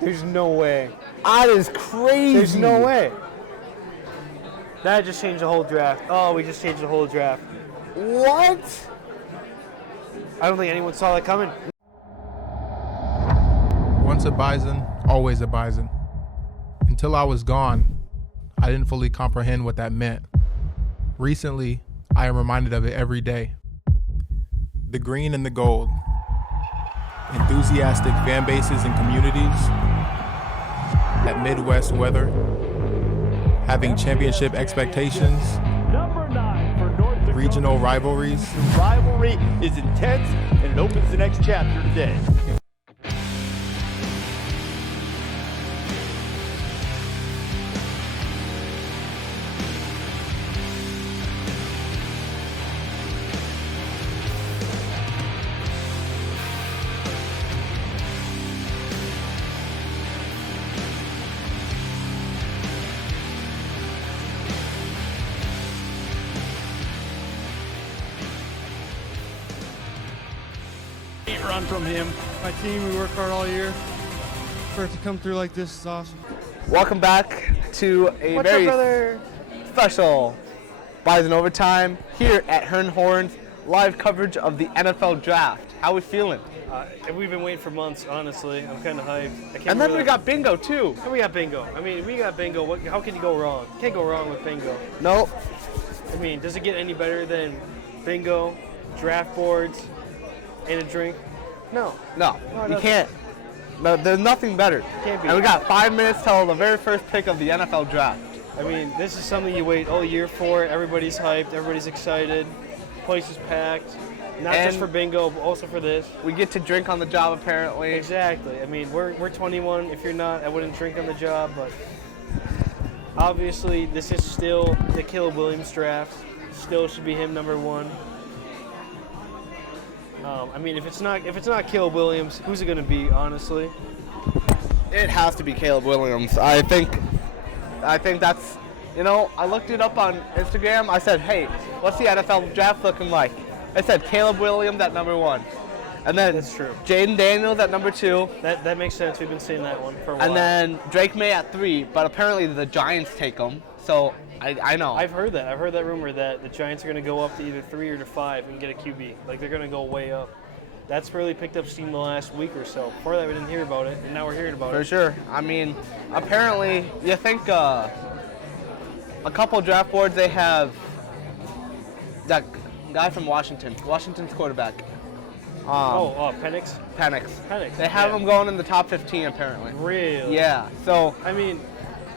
There's no way. That is crazy. There's no way. That just changed the whole draft. Oh, we just changed the whole draft. What? I don't think anyone saw that coming. Once a Bison, always a Bison. Until I was gone, I didn't fully comprehend what that meant. Recently, I am reminded of it every day. The green and the gold. Enthusiastic fan bases and communities. That Midwest weather. Having championship expectations. Regional rivalries. The rivalry is intense, and it opens the next chapter today. Run from him. My team, we work hard all year. For it to come through like this is awesome. Welcome back to a very special Bison Overtime here at Hearn Horns, live coverage of the NFL Draft. How are we feeling? We've been waiting for months, honestly. I'm kind of hyped. And then we got bingo too. And we got bingo. I mean, we got bingo. How can you go wrong? Can't go wrong with bingo. Nope. I mean, does it get any better than bingo, draft boards, and a drink? No. No, you can't. No, there's nothing better. Can't be. And we got 5 minutes till the very first pick of the NFL Draft. I mean, this is something you wait all year for. Everybody's hyped. Everybody's excited. Place is packed. Not just for bingo, but also for this. We get to drink on the job, apparently. Exactly. I mean, we're 21. If you're not, I wouldn't drink on the job. But obviously, this is still the Caleb Williams draft. Still should be him number one. I mean, if it's not Caleb Williams, who's it going to be? Honestly, it has to be Caleb Williams. I think that's, I looked it up on Instagram. I said, hey, what's the NFL draft looking like? I said Caleb Williams at number 1, and then that's true. Jaden Daniels at number 2. That makes sense. We've been seeing that one for a while. And then Drake May at 3, but apparently the Giants take him. So I know. I've heard that. I've heard that rumor that the Giants are going to go up to either 3 or to 5 and get a QB. Like, they're going to go way up. That's really picked up steam the last week or so. Before that, we didn't hear about it, and now we're hearing about it. For sure. I mean, apparently, you think a couple draft boards, they have that guy from Washington's quarterback. Penix? Penix. They have him going in the top 15, apparently. Really? Yeah. So, I mean,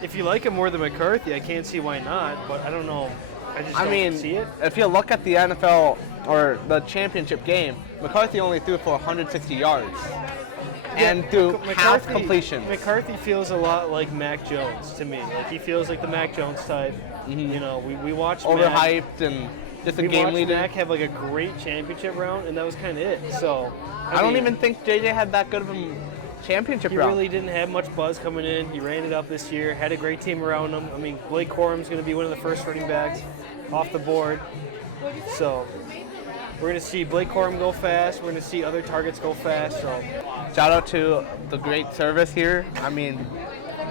if you like him more than McCarthy, I can't see why not, but I don't know. I just don't see it. If you look at the NFL or the championship game, McCarthy only threw for 160 yards and threw half completion. McCarthy feels a lot like Mac Jones to me. Like, he feels like the Mac Jones type. Mm-hmm. We watched overhyped and just a game leader. Mac have like a great championship round, and that was kind of it. So I don't even think JJ had that good of a championship round. He really didn't have much buzz coming in. He ran it up this year, had a great team around him. I mean, Blake Corum's going to be one of the first running backs off the board. So we're going to see Blake Corum go fast. We're going to see other targets go fast. So shout out to the great service here. I mean,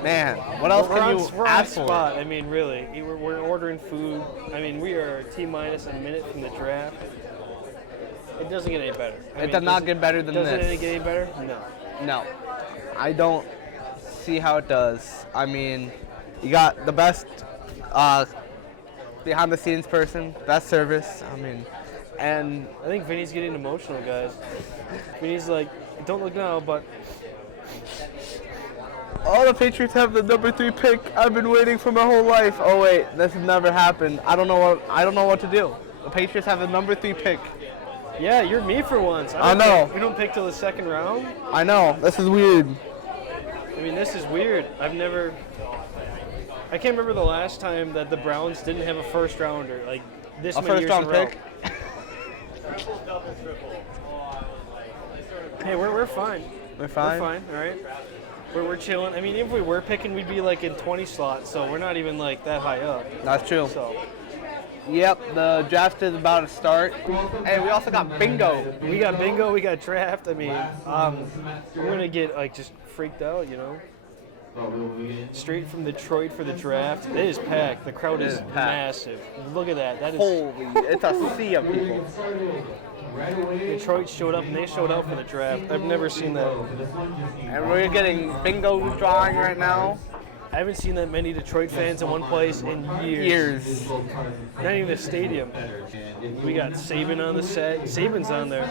man, what else can you ask for? Spot. I mean, really, we're ordering food. I mean, we are T-minus a minute from the draft. It doesn't get any better. It does not get better than this. Doesn't it get any better? No. I don't see how it does. I mean, you got the best behind-the-scenes person, best service. I mean, and I think Vinny's getting emotional, guys. Vinny's like, don't look now, but the Patriots have the number 3 pick. I've been waiting for my whole life. Oh wait, this has never happened. I don't know what to do. The Patriots have the number 3 pick. Yeah, you're me for once. I know. We don't pick till the second round. I know. This is weird. I mean, this is weird. I can't remember the last time that the Browns didn't have a first rounder. Like, this many years in a row. Pick? Hey, we're fine. We're fine? We're fine, all right? We're chilling. I mean, if we were picking, we'd be like in 20 slots, so we're not even like that high up. That's true. So Yep, the draft is about to start. Hey, we also got bingo. We got bingo, we got draft. I mean, we're going to get, like, just freaked out, you know? Straight from Detroit for the draft. It is packed. The crowd is massive. Look at that. That is Holy, it's a sea of people. Detroit showed up and they showed out for the draft. I've never seen that. And we're getting bingo drawing right now. I haven't seen that many Detroit fans in one place in years. Not even a stadium. We got Saban on the set. Saban's on there.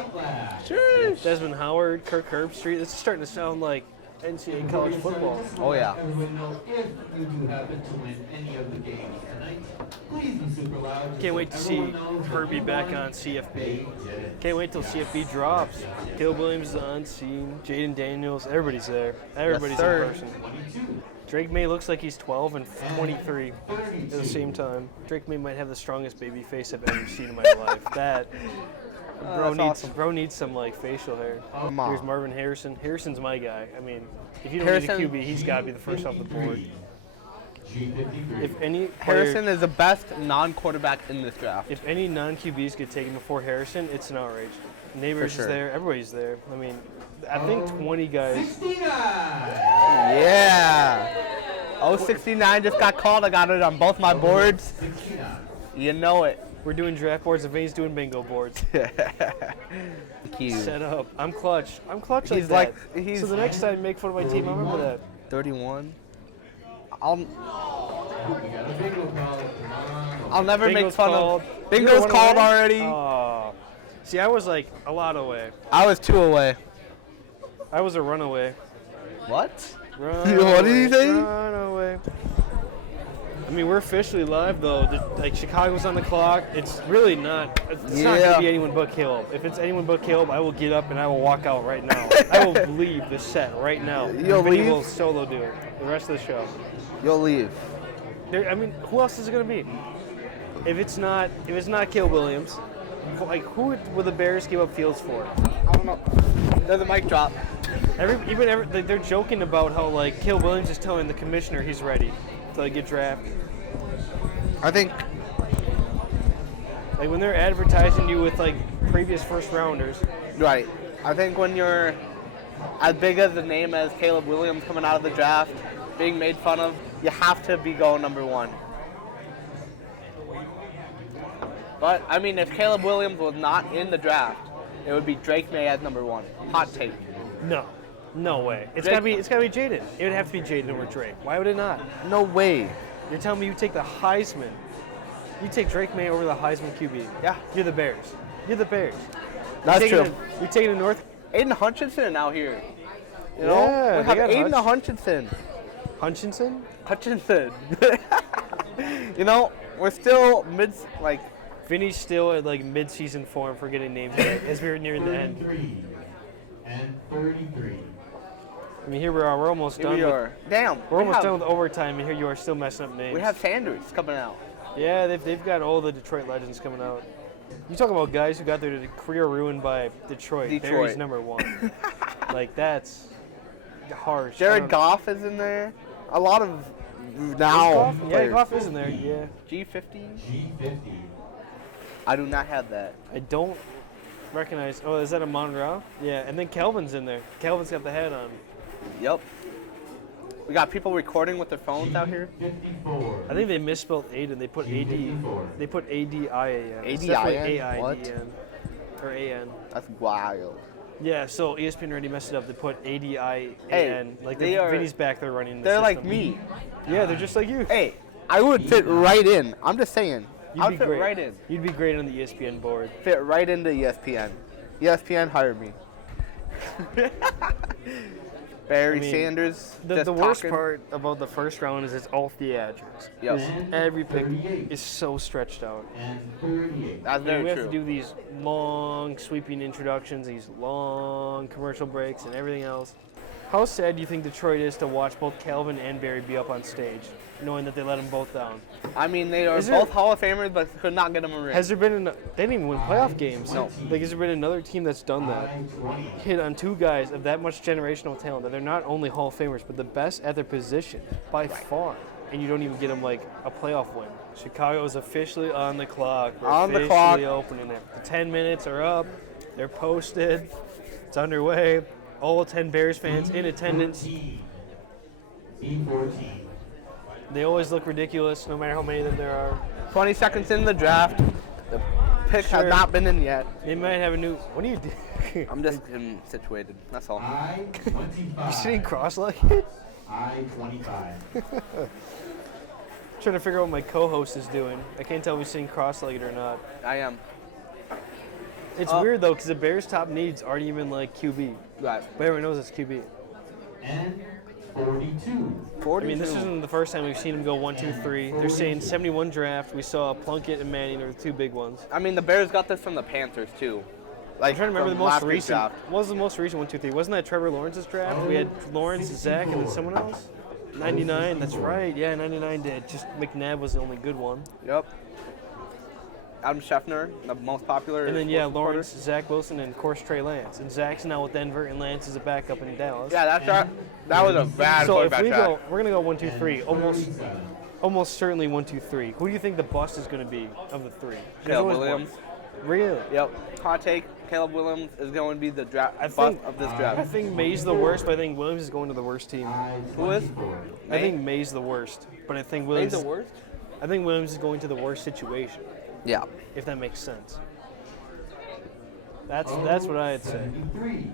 Sure. Desmond Howard, Kirk Herbstreit. This is starting to sound like NCAA college football. Oh, yeah. Can't wait to see Herbie back on CFB. Can't wait till CFB drops. Caleb Williams is on scene. Jaden Daniels. Everybody's there. Everybody's in person. Drake May looks like he's 12 and 23 at the same time. Drake May might have the strongest baby face I've ever seen in my life. Bro needs some like facial hair. Here's Marvin Harrison. Harrison's my guy. I mean, if you don't need a QB, he's got to be the first off the board. If any Harrison is the best non-quarterback in this draft. If any non-QBs get taken before Harrison, it's an outrage. Neighbors is there. Everybody's there. I mean, I think 20 guys. Yeah. 069 just got called. I got it on both my boards. You know it. We're doing draft boards and Vinny's doing bingo boards. Cute. Set up. I'm clutch. I'm clutch like that. So the next time you make fun of my team, I'll remember that. 31. I'll never make fun of. Bingo's called already. See, I was like a lot away. I was 2 away. I was a runaway. What? What did you say? Run away. I mean, we're officially live though. Like Chicago's on the clock. It's really not. It's not gonna be anyone but Caleb. If it's anyone but Caleb, I will get up and I will walk out right now. I will leave the set right now. You'll Vinny leave? will solo do it the rest of the show. You'll leave. I mean, who else is it gonna be? If it's not Caleb Williams, like who would the Bears give up Fields for? I don't know. There's a mic drop. Like, they're joking about how like Caleb Williams is telling the commissioner he's ready to like get drafted. I think like when they're advertising you with like previous first rounders. Right. I think when you're as big as a name as Caleb Williams coming out of the draft, being made fun of, you have to be going number 1. But I mean, if Caleb Williams was not in the draft, it would be Drake May at number 1. Hot take. No way. It's gotta be Jaden. It would have to be Jaden over Drake. Why would it not? No way. You're telling me you take the Heisman. You take Drake May over the Heisman QB. Yeah. You're the Bears. You're the Bears. That's true. You're taking the North. Aiden Hutchinson out here. You Yeah, know? We have got Aiden Hutchinson. Hutchinson? Hutchinson. You know, we're still like. Vinny's still at like mid-season form for getting names right as we're nearing the end. 33 and 33. I mean, here we are. We're almost done. We're almost done with overtime, and here you are still messing up names. We have Sanders coming out. Yeah, they've got all the Detroit legends coming out. You talk about guys who got their career ruined by Detroit. Barry's number 1. Like, that's harsh. Jared Goff is in there. A lot of now. Yeah, Goff is in there. Yeah. G50. I do not have that. I don't recognize. Oh, is that a Monroe? Yeah, and then Kelvin's in there. Kelvin's got the hat on. Yep. We got people recording with their phones out here. 54. I think they misspelled Aiden. They put AD. They put ADIAN. It's definitely AIDN. Or AN. That's wild. Yeah, so ESPN already messed it up. They put ADIAN. Hey, like Vinny's back there running the They're system. like me. Yeah, they're just like you. Hey, I would fit right in. I'm just saying. I'd fit great. right in. You'd be great on the ESPN board. Fit right into ESPN. ESPN hired me. Barry Sanders. The worst part about the first round is it's all theatrics. Yep. Every pick is so stretched out. That's very we true. have to do these long, sweeping introductions, these long commercial breaks, and everything else. How sad do you think Detroit is to watch both Calvin and Barry be up on stage, knowing that they let them both down? I mean, they are both Hall of Famers, but could not get them a ring. Has there been they didn't even win playoff games. No. Like, has there been another team that's done that? Hit on 2 guys of that much generational talent that they're not only Hall of Famers, but the best at their position by far. and you don't even get them like a playoff win. Chicago is officially on the clock. We're On the officially clock. opening it. The 10 minutes are up. They're posted. It's underway. All 10 Bears fans in attendance. They always look ridiculous, no matter how many of them there are. 20 seconds in the draft. The pick has Sure. not been in yet. They might have a new. What do you do? I'm just getting situated. That's all. You sitting cross-legged? I-25. Trying to figure out what my co-host is doing. I can't tell if he's sitting cross-legged or not. I am. It's weird though, because the Bears' top needs aren't even like QB. Right. But everyone knows it's QB. And 42. I mean, this isn't the first time we've seen him go 1, 2, 3. They're saying 71 draft. We saw Plunkett and Manning are the two big ones. I mean, the Bears got this from the Panthers, too. Like, I'm trying to remember the from most last week's recent. draft. What was the most recent 1, 2, 3? Wasn't that Trevor Lawrence's draft? We had Lawrence, Zach, and then someone else? 99, that's right. Yeah, 99 did. Just McNabb was the only good one. Yep. Adam Scheffner, the most popular. And then, yeah, sports Lawrence, Zach Wilson, and, of course, Trey Lance. And Zach's now with Denver, and Lance is a backup in Dallas. Yeah, that's right. That was a bad So if quarterback we draft. go, we're going to go 1, 2, 3. Almost certainly 1, 2, 3. Who do you think the bust is going to be of the three? There's Caleb always Williams. one. Really? Yep. Hot take. Caleb Williams is going to be the I bust think- of this I draft. think May's the worst, but I think Williams is going to the worst team. Who is? I think May's the worst, but I think He's Williams. the worst? I think Williams is going to the worst situation, Yeah. if that makes sense. That's what I'd say. 73.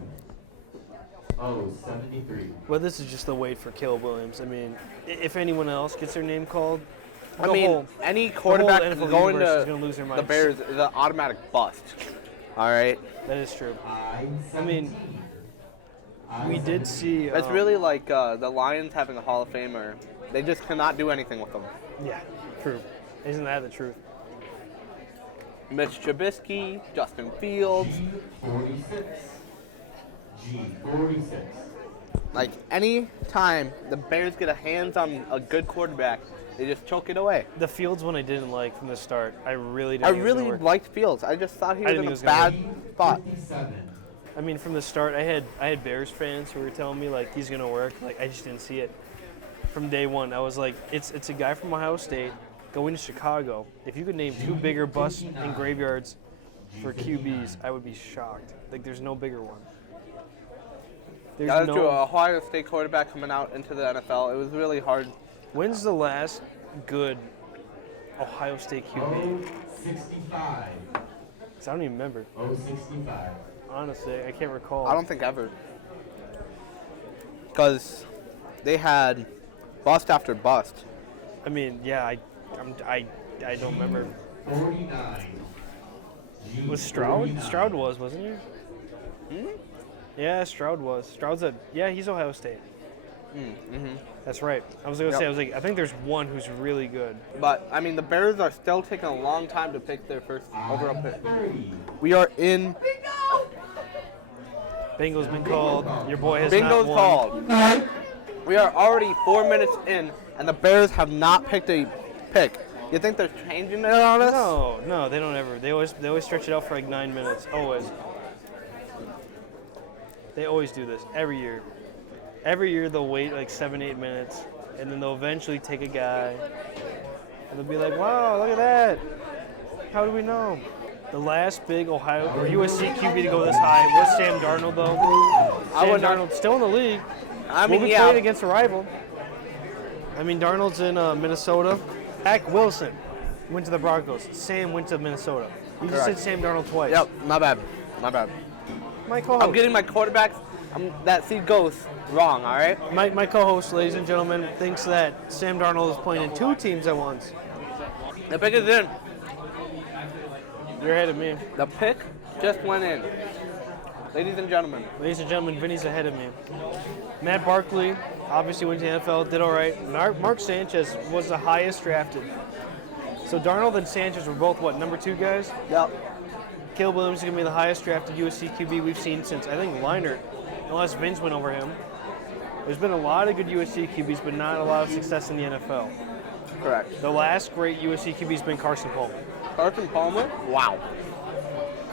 73. But this is just the wait for Caleb Williams. I mean, if anyone else gets their name called, I mean, any quarterback NFL going universe is to gonna lose their the minds. Bears is an automatic bust. All right. that is true. I mean, we did see. It's really like the Lions having a Hall of Famer. They just cannot do anything with them. Yeah, true. Isn't that the truth? Mitch Trubisky, Justin Fields. G46. G46. Like any time the Bears get a hands on a good quarterback, they just choke it away. The Fields one I didn't like from the start. I really I didn't. really liked Fields. I just thought he I was didn't in a think he was bad spot. 57. I mean, from the start, I had Bears fans who were telling me like he's gonna work. Like I just didn't see it from day one. I was like, it's a guy from Ohio State going to Chicago. If you could name two bigger busts and graveyards for QBs, I would be shocked. Like there's no bigger one. There's Yeah, that's true. no. Ohio State quarterback coming out into the NFL. It was really hard. When's the last good Ohio State QB? 65. 'Cause I don't even remember. 65. Honestly, I can't recall. I don't think ever. Because they had bust after bust. I mean, yeah, I don't remember. 49. Was Stroud? Stroud wasn't he? Yeah, Stroud was. He's Ohio State. That's right. I was gonna Yep. say, I think there's one who's really good. But, I mean, the Bears are still taking a long time to pick their first overall pick. 30. We are in. Bingo's been called. Your boy has not Bingo's won. called. We are already 4 minutes in, and the Bears have not picked a pick. You think they're changing it on us? No, they don't ever. They always stretch it out for like 9 minutes. Always. They always do this every year. Every year they'll wait like 7-8 minutes, and then they'll eventually take a guy, and they'll be like, "Wow, look at that! How do we know?" The last big Ohio or USC QB to go this high was Sam Darnold, though. Sam would not- Darnold still in the league. I mean, Will be yeah. playing against a rival. I mean, Darnold's in Minnesota. Zach Wilson went to the Broncos. Sam went to Minnesota. You just said Correct. Sam Darnold twice. Yep, my bad. My bad. My co-host. I'm getting my quarterbacks. That seed goes wrong, all right? My co-host, ladies and gentlemen, thinks that Sam Darnold is playing in two teams at once. The pick is in. You're ahead of me. The pick just went in. Ladies and gentlemen. Ladies and gentlemen, Vinny's ahead of me. Matt Barkley obviously went to the NFL, did all right. Mark Sanchez was the highest drafted. So Darnold and Sanchez were both, what, number 2 guys? Yep. Caleb Williams is going to be the highest drafted USC QB we've seen since, I think, Leinart, unless Vince went over him. There's been a lot of good USC QBs, but not a lot of success in the NFL. Correct. The last great USC QB's been Carson Palmer. Carson Palmer? Wow.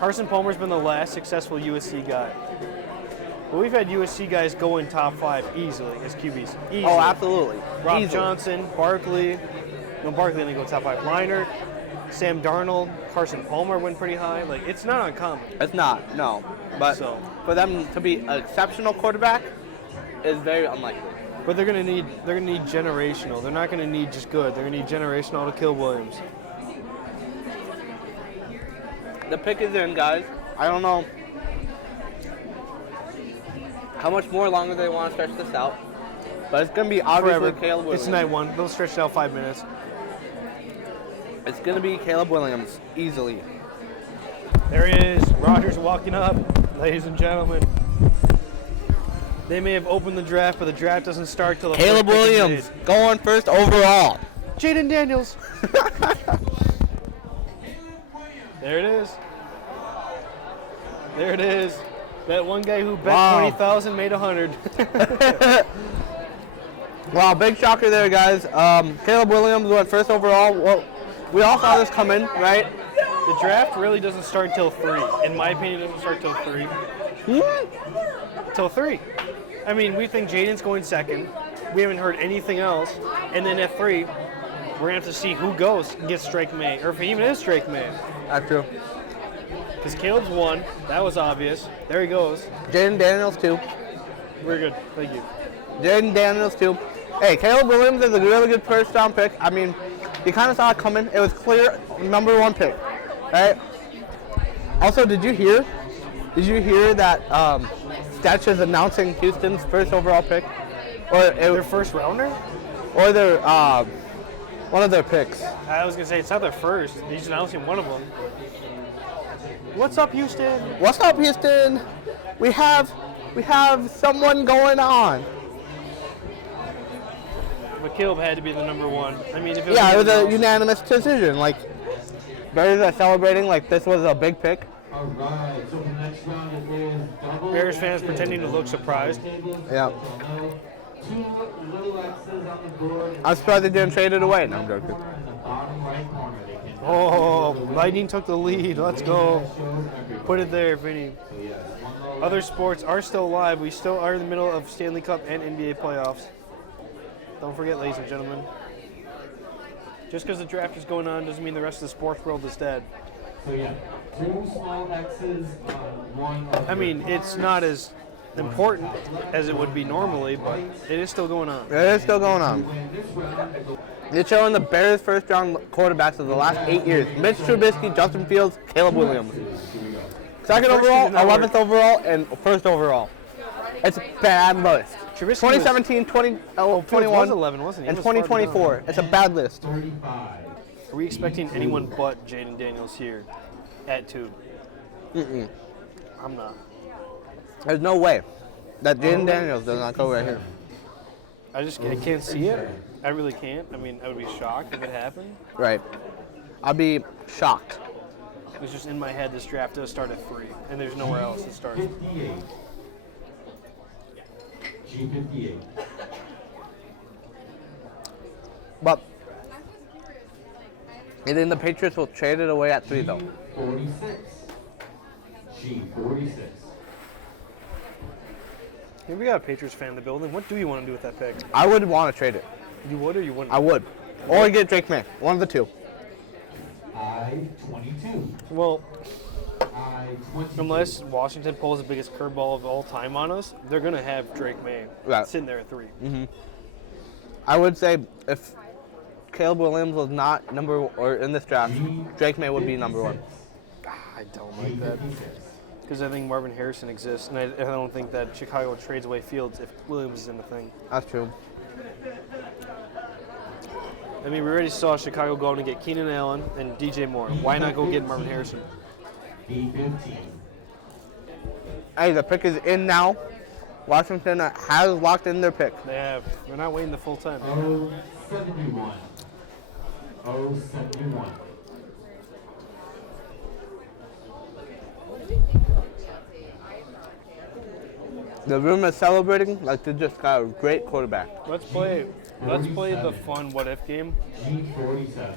Carson Palmer's been the last successful USC guy. But we've had USC guys go in top 5 easily as QBs. Easily. Oh, absolutely. Rob Easily. Johnson, Barkley. No, Barkley didn't go top 5. Leinart, Sam Darnold, Carson Palmer went pretty high. Like, it's not uncommon. It's not, no. But So- for them to be an exceptional quarterback is very unlikely. But they're gonna need generational. They're not gonna need just good. They're gonna need generational to kill Williams. The pick is in, guys. I don't know how much more longer they want to stretch this out. But it's going to be obviously Forever. Caleb Williams. It's night one. They'll stretch it out 5 minutes. It's going to be Caleb Williams, easily. There he is. Rogers walking up, ladies and gentlemen. They may have opened the draft, but the draft doesn't start till the Caleb first pick is Williams made. going first overall. Jaden Daniels. There it is. There it is. That one guy who bet Wow. 20,000 made 100. Wow, big shocker there, guys. Caleb Williams went first overall. Well, we all saw this coming, right? The draft really doesn't start until 3. In my opinion, it doesn't start till 3. Till 3. I mean, we think Jaden's going second. We haven't heard anything else. And then at 3, we're going to have to see who goes and gets Drake May. Or if he even is Drake May. That's true. Because Caleb's won. That was obvious. There he goes. Jaden Daniels, too. We're good. Thank you. Jaden Daniels, too. Hey, Caleb Williams is a really good first-round pick. I mean, you kind of saw it coming. It was clear number 1 pick, right? Also, did you hear that Stats is announcing Houston's first overall pick? Or Their first rounder? or their one of their picks. I was going to say, it's not their first. He's announcing one of them. What's up, Houston? What's up, Houston? We have someone going on. But Caleb had to be the number 1. I mean, if it was Yeah, it was a anyone else- unanimous decision. Like, Bears are celebrating like this was a big pick. All right, so the next round is double. Bears fans pretending to look surprised. Yeah. Two little X's on the board. I'm surprised they didn't trade it away. No, I'm joking. In the bottom right corner, they can Oh, Lightning took the lead. Let's go. show everybody. Put it there, Vinny. So yes, one low Other sports are still live. We still are in the middle of Stanley Cup and NBA playoffs. Don't forget, ladies and gentlemen. Just because the draft is going on doesn't mean the rest of the sports world is dead. So yeah, 2 small X's on one. I mean, it's not as important as it would be normally, but it is still going on. It is still going on. They're showing the Bears' first-round quarterbacks of the last 8 years: Mitch Trubisky, Justin Fields, Caleb Williams. Second First overall, team did not 11th work. overall, and first overall. It's a bad list. Trubisky 2017, 2021, was 11, wasn't he? He and was farther 2024. down. It's a bad list. 35. Are we expecting anyone but Jaden Daniels here at 2? I'm not. There's no way that Jaden Daniels does not go right here. I can't see it. I really can't. I mean, I would be shocked if it happened. Right. I'd be shocked. It's just in my head this draft does start at 3, and there's nowhere else it starts. 58. G58. But I think the Patriots will trade it away at 3, though. G46. G46. Here we got a Patriots fan in the building. What do you want to do with that pick? I would want to trade it. You would or you wouldn't? I would. Or get Drake May. One of the two. I-22. Well, I-22. unless Washington pulls the biggest curveball of all time on us, they're going to have Drake May Right. sitting there at 3. I would say if Caleb Williams was not in this draft, Drake May would be number 1. I don't like that. Because I think Marvin Harrison exists, and I don't think that Chicago trades away Fields if Williams is in the thing. That's true. I mean, we already saw Chicago go out and get Keenan Allen and DJ Moore. Why not go get Marvin Harrison? B15. Hey, the pick is in now. Washington has locked in their pick. They have. They're not waiting the full time. O-71. O-71. The room is celebrating like they just got a great quarterback. Let's play the fun what if game. G47.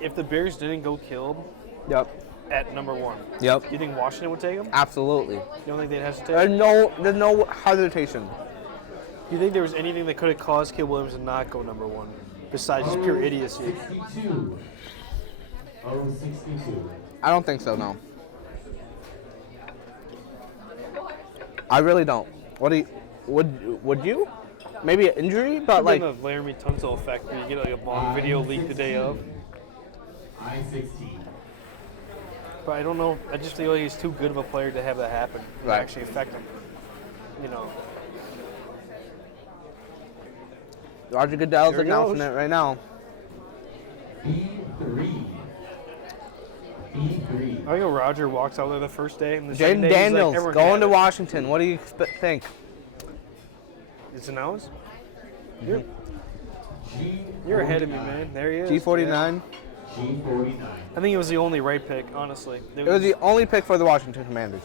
If the Bears didn't go Caleb, Yep. at number 1. Yep. You think Washington would take him? Absolutely. You don't think they'd hesitate? There's no hesitation. Do you think there was anything that could have caused Caleb Williams to not go number 1 besides just pure idiocy? 62. 62. I don't think so, no. I really don't. What do you, would you? Maybe an injury, but like the Laramie Tunsil effect where you get like a bomb video leaked the day of. I-16. But I don't know. I just feel like he's too good of a player to have that happen. Right. To actually affect him. You know. Roger Goodell's There he announcing goes. it right now. B3. B3. I think Roger walks out there the first day. And the Jaden second day, he's like, Daniels "Everyone going can to have it." Washington. What do you think? It's announced? You're ahead of me, man. There he is. G49. G49. I think it was the only right pick, honestly. It was the only pick for the Washington Commanders.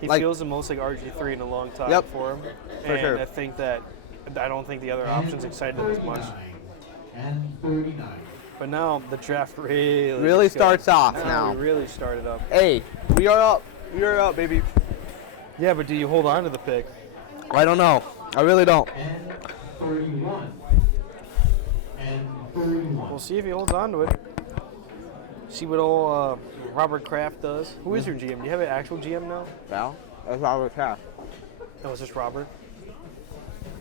He like- feels the most like RG3 in a long time Yep. for him. For and sure. I don't think the other options excited him as much. And 39. But now the draft really Really gets going. starts off now. We really started up. Hey, we are up. We are up, baby. Yeah, but do you hold on to the pick? I don't know. I really don't. And 31. And 31. We'll see if he holds on to it. See what old Robert Kraft does. Who is your GM? Do you have an actual GM now? Well, that's Robert Kraft. That was just Robert.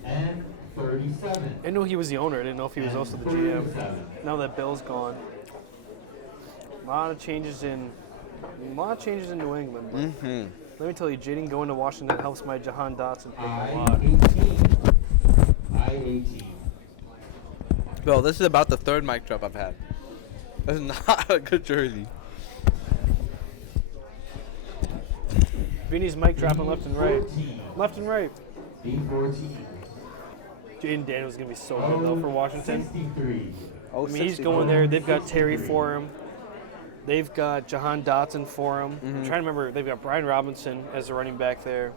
And 37. I knew he was the owner. I didn't know if he was also the GM. 37. Now that Bill's gone, a lot of changes in New England. But Mm-hmm. let me tell you, Jaden going to Washington helps my Jahan Dotson pick a lot. I-18. I-18. Bro, this is about the third mic drop I've had. This is not a good jersey. Vinny's mic dropping left and right. 14. Left and right. B14. Jaden Daniels going to be so good, though, for Washington. 63. Oh, I mean, he's going there. They've got Terry for him. They've got Jahan Dotson for him. I'm trying to remember. They've got Brian Robinson as the running back there.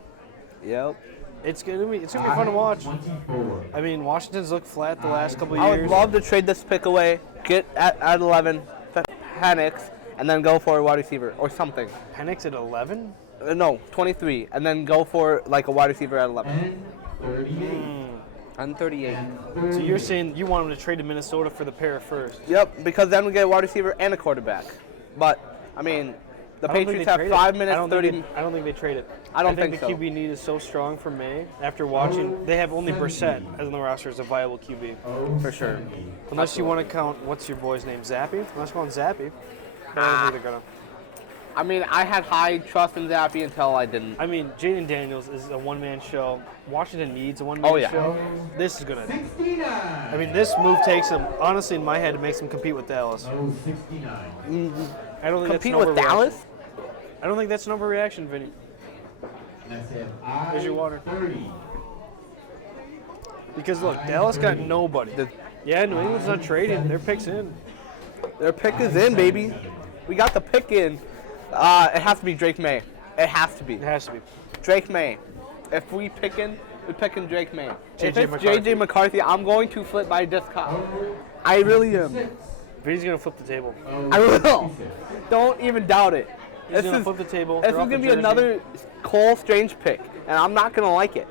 Yep. It's gonna be fun to watch. 24. I mean, Washington's looked flat the last couple of I years. would love to trade this pick away, get at 11, Penix, and then go for a wide receiver or something. Penix at 11. No, 23, and then go for like a wide receiver at 11. And 38. And 38. So you're saying you want him to trade to Minnesota for the pair first? Yep, because then we get a wide receiver and a quarterback. But, I mean, the I don't think Patriots they have trade 5 it. minutes, I don't 30 think I don't think they trade it. I don't I think think the so. QB need is so strong for May. After watching, they have only Brissett as on the roster as a viable QB. for sure. Unless you want to count, what's your boy's name, Zappy? Unless you want Zappy. But I don't think they're gonna. I mean, I had high trust in Zappy until I didn't. I mean, Jaden Daniels is a one-man show. Washington needs a one-man Oh, yeah. show. This is gonna. 69. I mean, this move takes them. Honestly, in my head, it makes them compete with Dallas. 69. I don't think Compete that's an with overreaction. Dallas? I don't think that's an overreaction, Vinny. That's it. Here's your water. 30. Because look, Dallas got nobody. Yeah, New England's not trading. Their pick's in. Their pick is in, baby. We got the pick in. It has to be Drake May. It has to be. It has to be. Drake May. If we picking Drake May. If JJ it's McCarthy. JJ McCarthy, I'm going to flip my desktop. I really am. Vinny's gonna flip the table. I will. Don't even doubt it. He's gonna flip the table. This is throw off gonna the be jersey. another Cole Strange pick, and I'm not gonna like it.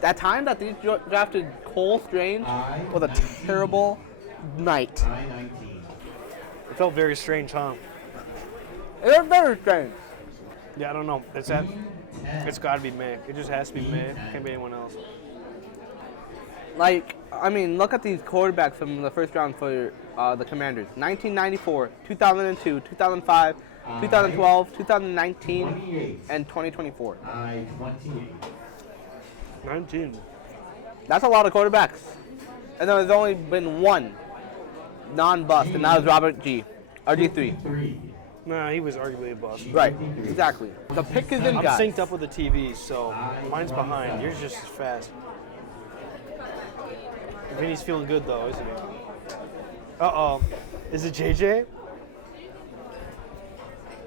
That time that they drafted Cole Strange was a terrible night. I-19. It felt very strange, huh? It was very strange. Yeah, I don't know. It's got to be May. It just has to be May. Can't be anyone else. Like, I mean, look at these quarterbacks from the first round for the Commanders. 1994, 2002, 2005, 2012, 2019, 28. and 2024. I-28. 19. That's a lot of quarterbacks. And there's only been one non-bust, and that was Robert G. RG3. 3. Nah, he was arguably a bust. Right, exactly. The pick is in, I'm guys. synced up with the TV, so mine's behind. Yours just as fast. Vinny's feeling good though, isn't he? Uh-oh. Is it JJ?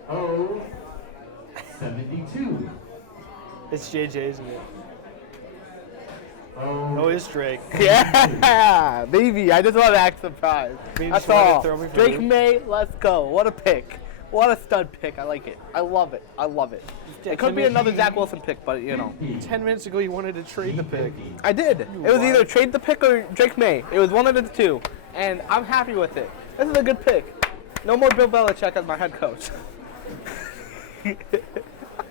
Oh. 72. It's JJ, isn't it? Oh. Oh, it's Drake. Yeah, baby. I just want to act surprised. Me That's just wanted to all. throw me for Drake you. May, let's go. What a pick. What a stud pick. I like it. I love it. I love it. It could be another Zach Wilson pick, but, you know. 10 minutes ago, you wanted to trade the pick. I did. It was either trade the pick or Drake May. It was one of the two, and I'm happy with it. This is a good pick. No more Bill Belichick as my head coach.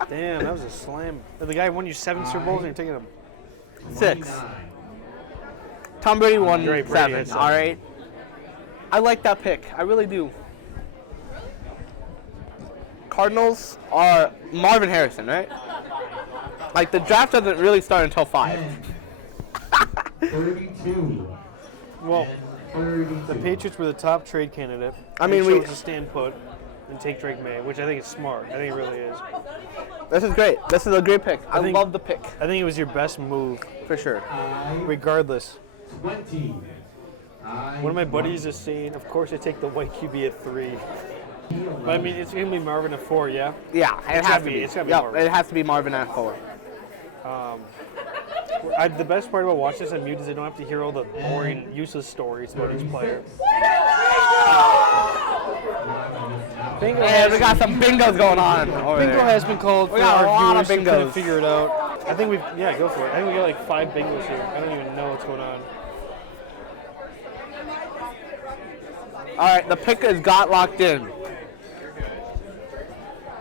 Damn, that was a slam. The guy won you 7 Super Bowls and you're taking him. 6. Tom Brady won Brady 7. had 7. All right. I like that pick. I really do. Cardinals are Marvin Harrison, right? Like, the draft doesn't really start until 5. 32. Well, the Patriots were the top trade candidate. I mean, They we chose to stand put and take Drake May, which I think is smart. I think it really is. This is great. This is a great pick. I think- love the pick, I think it was your best move, for sure. regardless. 20. One of my buddies is saying, of course, I take the white QB at 3. But I mean, it's going to be Marvin at 4, yeah? Yeah, it It's has gotta to be- be. it's gotta be Yep, Marvin. it has to be Marvin at 4. The best part about watching this on mute is I don't have to hear all the boring, useless stories about each player. Bingo, And we got some bingos going on over bingo there. has been called for We got a our lot of viewers who couldn't bingos. figure it out. I think go for it. I think we got like 5 bingos here. I don't even know what's going on. All right, the pick is got locked in.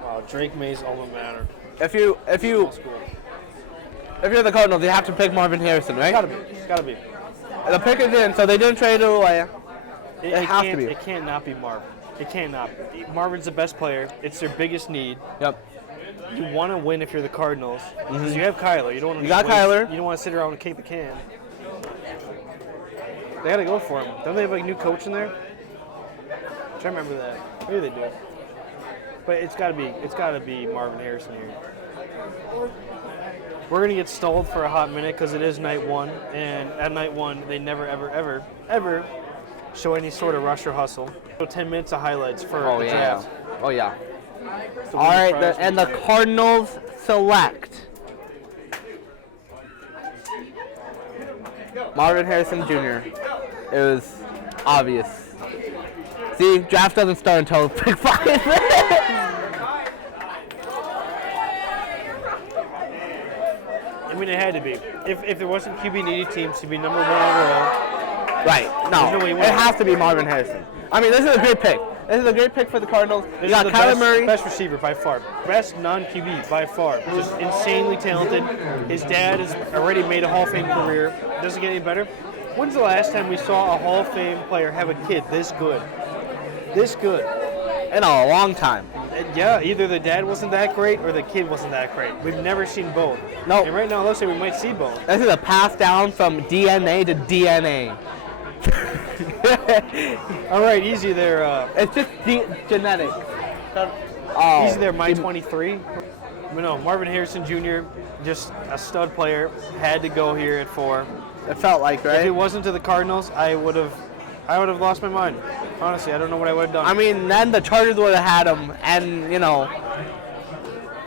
Wow, Drake May's alma mater. If you're the Cardinals, you have to pick Marvin Harrison, right? Gotta be. The pick is in, so they didn't trade it away. It has to can't, be. It can't not be Marvin. It can't not be. Marvin's the best player. It's their biggest need. Yep. You want to win if you're the Cardinals. Because you have Kyler. You don't want to You got Kyler. You don't want to sit around and kick the can. They got to go for him. Don't they have like a new coach in there? I'm trying to remember that. Maybe they do. But it's got to be Marvin Harrison here. We're going to get stalled for a hot minute because it is night 1. And at night 1, they never, ever, ever, ever show any sort of rush or hustle. So 10 minutes of highlights for the draft. Oh yeah. So All right, prize and the we take. Cardinals select Marvin Harrison Jr. It was obvious. See, draft doesn't start until pick 5. I mean, it had to be. If there wasn't QB needy teams to be number 1 overall, Right. There's No, no way you it win. has to be Marvin Harrison. I mean, this is a great pick. This is a great pick for the Cardinals. You this got is the Kyler Murray. best receiver by far. Best non-QB by far. Just insanely talented. His dad has already made a Hall of Fame career. Doesn't get any better. When's the last time we saw a Hall of Fame player have a kid this good? This good. In a long time. Yeah, either the dad wasn't that great or the kid wasn't that great. We've never seen both. No. And right now, it looks like we might see both. This is a pass down from DNA to DNA. All right, easy there. It's just genetics. Oh, Easy there, my 23. But no, Marvin Harrison Jr., just a stud player, had to go here at 4. It felt like, If it right? wasn't to the Cardinals, I would have lost my mind. Honestly, I don't know what I would have done. I mean, then the Chargers would have had him, and, you know,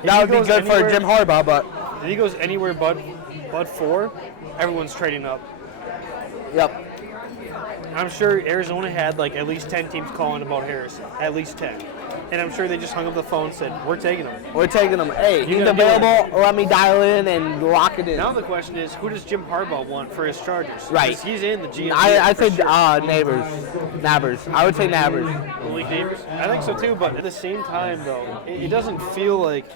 that would be goes good for anywhere- Jim Harbaugh, but, if he goes anywhere but 4, everyone's trading up. yep. I'm sure Arizona had like at least 10 teams calling about Harrison. At least 10. And I'm sure they just hung up the phone and said, we're taking him. We're taking him. Hey, he's gotta do it. available. Let me dial in and lock it in. Now the question is, who does Jim Harbaugh want for his Chargers? Right. 'Cause he's in the GM. I'd for say sure. Neighbors. Nabbers. I would say Nabbers. Malik Neighbors? I think so too, but at the same time though, it doesn't feel like He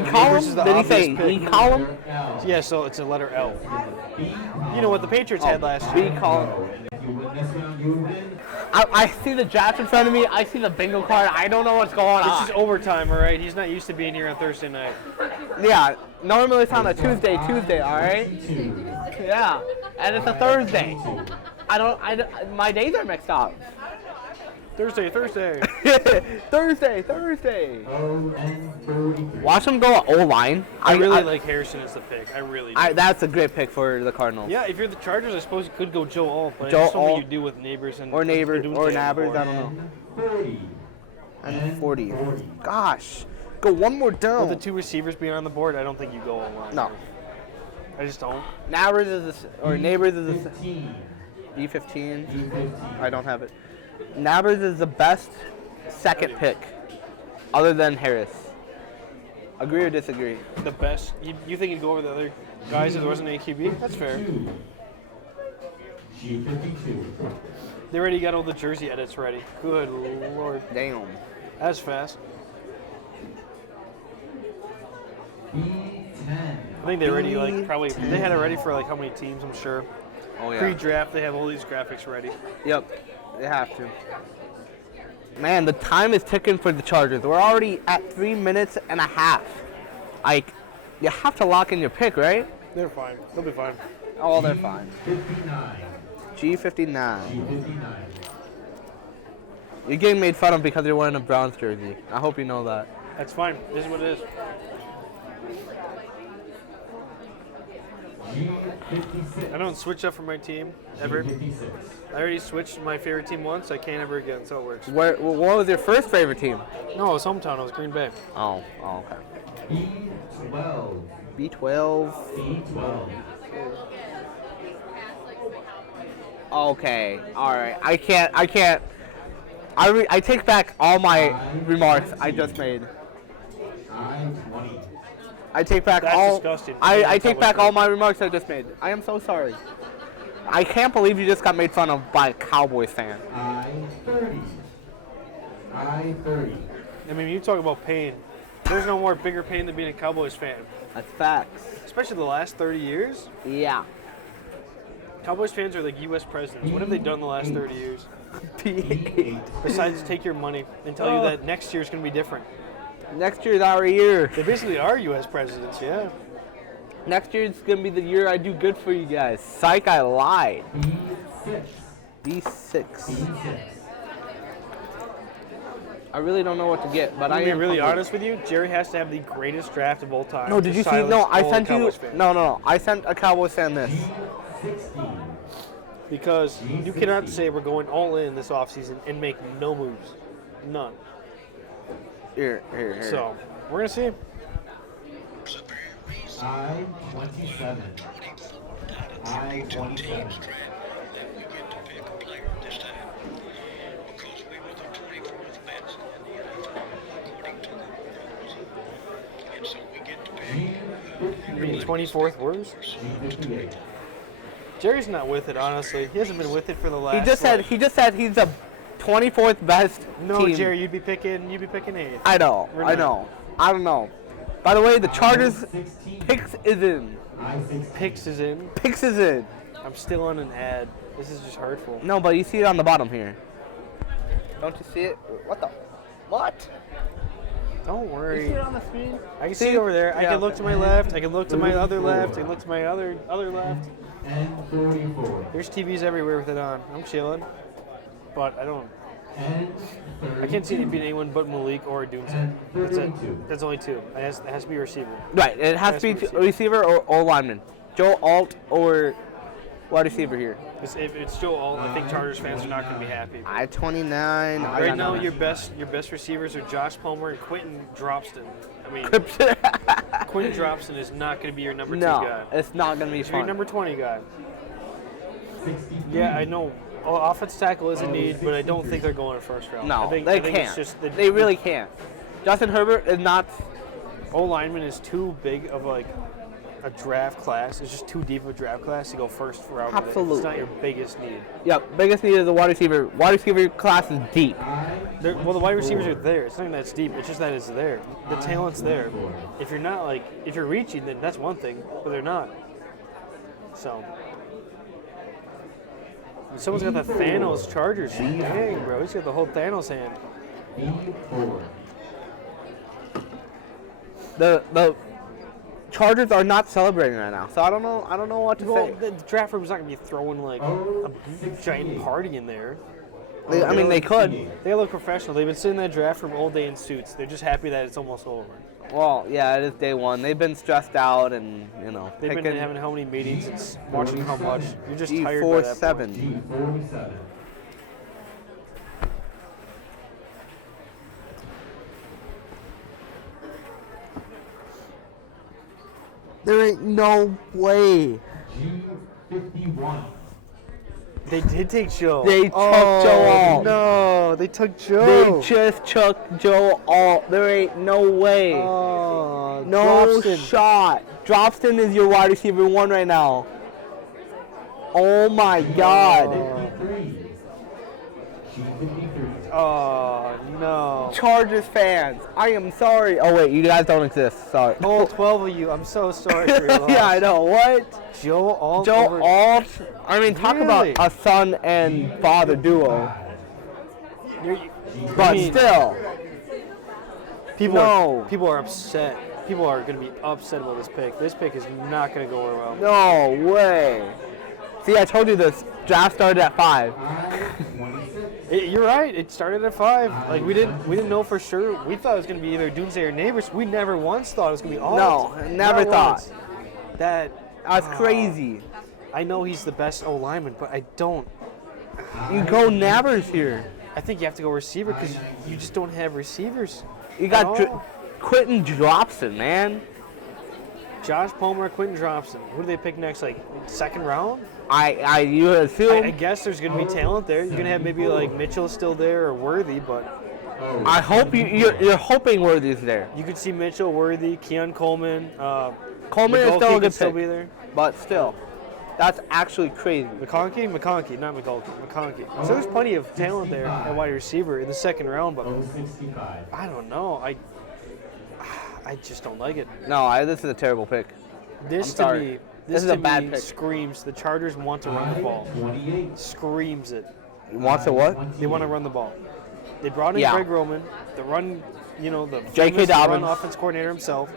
call Neighbors is him? the Did he obvious say pick. he call him? Yeah, so it's a letter L. You know what the Patriots had last year. B call him. I see the draft in front of me. I see the bingo card. I don't know what's going This on. is overtime, all right? He's not used to being here on Thursday night. Yeah, normally it's on a Tuesday, all right? Yeah, and it's a Thursday. My days are mixed up. Thursday. Thursday. Watch him go O-line. I really like Harrison as the pick. I really do. That's a great pick for the Cardinals. Yeah, if you're the Chargers, I suppose you could go Joe Alt, but Joe there's so many Alt. you do with Neighbors and Or Neighbors, Dunte or on the Nabbers, board. I don't know. And 40. Gosh. Go one more down. With the 2 receivers being on the board, I don't think you go online. No. I just don't. Neighbors is or Neighbors is a B15. I don't have it. Nabbers is the best second pick, other than Harris. Agree or disagree? The best. You think he'd go over the other guys if there wasn't any QB? That's fair. G52. They already got all the jersey edits ready. Good lord. Damn. That's fast. B10. I think they already they had it ready for like how many teams, I'm sure. Oh yeah. Pre-draft, they have all these graphics ready. Yep. They have to. Man, the time is ticking for the Chargers. We're already at 3 minutes and a half. Like, you have to lock in your pick, right? They're fine. They'll be fine. Oh, they're fine. 59. G59. G59. You're getting made fun of because you're wearing a Browns jersey. I hope you know that. That's fine. This is what it is. G56. I don't switch up for my team ever. G56. I already switched my favorite team once. I can't ever again. So it works. What was your first favorite team? No, it was hometown. It was Green Bay. Oh, okay. B12. B12. B12. Okay, all right. I can't. I take back all my remarks I just made. I-20. I take back That's all. disgusting. I take back all my remarks I just made. I am so sorry. I can't believe you just got made fun of by a Cowboys fan. I-30. I-30. I mean, you talk about pain. There's no more bigger pain than being a Cowboys fan, That's facts. especially the last 30 years. Yeah. Cowboys fans are like U.S. presidents. What have they done the last 30 years P8. besides take your money and tell you that next year's going to be different? Next year's our year. They basically are U.S. presidents, yeah. Next year's gonna be the year I do good for you guys. Psych, I lied. B6. B6. B6. I really don't know what to get, but I'm I going to am be really hungry. honest with you. Jerry has to have the greatest draft of all time. No, did to you see? silence No, I all sent you. Cowboys fans. No. I sent a Cowboys fan this. 16. Because you cannot say we're going all in this offseason and make no moves. None. Here. So, we're going to see. I-27. I-27. You mean 24th worst? G58. Jerry's not with it, honestly. He hasn't been with it for the last. He just said he's the 24th best No, team. Jerry, you'd be picking eighth. I know. We're I not. know. I don't know. By the way, the Chargers 16. picks is in. I-16. Picks is in. Picks is in. I'm still on an ad. This is just hurtful. No, but you see it on the bottom here. Don't you see it? What the? What? Don't You see worry. it on the screen? I can see it over there. I Yeah. can look to my left. I can look to my other left. I can look to my other left. N44. There's TVs everywhere with it on. I'm chilling. But I don't. N32. I can't see it being anyone but Malik or Dunson. That's it. N32. That's only two. It has to be a receiver. Right. It has to be receiver or lineman. Joe Alt or wide receiver here. If it's Joe Alt, I think Chargers fans are not going to be happy. I-29. Right now, your best receivers are Josh Palmer and Quentin Dropston. I mean, Quentin Dropston is not going to be your number 2 No, guy. it's not gonna be He's your fun. number 20 guy. 63. Yeah, I know. Offensive tackle is a need, but I don't think they're going in first round. No, I think they It's can't. just They really can't. Justin Herbert is not. O-lineman is too big of like a draft class. It's just too deep of a draft class to go first round. with it. Absolutely. It's not your biggest need. Yep, biggest need is the wide receiver. Wide receiver class is deep. Well, the wide receivers are there. It's not that's deep. It's just that it's there. The talent's there. If you're reaching, then that's one thing, but they're not. So. Someone's got the Thanos Chargers. Dang, bro. He's got the whole Thanos hand. B4. The Chargers are not celebrating right now, so I don't know what to Well, say. the draft room's not going to be throwing like a giant party in there. I mean, they could. They look professional. They've been sitting in that draft room all day in suits. They're just happy that it's almost over. Well, yeah, it is day one. They've been stressed out and They've been picking having how many meetings and watching how much. You're just tired by that point. G47. G47. There ain't no way. G51. They did take Joe. They took Joe Alt. No, they took Joe. They just took Joe Alt. There ain't no way. Oh, No Dropston. shot. Dropston is your wide receiver 1 right now. Oh my God. Oh, no. Chargers fans, I am sorry. Oh wait, you guys don't exist. Sorry. All 12 of you, I'm so sorry for your loss. Yeah, I know. What? Joe Alt. Joe over- Alt. I mean, talk Really? about a son and father duo. You're- But I mean, still, people no. are upset. People are going to be upset about this pick. This pick is not going to go well. no way. See, I told you this. Draft started at 5. You're right. It started at 5. Like we didn't know for sure. We thought it was going to be either Doomsday or Neighbors. We never once thought it was going to be Alt. No, never Not thought. once. That That's crazy. I know he's the best O lineman, but I don't. You go Navers here. I think you have to go receiver because you just don't have receivers. You got No. Quentin Dropson, man. Josh Palmer, Quentin Dropson. Who do they pick next? Like second round? You assume. I guess there's going to be talent there. You're going to have maybe like Mitchell still there or Worthy, but I hope you're hoping Worthy's there. you could see Mitchell, Worthy, Keon Coleman. Coleman is McGulkey still a could good still pick, be there. but still, that's actually crazy. McConkey, not McGulkey. McConkey. So there's plenty of talent there at wide receiver in the second round, but I don't know. I just don't like it. No, this is a terrible pick. This I'm to sorry. me, This is a bad pick. screams the Chargers want to run the ball. Screams it. Wants to what? They want to run the ball. They brought in Yeah. Greg Roman, the run, the J.K. famous run Dobbins. offense coordinator himself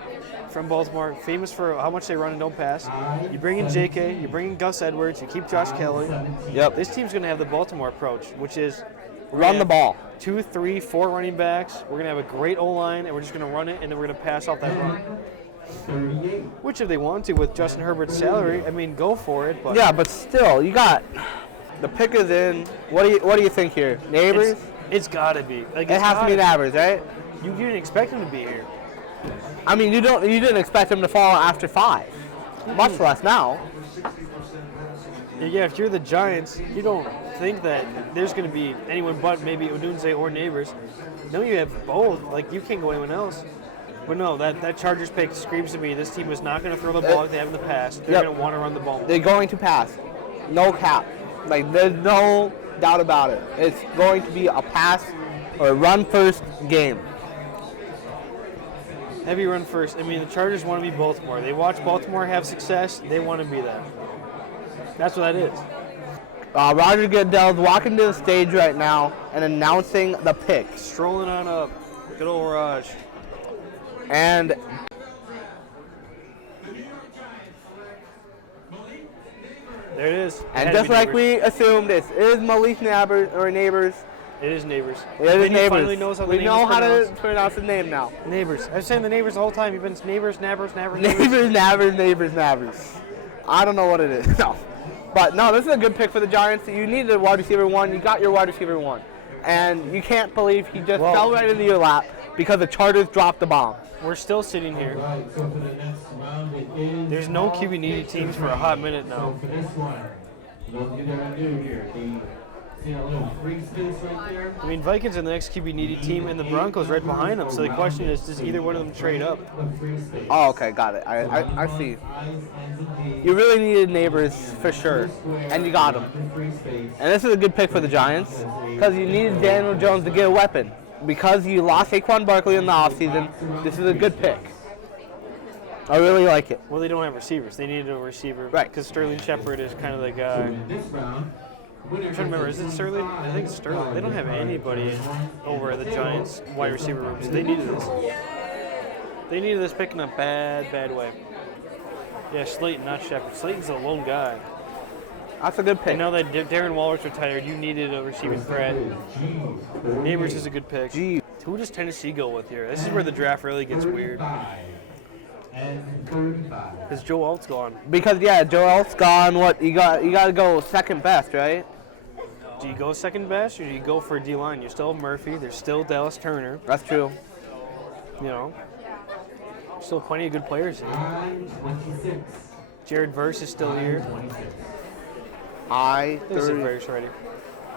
from Baltimore, famous for how much they run and don't pass. You bring in J.K., you bring in Gus Edwards, you keep Josh Kelly. Yep. This team's going to have the Baltimore approach, which is we're Run gonna the ball. have 2, 3, 4 running backs. We're going to have a great O-line, and we're just going to run it, and then we're going to pass off that run. Which, if they want to, with Justin Herbert's salary, I mean, go for it. But Yeah, but still, you got the pick is in. What do you think here? Neighbors? it's got to be. Like, It it's has to be gotta Neighbors, right? You didn't expect him to be here. I mean, you didn't expect him to fall after 5, much less now. Yeah, if you're the Giants, you don't think that there's going to be anyone but maybe Odunze or Neighbors. No, you have both. Like, you can't go anyone else. But no, that Chargers pick screams to me this team is not going to throw the ball like they have in the past. They're Yep. going to want to run the ball. They're going to pass. No cap. Like, there's no doubt about it. It's going to be a pass or a run first game. Heavy run first. I mean, the Chargers want to be Baltimore. They watch Baltimore have success. They want to be that. That's what that is. Roger Goodell's walking to the stage right now and announcing the pick. Strolling on up. Good old Raj. And There it is. and Had to just be like Neighbors. we assumed, this is Malik Neighbors or Neighbors. It is Neighbors. It is Vinny Neighbors. finally knows how the We name know is how to pronounced. pronounce the name now. Neighbors. I was saying the Neighbors the whole time. You've been Neighbors. Neighbors. I don't know what it is. No. But no, this is a good pick for the Giants. You needed a wide receiver 1. You got your wide receiver 1. And you can't believe he just Well- fell right into your lap because the Chargers dropped the bomb. We're still sitting here. So for the next round, it is There's no QB needed teams for a hot minute now. for this one. Those of you that are new here, see that little free space right there? I mean, Vikings are the next QB needed team, and the Broncos right behind them. So the question is, does either one of them trade up? The free space. Oh, okay, got it. I see. Eyes and the gate. You really needed Neighbors for sure, and you got him. Free space. And this is a good pick for the Giants because you needed Daniel Jones to get a weapon. Because you lost Saquon Barkley in the offseason, this is a good pick. I really like it. Well, they don't have receivers. They needed a receiver. Right. Because Sterling Shepard is kind of the guy. This round, I'm trying to remember. Is it Sterling? I think it's Sterling. They don't have anybody over at the Giants wide receiver room, so they needed this. They needed this pick in a bad way. Yeah, Slayton, not Shepard. Slayton's a lone guy. That's a good And pick. now that Darren Waller's retired, you needed a receiving threat. Neighbors is a good pick. Gee. Who does Tennessee go with here? This is where the draft really gets weird. and 35. Because Joe Alt's gone. Because yeah, Joel's gone. What you got to go second best, right? Do you go second best or do you go for a D-line? You still have Murphy. There's still Dallas Turner. That's true. You know, still plenty of good players here. 26. Jared Verse is still here. This is I-30. very ready.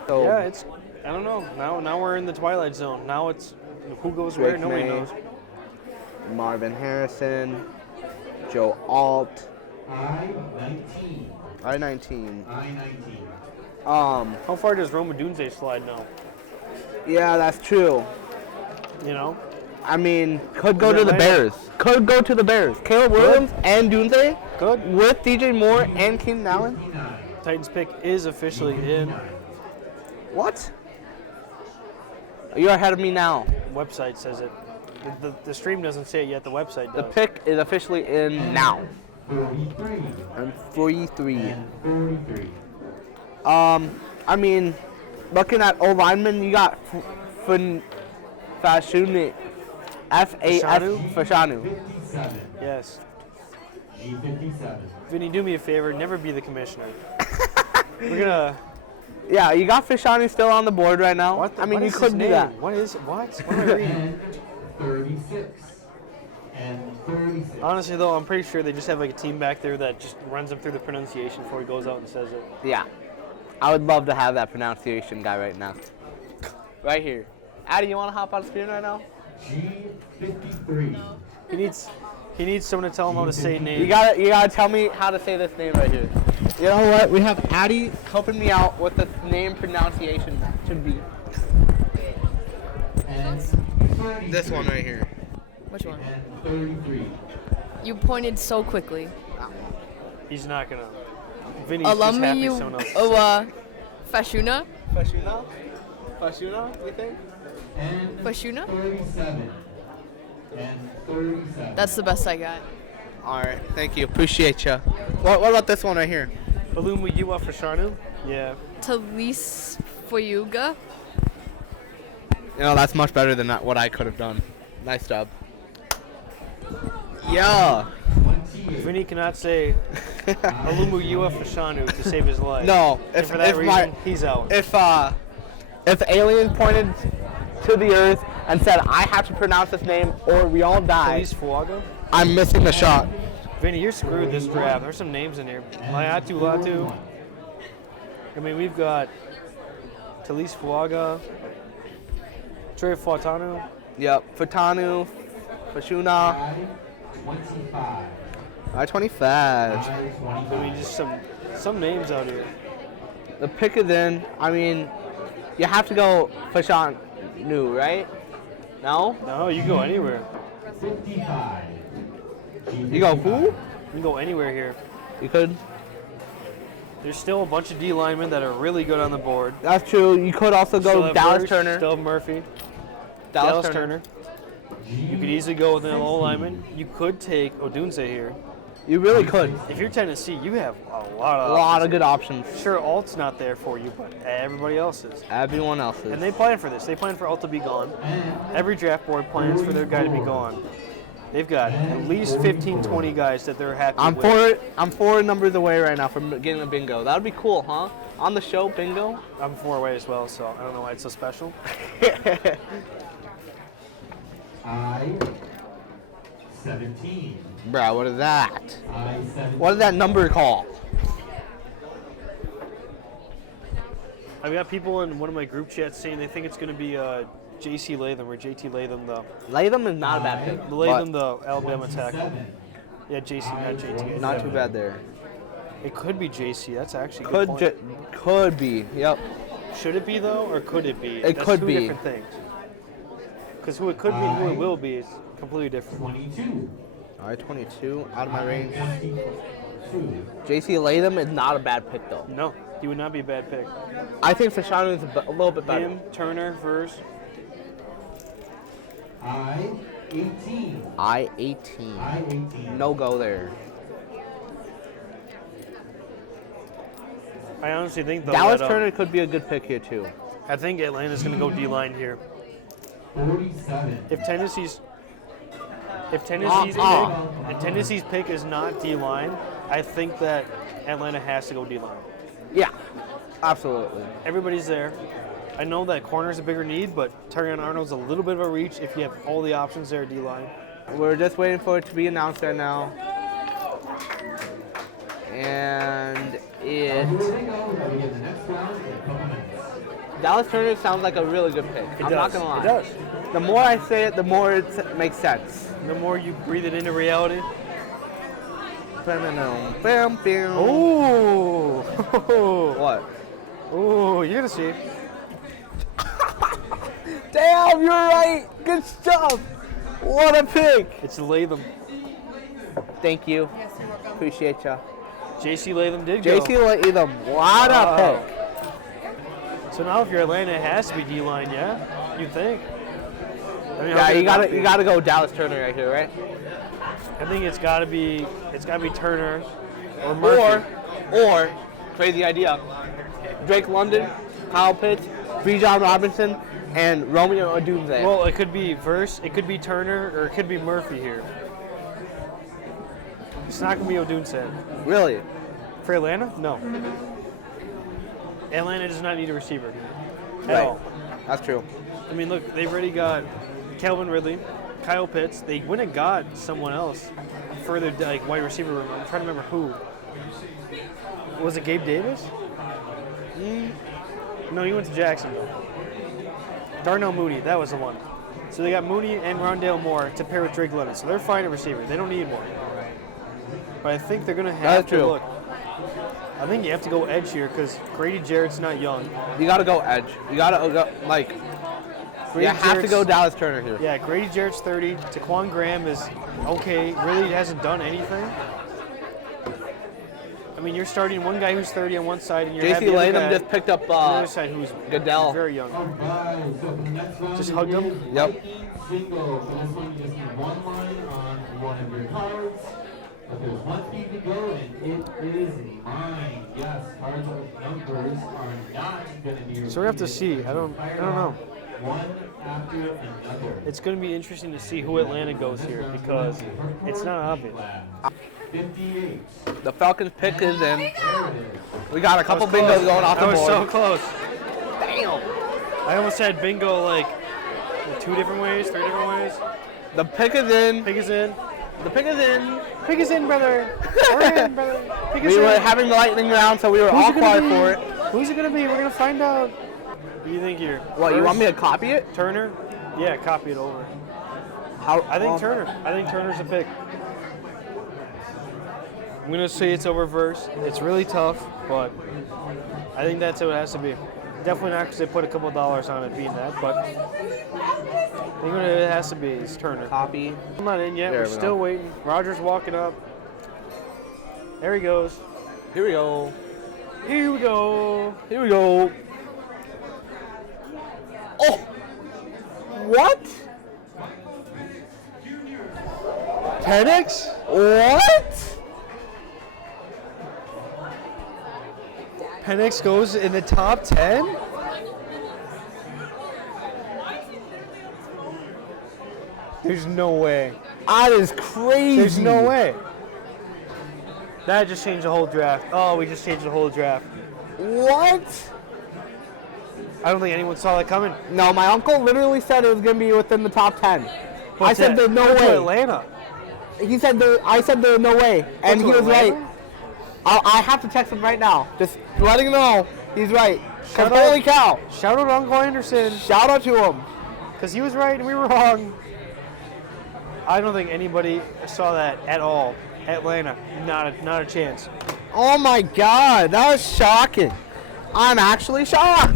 So Yeah, it's. I don't know. Now we're in the twilight zone. Now it's who goes where. Drake Nobody May. knows. Marvin Harrison, Joe Alt, I-19. I-19. I-19. How far does Roma Dunze slide now? Yeah, that's true. You know. I mean, could go Is to the Atlanta- Bears. Could go to the Bears. Caleb Williams and Dunze Good. with DJ Moore and Keenan Allen. Titans pick is officially in. What? You're ahead of me now. Website says it. The stream doesn't say it yet. The website The does. pick is officially in now. 43. I'm 43. And 43. I mean, looking at O linemen, you got Fashanu. Fashanu. 57. Yes. G57. Vinny, do me a favor. Never be the commissioner. We're gonna. Yeah, you got Fashanu still on the board right now. What? I mean, what you is could his do name? that. What is? What? What am I reading? And 36. And 36. Honestly, though, I'm pretty sure they just have like a team back there that just runs him through the pronunciation before he goes out and says it. Yeah. I would love to have that pronunciation guy right now. Right here. Addy, you want to hop on screen right now? G53. He needs someone to tell him how to say names. You gotta tell me how to say this name right here. You know what? We have Addy helping me out with the name pronunciation should be. And 33. This one right here. Which one? And 33. You pointed so quickly. He's not gonna. Vinny's just happy Alumni, someone else. Fashuna? Fashuna? Fashuna, you think? And Fashuna? 37. And 37. That's the best I got. All right, thank you. Appreciate you. What about this one right here? Alumu Yua Fashanu? Yeah. Talis Foyuga? You know, that's much better than what I could have done. Nice job. Yeah. 28. Vinny cannot say Alumu Yua Fashanu to save his life. No, And for that reason, he's out. if the alien pointed to the earth and said, I have to pronounce this name or we all die, Police Fuaga? I'm missing the shot. Vinny, you're screwed this draft. There's some names in here. Layatu Latu. I mean, we've got Talise Fuaga, Trey Fuatanu. Yep, Fatanu, Fashuna, I-25. I-25. I mean, just some names out here. The pick is in. I mean, you have to go Fashanu, right? No? No, you can go anywhere. 55. You go who? You can go anywhere here. You could. There's still a bunch of D linemen that are really good on the board. That's true. You could also Still go have Dallas Burch, Turner. Still have Murphy. Dallas Turner. You could easily go with an low lineman. You could take Odunze here. You really could. If you're Tennessee, you have a A lot lot of of good options. Sure, Alt's not there for you, but everybody else is. Everyone else is. And they plan for this. They plan for Alt to be gone. Every draft board plans for their guy to be gone. They've got at least 15, 20 guys that they're happy I'm with. for it. I'm 4 numbers away right now from getting a bingo. That would be cool, huh? On the show, bingo. I'm 4 away as well, so I don't know why it's so special. I-17. Bro, what is that? I-17. What is that number called? I've got people in one of my group chats saying they think it's going to be JC Latham or JT Latham, the Latham is not a bad pick. Latham, the Alabama tackle. 27. Yeah, JC, not JT. Not too bad there. It could be JC. That's actually a good point. Could be. Yep. Should it be though, or could it be? It That's could two be. different things. Because who it could be and who it will be is completely different. 22. All right, 22 out of my range. 22. JC Latham is not a bad pick though. No, he would not be a bad pick. I think Fashanu is a little bit better. Him, Turner, first. I-18. I-18. I-18. No go there. I honestly think though Dallas that, Turner could be a good pick here too. I think Atlanta's going to go D-line here. 47. If Tennessee's pick is not D-line, I think that Atlanta has to go D-line. Yeah, absolutely. Everybody's there. I know that corner's a bigger need, but Tarion Arnold's a little bit of a reach if you have all the options there at D-line. We're just waiting for it to be announced right now. And it. Here we go. We're going to begin the next round in a couple minutes. Dallas Turner sounds like a really good pick. I'm not gonna lie. It does. The more I say it, the more it makes sense. The more you breathe it into reality. Bam, bam, bam. Ooh. What? Ooh, you're gonna see. Damn, you're right. Good stuff. What a pick. It's Latham. Thank you. Appreciate ya. JC Latham did go. JC Latham, what a Wow. pick. So now if you're Atlanta, it has to be D-line, yeah? You think? I mean, how Yeah, could you it not gotta be? you gotta go Dallas Turner right here, right? I think it's gotta be Turner or Murphy. Or crazy idea. Drake London, Kyle Pitts, Bijan Robinson, and Romeo Odunze. Well, it could be it could be Turner, or it could be Murphy here. It's not gonna be Odunze. Really? For Atlanta? No. Atlanta does not need a receiver at Right. all. That's true. I mean, look, they've already got Calvin Ridley, Kyle Pitts. They went and got someone else, further like wide receiver room. I'm trying to remember who. Was it Gabe Davis? No, he went to Jacksonville. Darnell Mooney, that was the one. So they got Mooney and Rondale Moore to pair with Drake London. So they're fine at receiver. They don't need more. But I think they're going to have That's to true. look. I think you have to go edge here because Grady Jarrett's not young. You gotta go edge. You gotta go, like, Grady you have to Jarrett's- go Dallas Turner here. Yeah, Grady Jarrett's 30. Taquan Graham is okay. Really hasn't done anything. I mean, you're starting one guy who's 30 on one side, and you're JC having the other Latham guy just picked up on the other side who's Goodell. very young. All right, so for the next round, Just we're hugged him? beginning Yep. lightning bingo. For this one, you just need one line on one of your cards. But there's one speed to go, and it is mine. Yes, cards with numbers are not going to be. So we have to see. I don't know. One after another. It's going to be interesting to see who Atlanta goes here because it's not obvious. 58. The Falcons pick is in. There it is. We got a couple That was bingos close. going off the That was board. so close. Damn. I almost said bingo like 2 different ways, 3 different ways. The pick is in. Pig is in. The pick is in. Pig is in, brother. We're in, brother. Pig is We in. were having the lightning round, so we were Who's all it gonna quiet be? for it. Who's it gonna be? We're gonna find out. What do you think here? What, you want me to copy it? Turner? Yeah, copy it over. How? I think Turner. I think Turner's a pick. I'm gonna say it's over verse. It's really tough, but I think that's what it has to be. Definitely not because they put a couple dollars on it being that, but I think what it has to be is Turner. Copy. I'm not in yet. There We're we still go. waiting. Roger's walking up. There he goes. Here we go. Here we go. Here we go. Oh! What? Penix? What? Penix goes in the top 10? There's no way. That is crazy. There's no way. That just changed the whole draft. Oh, we just changed the whole draft. What? I don't think anyone saw that coming. No, my uncle literally said it was going to be within the top 10. But I said there's no way. Atlanta. He said I said there's no way, and to he was Atlanta? right. I have to text him right now. Just letting him know he's right. 'Cause Shout out- holy cow! Shout out Uncle Anderson, Shout out to him. because he was right and we were wrong. I don't think anybody saw that at all. Atlanta, not a chance. Oh my God, that was shocking. I'm actually shocked.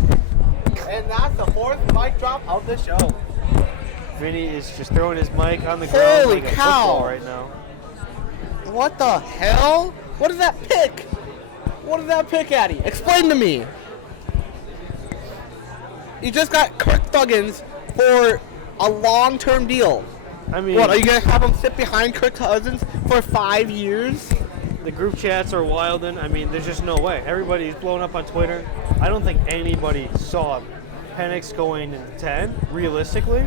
And that's the 4th mic drop of the show. Vinny is just throwing his mic on the ground Holy like a cow. football right now. What the hell? What is that pick? What is that pick, Addy? Explain to me. You just got Kirk Thuggins for a long-term deal. I mean, What, are you going to have him sit behind Kirk Cousins for 5 years? the group chats are wilding. I mean, there's just no way. Everybody's blowing up on Twitter. I don't think anybody saw Penix going in 10, realistically,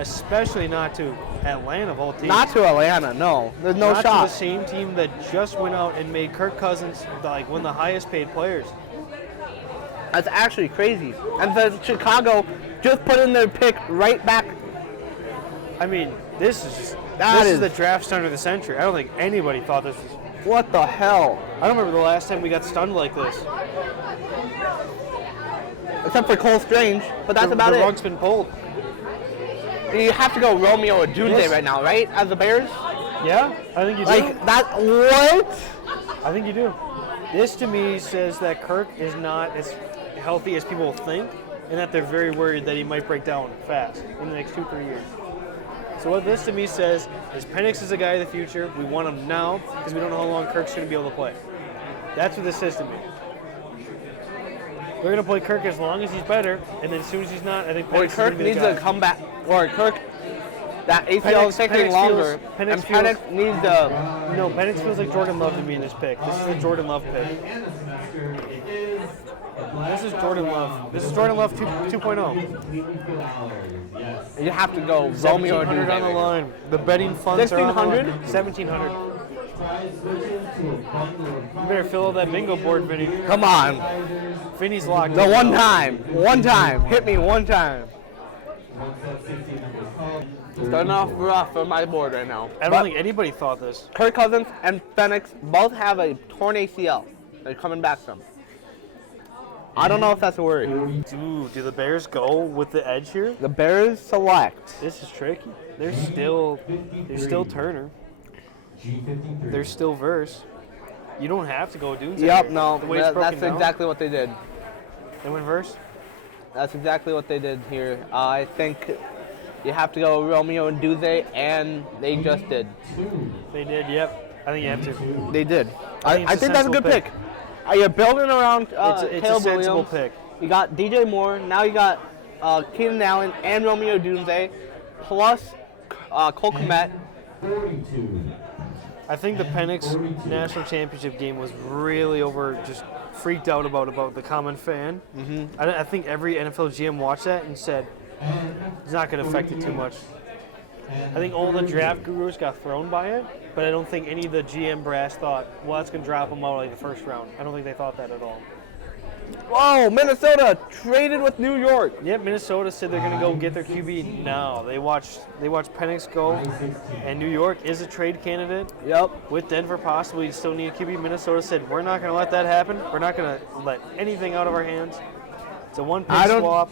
especially not to Atlanta of all teams. Not to Atlanta, no. There's no Not shot. to the same team that just went out and made Kirk Cousins like one of the highest paid players. That's actually crazy. And then Chicago just put in their pick right back. I mean, this is That this is is- the draft stunt of the century. I don't think anybody thought this was What the hell? I don't remember the last time we got stunned like this. Except for Cole Strange, but that's about the it. rug's been pulled. You have to go Romeo or Doomsday Yes. right now, right? As the Bears? Yeah, I think you do. Like, that, what? I think you do. This to me says that Kirk is not as healthy as people think, and that they're very worried that he might break down fast in the next 2-3 years. So what this to me says is Penix is a guy of the future. We want him now because we don't know how long Kirk's going to be able to play. That's what this says to me. We're going to play Kirk as long as he's better, and then as soon as he's not, I think Penix Or is going Kirk to be the needs guy. to come back. Or Kirk, that ACL is taking longer. Penix And Penix needs to. No, Penix feels like Jordan Love to me in this pick. This is the Jordan Love pick. This is Jordan Love. This is Jordan Love 2.0. You have to go Romeo or 1,700 Doomsday. on the line. The betting funds are on the line. 1,600? 1,700. You better fill out that bingo board, Vinny. Come on. Vinny's locked. The in. one time. One time. Hit me one time. Starting off rough for my board right now. I don't think anybody thought this. Kirk Cousins and Penix both have a torn ACL. They're coming back from. I don't know if that's a worry. Ooh, do the Bears go with the edge here? The Bears select. This is tricky. There's still Turner. There's still Verse. You don't have to go Doomsday. Yep, here. no, The way it's broken that's down. exactly what they did. They went Verse? That's exactly what they did here. I think you have to go Romeo and Doomsday, and they just did. They did, yep. I think you have to. They did. I think I it's a think that's a good sensible pick. You're building around It's a Caleb sensible Williams. pick. You got DJ Moore. Now you got Keenan Allen and Romeo Doomsday, plus Cole Kmet. I think the Penix National Championship game was really just freaked out about the common fan. Mm-hmm. I think every NFL GM watched that and said, it's not going to affect it too much. I think all the draft gurus got thrown by it, but I don't think any of the GM brass thought, well, that's going to drop them out like the first round. I don't think they thought that at all. Whoa, Minnesota traded with New York. Yep, Minnesota said they're going to go get their QB now. They watched Penix go, and New York is a trade candidate. Yep. With Denver possibly still need a QB. Minnesota said, we're not going to let that happen. We're not going to let anything out of our hands. It's a one-pick swap.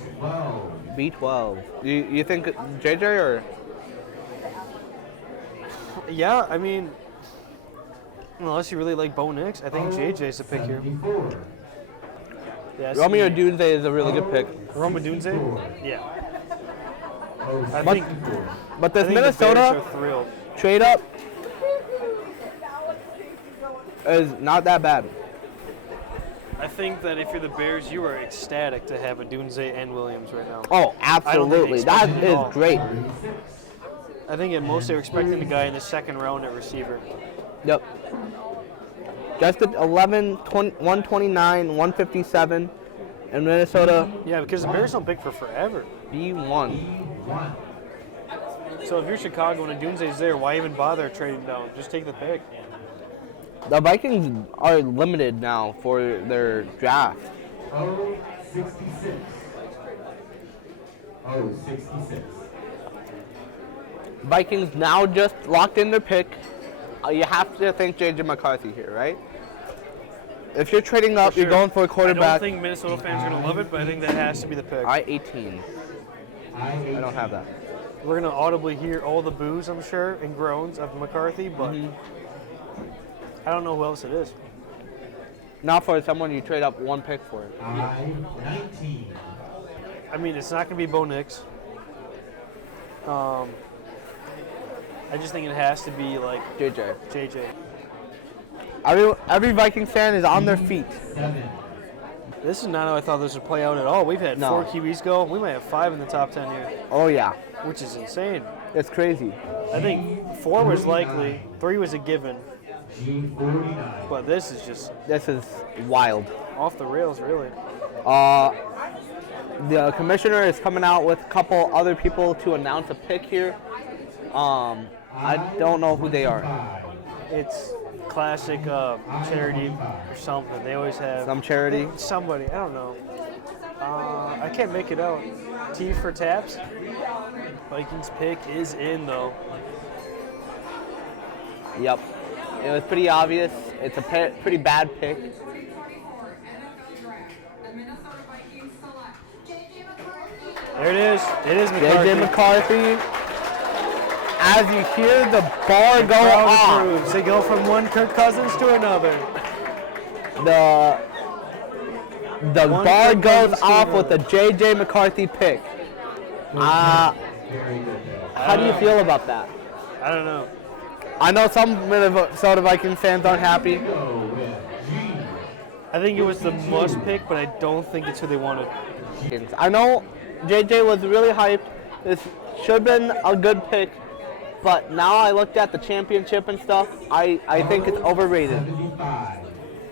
B12. You think JJ or? Yeah, I mean, unless you really like Bo Nix, I think JJ's a pick here. Yeah, Romeo Doomsday is a really good pick. Roma Dunze? Yeah. I But- think, But I this think the Bears Minnesota are thrilled. trade up is not that bad. I think that if you're the Bears, you are ecstatic to have a Dunze and Williams right now. Oh, absolutely. That expect it at is all. great. I think at most they're expecting the guy in the second round at receiver. Yep. Just at 11, 20, 129, 157, and Minnesota Yeah, because the Bears don't pick for forever. B1. So if you're Chicago and a Dunze's there, why even bother trading down? Just take the pick. The Vikings are limited now for their draft. 66. 66. Vikings now just locked in their pick. You have to think J.J. McCarthy here, right? If you're trading up, you're Sure. going for a I don't quarterback. think Minnesota fans are going to love it, but I think that has to be the pick. I-18. I don't have that. We're going to audibly hear all the boos, I'm sure, and groans of McCarthy, but I don't know who else it is. Not for someone you trade up one pick for. I-19. I mean, it's not going to be Bo Nix. I just think it has to be like JJ. JJ. Every Vikings fan is on their feet. 7. This is not how I thought this would play out at all. We've had No. 4 QBs go. We might have 5 in the top 10 here, Oh, yeah. which is insane. It's crazy. I think 4 was likely, 3 was a given, G49. but this is just This is wild. off the rails, really. The commissioner is coming out with a couple other people to announce a pick here. I don't know who they are. It's classic charity or something. They always have Some charity. somebody. I don't know. I can't make it out. T for taps. Vikings pick is in though. Yep. It was pretty obvious. It's a pretty bad pick. There it is. It is McCarthy. J.J. McCarthy. As you hear the bar go Crowd off, approves. They go from one Kirk Cousins to another. the One bar Kirk goes Cousins to off with another. the J.J. McCarthy pick. How do you feel about that? I don't know. I know some Minnesota Vikings fans aren't happy. I think it was the must pick, but I don't think it's who they wanted. I know JJ was really hyped. This should have been a good pick, but now I looked at the championship and stuff. I think it's overrated.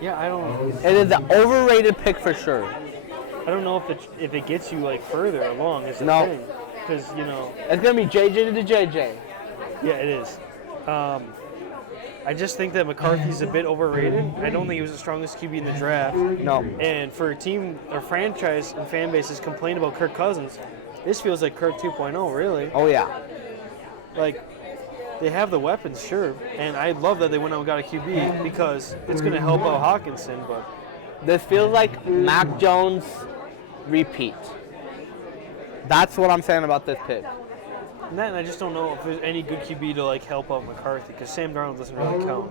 Yeah, I don't. It is an overrated pick for sure. I don't know if it gets you like further along. Is the No. thing, because It's gonna be JJ to JJ. yeah, it is. I just think that McCarthy's a bit overrated. I don't think he was the strongest QB in the draft. No. And for a team or franchise and fan bases complain about Kirk Cousins, this feels like Kirk 2.0, really. Oh yeah. Like, they have the weapons, sure. And I love that they went out and got a QB because it's going to help out Hawkinson, but This feels like Mac Jones repeat. That's what I'm saying about this pick. and then I just don't know if there's any good QB to like help out McCarthy because Sam Darnold doesn't really count.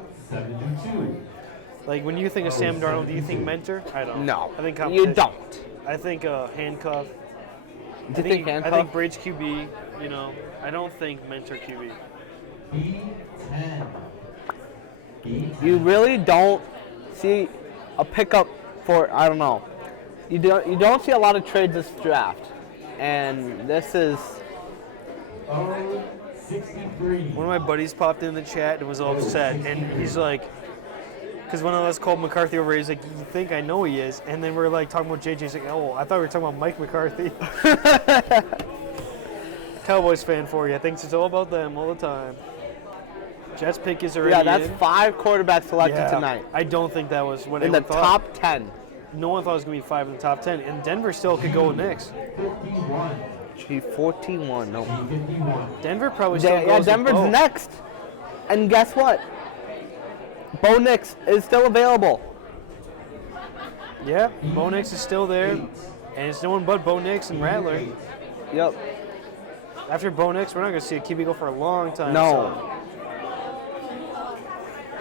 Like, when you think of Sam Darnold, do you think mentor? I don't. No, I think you competition. don't. I think handcuff. Do you think I handcuff? think bridge QB. I don't think mentor QB. You really don't see a pickup for, I don't know. You don't see a lot of trades this draft. And this is, One of my buddies popped in the chat and was all upset, and he's like, because one of us called McCarthy over, he's like, you think I know he is? And then we're like talking about JJ, he's like, oh, I thought we were talking about Mike McCarthy. Cowboys fan for you. I think it's all about them all the time. Jets pick is already yeah, that's in. 5 quarterbacks selected Yeah. tonight. I don't think that was what In the anyone thought. top 10. No one thought it was going to be 5 in the top 10, and Denver still could go next. Gee, 14-1, no. Denver probably still goes Yeah, with Denver's Bo. next. And guess what? Bo Nix is still available. Yeah, Bo Nix is still there, and it's no one but Bo Nix and Rattler. Yep. After Bo Nix, we're not going to see a QB go for a long time. No.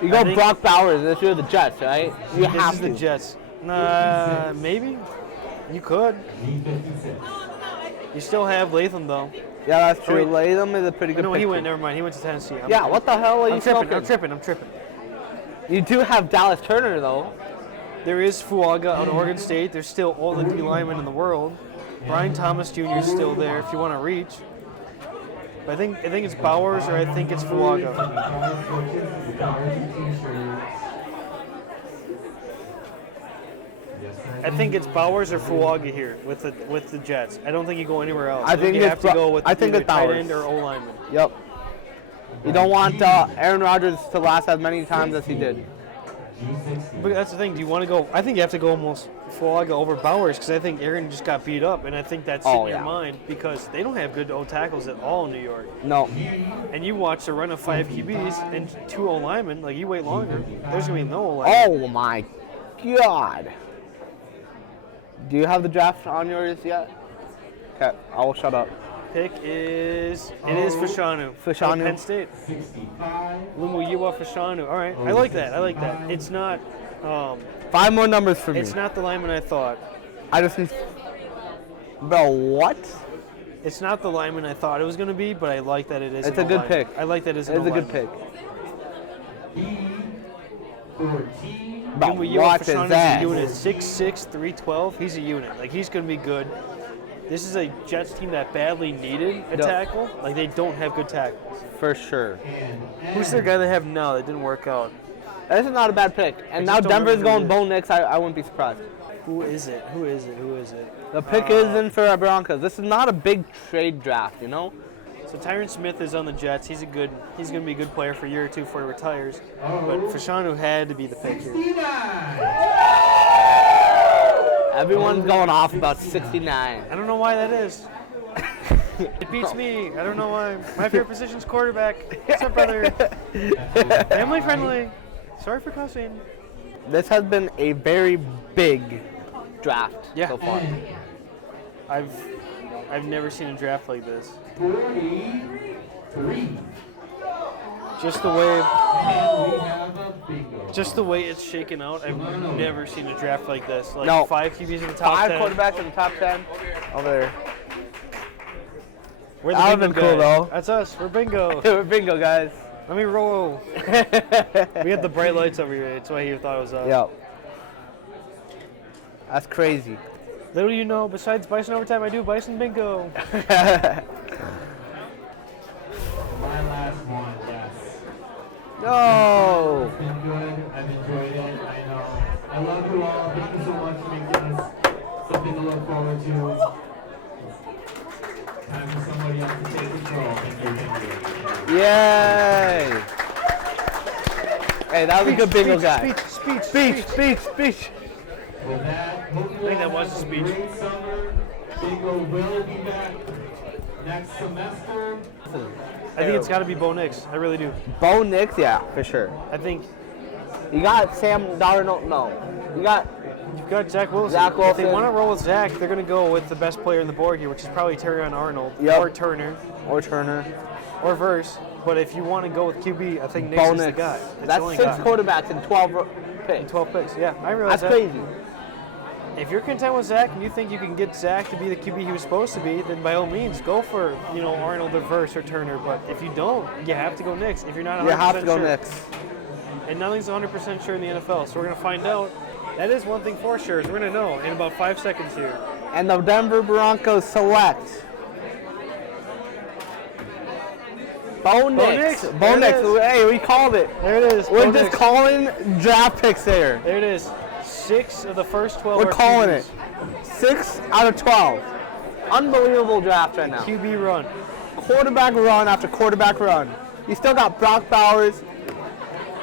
You I go think- Brock Bowers if you're the Jets, right? You This have is to. the Jets. Maybe. You could. You still have Latham, though. Yeah, that's true. Oh, wait. Latham is a pretty good No, pick. he went. Never mind. He went to Tennessee. Yeah, what the hell are you I'm tripping. smoking? I'm tripping. You do have Dallas Turner, though. There is Fuaga out of Oregon State. There's still all the D linemen in the world. Brian Thomas Jr. is still there if you want to reach. But I think it's Bowers or I think it's Fuaga. I think it's Bowers or Fuaga here with the Jets. I don't think you go anywhere else. I think you it's have to go with I think either it's tight Bowers. end or O lineman. Yep. You don't want Aaron Rodgers to last as many times as he did. But that's the thing. Do you want to go? I think you have to go almost Fuaga over Bowers because I think Aaron just got beat up, and I think that's in your yeah. mind because they don't have good O tackles at all in New York. No. And you watch a run of 5 QBs and 2 O linemen. Like you wait longer, there's gonna be no O linemen. Oh my God. Do you have the draft on yours yet? Okay, I will shut up. Pick is Fashanu. Fashanu. Penn State. Lumuyiwa Fashanu. All right, I like that. It's not. 5 more numbers for me. It's not the lineman I thought. I just need. Bro, what? It's not the lineman I thought it was going to be, but I like that it is. It's an a good O-lineman. pick. I like that it's It's an a good O-lineman. pick. Bro, Lumuyiwa watch his Fashanu's a ass. unit. 6'6", 312. He's a unit. Like he's going to be good. This is a Jets team that badly needed a Yep. tackle. Like they don't have good tackles. For sure. Who's their guy they have now that didn't work out? This is not a bad pick. And now just don't Denver's remember going who it Bo Nix. I wouldn't be surprised. Who is it? The pick is in for Broncos. This is not a big trade draft, you know? So Tyron Smith is on the Jets. He's going to be a good player for a year or two before he retires. But Fashanu had to be the pick here. Everyone's going off about 69. I don't know why that is. It beats me. I don't know why. My favorite position's quarterback. What's up, brother? Family friendly. Sorry for cussing. This has been a very big draft Yeah. so far. I've never seen a draft like this. 43. Just the way And we have a bingo. Just the way it's shaken out, I've never seen a draft like this. Like No. 5 QBs in the top 5 10. quarterbacks in the top 10 over there. We're the That would've bingo been cool, guys. though. That's us. We're bingo. Bingo, guys. Let me roll. We have the bright lights over here. That's why he thought it was us. Yep. That's crazy. Little you know, besides Bison Overtime, I do Bison Bingo. My last one, yes. No. It's been good. I've enjoyed it. I know. I love you all. Thank you so much for making this something to look forward to. Time for somebody else to take control. Thank you. Yay. Hey, that was a good bingo guy. Speech. With that, hope you I think that all was have a a speech. great summer. Bingo will be back next semester. I think it's got to be Bo Nix. I really do. Bo Nix, yeah, for sure. I think You got Sam Darnold, no. You got you've got Zach Wilson. Zach If Wilson. they want to roll with Zach, they're going to go with the best player on the board here, which is probably Terrion Arnold Yep. or Turner or Turner. or Verse. But if you want to go with QB, I think Nix Bo is the Nix. guy. It's the That's only 6 guy. quarterbacks and 12 picks. 12 picks. Yeah, I realize That's that. crazy. If you're content with Zach and you think you can get Zach to be the QB he was supposed to be, then by all means go for Arnold or Verse or Turner. But if you don't, you have to go Nix. If you're not 100% You have to go sure. Nix. And nothing's 100% sure in the NFL, so we're gonna find out. That is one thing for sure. Is we're gonna know in about 5 seconds here. And the Denver Broncos select Bo Nix. Nix. Bo There it Nix. is. Hey, we called it. There it is. We're Bo just Nix. calling draft picks there. There it is. 6 of the first 12. We're are calling QBs. it. 6 out of 12. Unbelievable draft right now. QB run. Quarterback run after quarterback run. You still got Brock Bowers.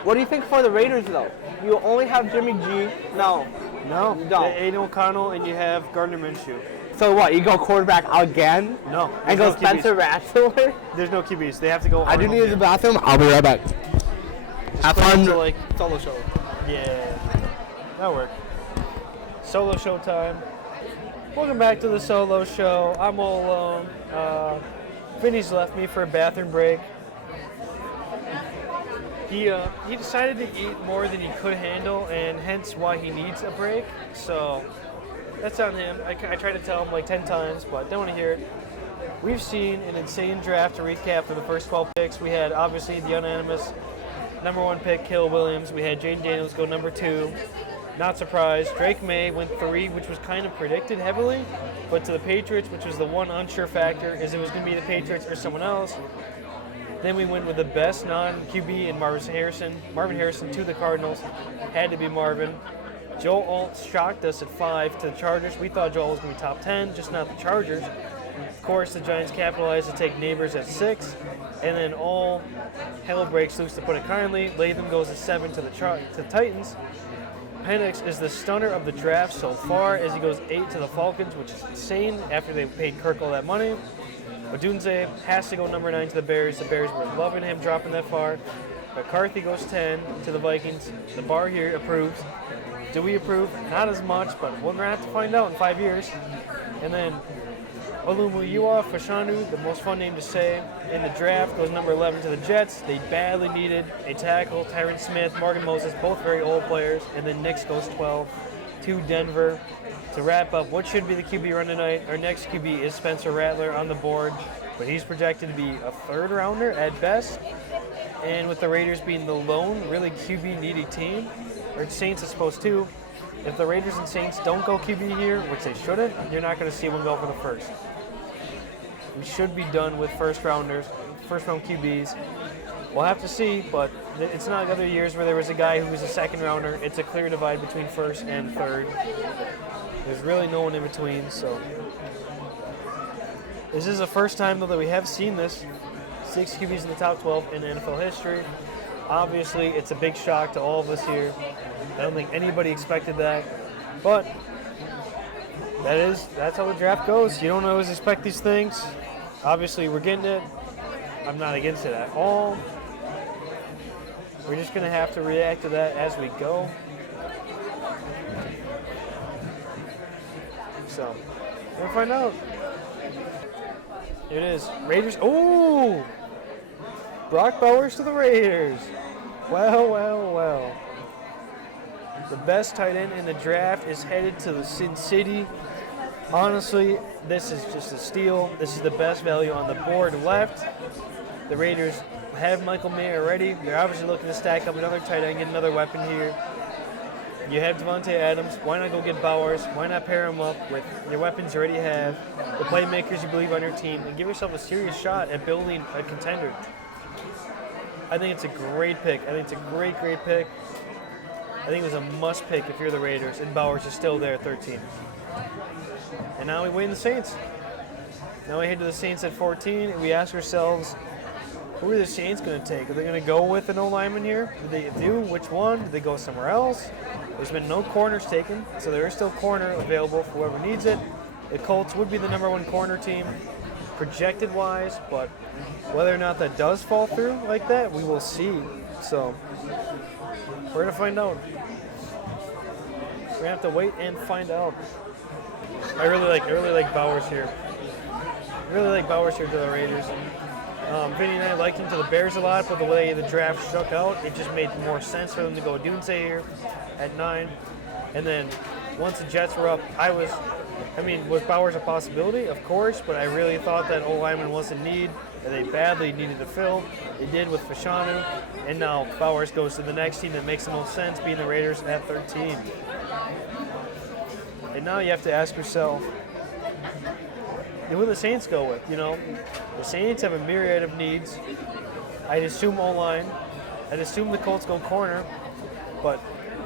What do you think for the Raiders, though? You only have Jimmy G. No. No. You don't. Aiden O'Connell and you have Gardner Minshew. So what? You go quarterback again? No. And there's go no QBs. Spencer Rattler? There's no QBs. They have to go. I do Arnold need to use here. the bathroom. I'll be right back. Have fun. To, like, Solo show. Yeah. That'll work. Solo show time. Welcome back to the solo show. I'm all alone. Vinny's left me for a bathroom break. He decided to eat more than he could handle, and hence why he needs a break. So that's on him. I tried to tell him like 10 times, but don't want to hear it. We've seen an insane draft to recap for the first 12 picks. We had obviously the unanimous number 1 pick, Caleb Williams. We had Jaden Daniels go number 2. Not surprised. Drake May went 3, which was kind of predicted heavily, but to the Patriots, which was the one unsure factor, is it was going to be the Patriots or someone else. Then we went with the best non-QB in Marvin Harrison to the Cardinals. Had to be Marvin. Joe Alt shocked us at 5 to the Chargers. We thought Joel was going to be top 10, just not the Chargers. Of course, the Giants capitalized to take Neighbors at 6, and then all hell breaks loose, to put it kindly. Latham goes at 7 to the Titans. Penix is the stunner of the draft so far, as he goes 8 to the Falcons, which is insane after they paid Kirk all that money. Odunze has to go number 9 to the Bears. The Bears were loving him dropping that far. McCarthy goes 10 to the Vikings. The bar here approves. Do we approve? Not as much, but we're going to have to find out in 5 years. And then Olumuyiwa Fashanu, the most fun name to say, in the draft, goes number 11 to the Jets. They badly needed a tackle. Tyron Smith, Morgan Moses, both very old players. And then Nix goes 12 to Denver. To wrap up, what should be the QB run tonight? Our next QB is Spencer Rattler on the board, but he's projected to be a 3rd rounder at best. And with the Raiders being the lone really QB needy team, or Saints I suppose too, if the Raiders and Saints don't go QB here, which they shouldn't, you're not going to see one go for the first. We should be done with first round QBs. We'll have to see, but it's not like other years where there was a guy who was a 2nd rounder. It's a clear divide between 1st and 3rd. There's really no one in between, so. This is the first time, though, that we have seen this. 6 QBs in the top 12 in NFL history. Obviously, it's a big shock to all of us here. I don't think anybody expected that. But that's how the draft goes. You don't always expect these things. Obviously, we're getting it. I'm not against it at all. We're just going to have to react to that as we go. So, we'll find out. Here it is. Raiders. Oh! Brock Bowers to the Raiders. Well, well, well. The best tight end in the draft is headed to the Sin City. Honestly, this is just a steal. This is the best value on the board left. The Raiders have Michael Mayer already. They're obviously looking to stack up another tight end, get another weapon here. You have Devontae Adams. Why not go get Bowers? Why not pair him up with your weapons you already have, the playmakers you believe on your team, and give yourself a serious shot at building a contender? I think it's a great pick. I think it's a great, great pick. I think it was a must pick if you're the Raiders, and Bowers is still there at 13. And now we wait in the Saints. Now we head to the Saints at 14, and we ask ourselves, who are the Saints going to take? Are they going to go with an O-lineman here? Did they do? Which one? Did they go somewhere else? There's been no corners taken, so there is still corner available for whoever needs it. The Colts would be the #1 corner team, projected-wise, but whether or not that does fall through like that, we will see. So we're going to find out. We're going to have to wait and find out. I really like Bowers here. I really like Bowers here to the Raiders. Vinny and I liked him to the Bears a lot, but the way the draft shook out, it just made more sense for them to go Dunze here at 9. And then once the Jets were up, was Bowers a possibility? Of course, but I really thought that O-lineman was a need that they badly needed to fill. They did with Fashanu, and now Bowers goes to the next team that makes the most sense, being the Raiders at 13. And now you have to ask yourself, who will the Saints go with? You know, the Saints have a myriad of needs. I'd assume O-line. I'd assume the Colts go corner. But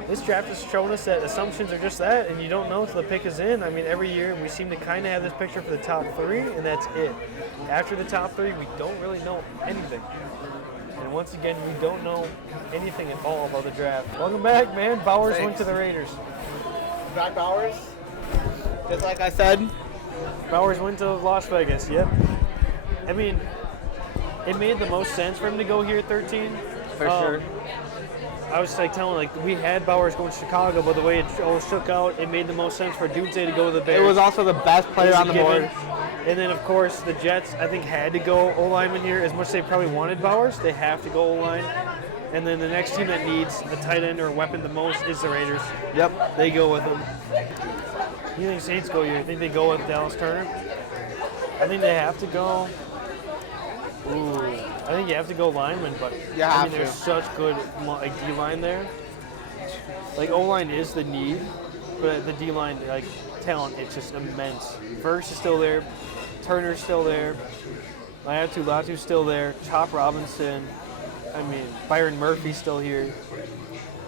this draft has shown us that assumptions are just that, and you don't know until the pick is in. I mean, every year we seem to kind of have this picture for the top 3, and that's it. After the top 3, we don't really know anything. And once again, we don't know anything at all about the draft. Welcome back, man. Bowers went to the Raiders. Brock Bowers, just like I said. Bowers went to Las Vegas, yep. I mean, it made the most sense for him to go here at 13. For sure. I was we had Bowers going to Chicago, but the way it all shook out, it made the most sense for Dunze to go to the Bears. It was also the best player on the board. And then, of course, the Jets, I think, had to go O-lineman here. As much as they probably wanted Bowers, they have to go O-line. And then the next team that needs a tight end or a weapon the most is the Raiders. Yep. They go with them. You think Saints go here? You think they go with Dallas Turner? I think they have to go. Ooh, I think you have to go lineman, but there's such good D-line there. Like O-line is the need, but the D-line talent, it's just immense. Verse is still there, Turner's still there, Latu's still there, Chop Robinson. I mean, Byron Murphy's still here.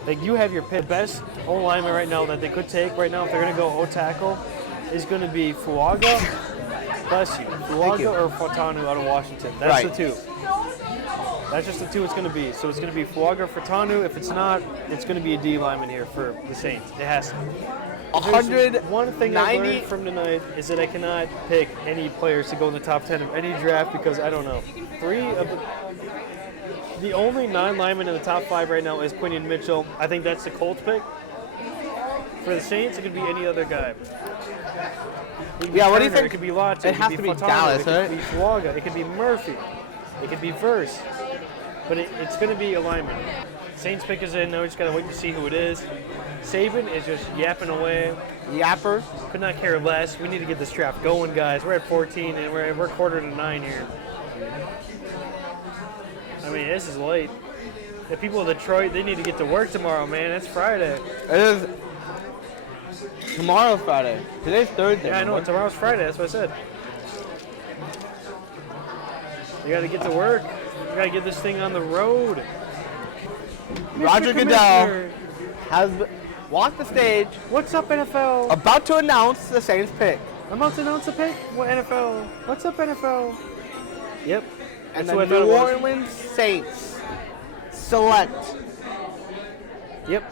Like, you have your pick. The best O-lineman right now that they could take right now, if they're going to go O-tackle, is going to be Fuaga. Bless you. Fuaga or Furtado out of Washington. That's the two. That's just the two it's going to be. So it's going to be Fuaga or Furtado. If it's not, it's going to be a D lineman here for the Saints. It has to. 190. One thing I learned from tonight is that I cannot pick any players to go in the top 10 of any draft because I don't know. The only non-lineman in the top 5 right now is Quinion Mitchell. I think that's the Colts pick. For the Saints, it could be any other guy. Yeah, what do you think? It could be Latu. It has to be Dallas, right? It could be Fuaga. It could be Murphy. It could be Verse. But it's going to be a lineman. Saints pick is in. Now we just got to wait to see who it is. Saban is just yapping away. Yapper. Could not care less. We need to get this draft going, guys. We're at 14, and we're quarter to 9 here. I mean, this is late. The people of Detroit, they need to get to work tomorrow, man. It's Friday. It is. Tomorrow's Friday. Today's Thursday. Yeah, I know. Tomorrow's Friday. That's what I said. You got to get to work. You got to get this thing on the road. Roger Goodell has walked the stage. What's up, NFL? About to announce the Saints pick. I'm about to announce the pick? What NFL? What's up, NFL? Yep. And That's the New Orleans Saints select. Yep.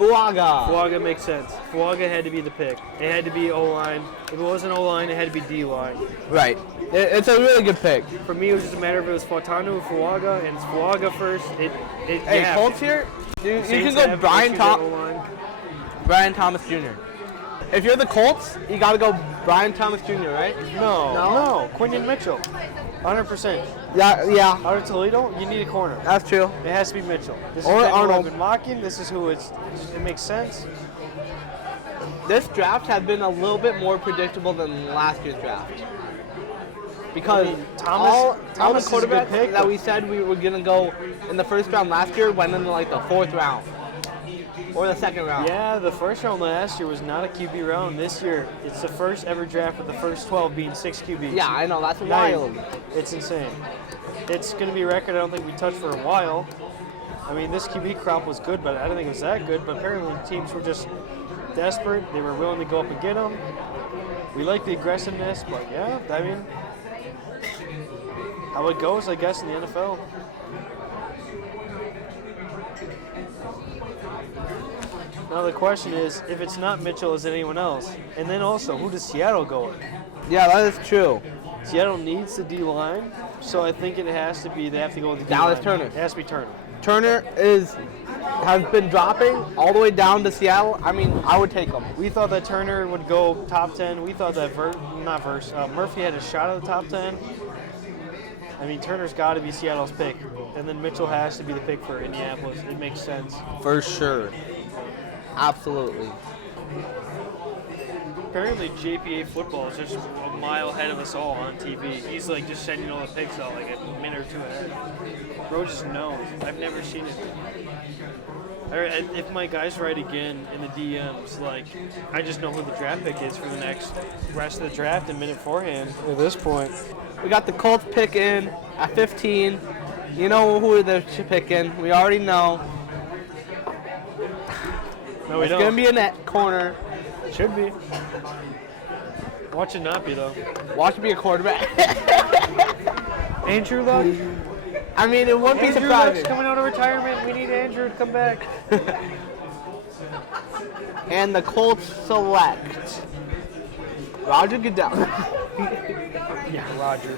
Fuaga makes sense. Fuaga had to be the pick. It had to be O-line. If it wasn't O-line, it had to be D-line. Right. It's a really good pick. For me, it was just a matter of it was Fautanu or Fuaga, and it's Fuaga first. Hey, Colts here, you can go Brian Thomas Jr. If you're the Colts, you got to go Brian Thomas Jr., right? No. Quinion Mitchell. 100%. Yeah. Out of Toledo, you need a corner. That's true. It has to be Mitchell. This Or is the Arnold. I've been mocking. This is who it makes sense. This draft has been a little bit more predictable than last year's draft. Because all the Thomas is a good quarterbacks pick, that we said we were going to go in the first round last year went in like the 4th round. Or the 2nd round. Yeah, the first round last year was not a QB round. This year, it's the first ever draft with the first 12 being 6 QBs. Yeah, I know. That's wild. It's insane. It's going to be a record I don't think we touched for a while. I mean, this QB crop was good, but I don't think it was that good. But apparently teams were just desperate. They were willing to go up and get them. We like the aggressiveness, but yeah, I mean, how it goes, I guess, in the NFL. Now the question is, if it's not Mitchell, is it anyone else? And then also, who does Seattle go with? Yeah, that is true. Seattle needs the D-line, so I think they have to go with the Dallas D-line. Turner. It has to be Turner. Turner has been dropping all the way down to Seattle. I mean, I would take him. We thought that Turner would go top 10. We thought that Murphy had a shot at the top 10. I mean, Turner's got to be Seattle's pick. And then Mitchell has to be the pick for Indianapolis. It makes sense. For sure. Absolutely. Apparently, JPA football is just a mile ahead of us all on TV. He's like just sending all the picks out like a minute or two ahead. Bro just knows. I've never seen it. If my guy's right again in the DMs, like, I just know who the draft pick is for the next rest of the draft a minute beforehand at this point. We got the Colts pick in at 15. You know who they're picking. We already know. No, we it's don't. going to be a net corner. Should be. Watch it not be, though. Watch it be a quarterback. Andrew Luck? I mean, it wouldn't be Andrew surprising. Luck's coming out of retirement. We need Andrew to come back. And the Colts select Roger Goodell. Yeah, Roger.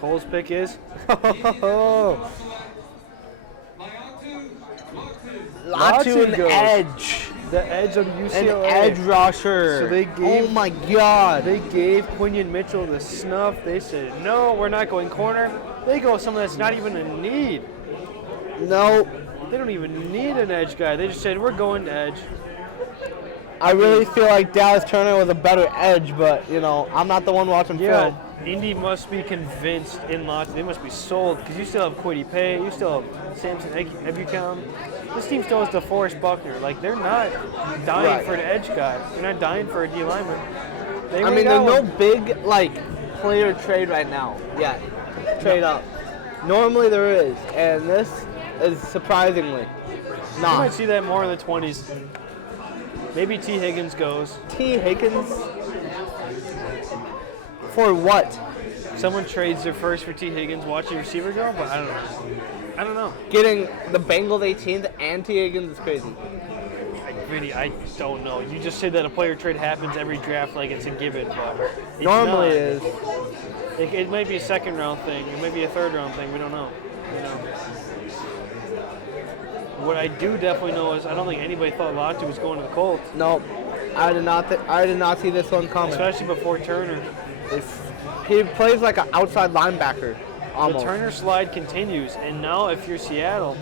Cole's pick is? Latu an goes. edge. The edge of UCLA. An edge rusher. So they gave, oh my God. They gave Quinion Mitchell the snuff. They said, no, we're not going corner. They go someone that's not even in need. No. They don't even need an edge guy. They just said, we're going to edge. I really feel like Dallas Turner was a better edge, but, you know, I'm not the one watching film. Indy must be convinced in Latu. They must be sold because you still have Quiddy Pay. You still have Samson Ebukam. This team still has DeForest Buckner. Like, they're not dying for an edge guy. They're not dying for a D lineman. I mean, there's no big, like, player trade right now yet. Trade up. Normally there is, and this is surprisingly not. You might see that more in the 20s. Maybe T. Higgins goes. T. Higgins? For what? Someone trades their first for T. Higgins, watch your receiver go, but I don't know. Getting the Bengals 18th and T. Higgins is crazy. Vinny, I don't know. You just said that a player trade happens every draft like it's a given, but it's normally not. it is. It might be a second round thing. It might be a third round thing. We don't know. You know. What I do definitely know is I don't think anybody thought Latu was going to the Colts. Nope. I did not see this one coming. Especially before Turner. He plays like an outside linebacker, almost. The Turner slide continues, and now if you're Seattle,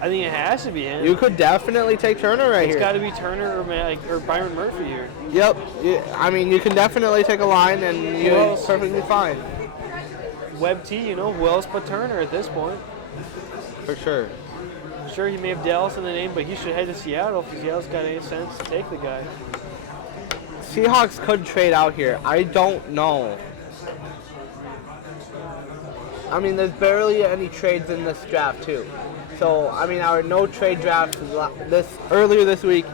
I think it has to be him. You could definitely take Turner here. It's got to be Turner or Byron Murphy here. Yep. I mean, you can definitely take a line, and you're perfectly fine. Webb T, you know, who else but Turner at this point? For sure. Sure, he may have Dallas in the name, but he should head to Seattle if Seattle's got any sense to take the guy. Seahawks could trade out here. I don't know. I mean, there's barely any trades in this draft, too. So, I mean, our no-trade draft earlier this week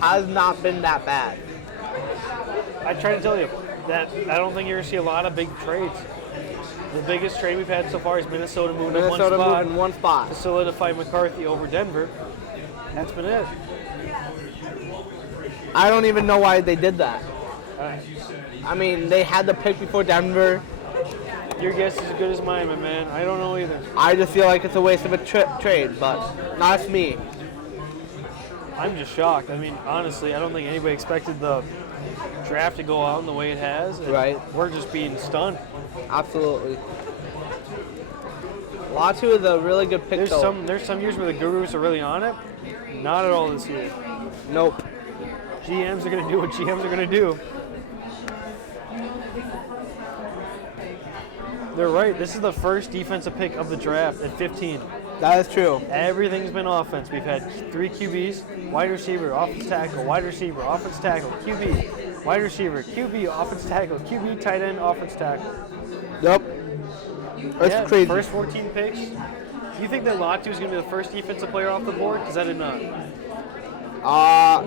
has not been that bad. I try to tell you, that I don't think you're going to see a lot of big trades. The biggest trade we've had so far is Minnesota moving Minnesota one spot moving one spot. to solidify McCarthy over Denver. That's been it. I don't even know why they did that. I mean, they had the pick before Denver. Your guess is as good as mine, my man. I don't know either. I just feel like it's a waste of a trade, but that's me. I'm just shocked. I mean, honestly, I don't think anybody expected the draft to go out in the way it has. And Right. We're just being stunned. Absolutely. Latu is a really good pick, though. There's some years where the Gurus are really on it. Not at all this year. Nope. GMs are going to do what GMs are going to do. They're right. This is the first defensive pick of the draft at 15. That is true. Everything's been offense. We've had 3 QBs, wide receiver, offense tackle, wide receiver, offense tackle, QB, wide receiver, QB, offense tackle, QB, tight end, offense tackle. Yep. That's crazy. First 14 picks. Do you think that Latu is going to be the first defensive player off the board? Because I did not.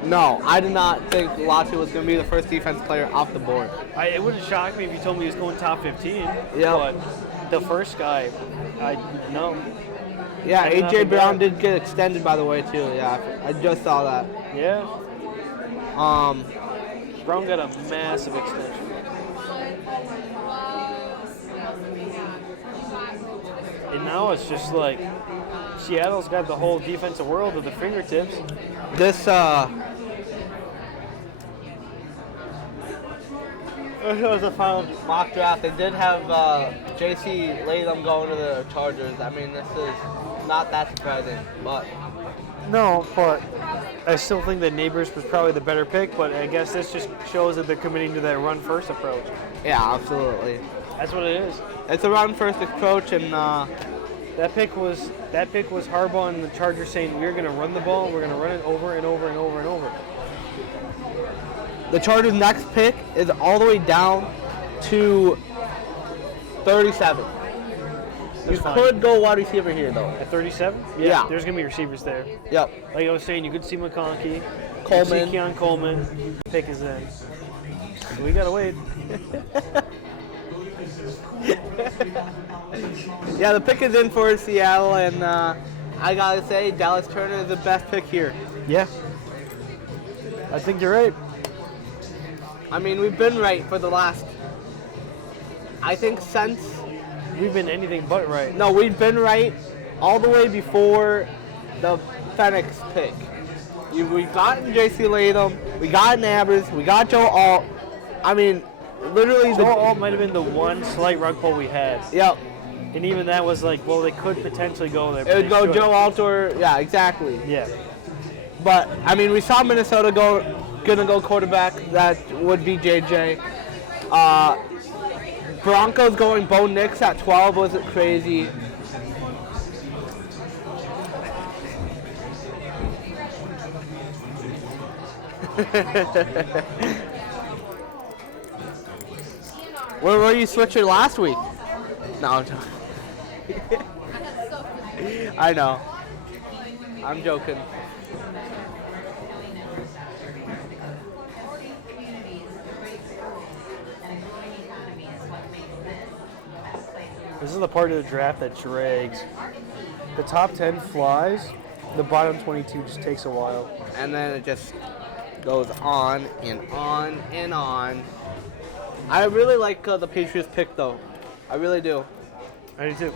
No, I did not think Latu was going to be the first defense player off the board. It wouldn't shock me if you told me he was going top 15. Yeah. But the first guy, no. Yeah, I did not A.J. think Brown that. did get extended, by the way, too. Yeah, I just saw that. Yeah. Brown got a massive extension. And now it's just like Seattle's got the whole defensive world at their fingertips. This, was a final mock draft. They did have J.C. Latham going to the Chargers. I mean, this is not that surprising, but No, but I still think that Neighbors was probably the better pick, but I guess this just shows that they're committing to that run-first approach. yeah, absolutely. That's what it is. It's a run-first approach, and That pick was Harbaugh and the Chargers saying, we're going to run the ball, we're going to run it over and over and over and over. the Chargers' next pick is all the way down to 37. You fine. could go wide receiver here, though. At 37? Yeah. There's going to be receivers there. Yep. Like I was saying, you could see McConkey, Coleman. you could see Keon Coleman. Pick is in. So we got to wait. Yeah, the pick is in for Seattle, and I gotta say, Dallas Turner is the best pick here. Yeah. I think you're right. I mean, we've been right for the last, I think, since. We've been anything but right. No, we've been right all the way before the Phoenix pick. We've gotten J.C. Latham, we got Nabers, we got Joe Alt. I mean, literally Joe Alt might have been the one slight rug pull we had. Yep. And even that was like, well, they could potentially go there. It but would they go should. Joe Alt or, yeah, exactly. Yeah. But, I mean, we saw Minnesota gonna go quarterback. That would be JJ. Broncos going Bo Nix at 12 wasn't crazy. Where were you switching last week? No, I'm joking. I know. I'm joking. This is the part of the draft that drags. The top 10 flies. The bottom 22 just takes a while. And then it just goes on and on and on. I really like the Patriots pick, though. I really do. I do too.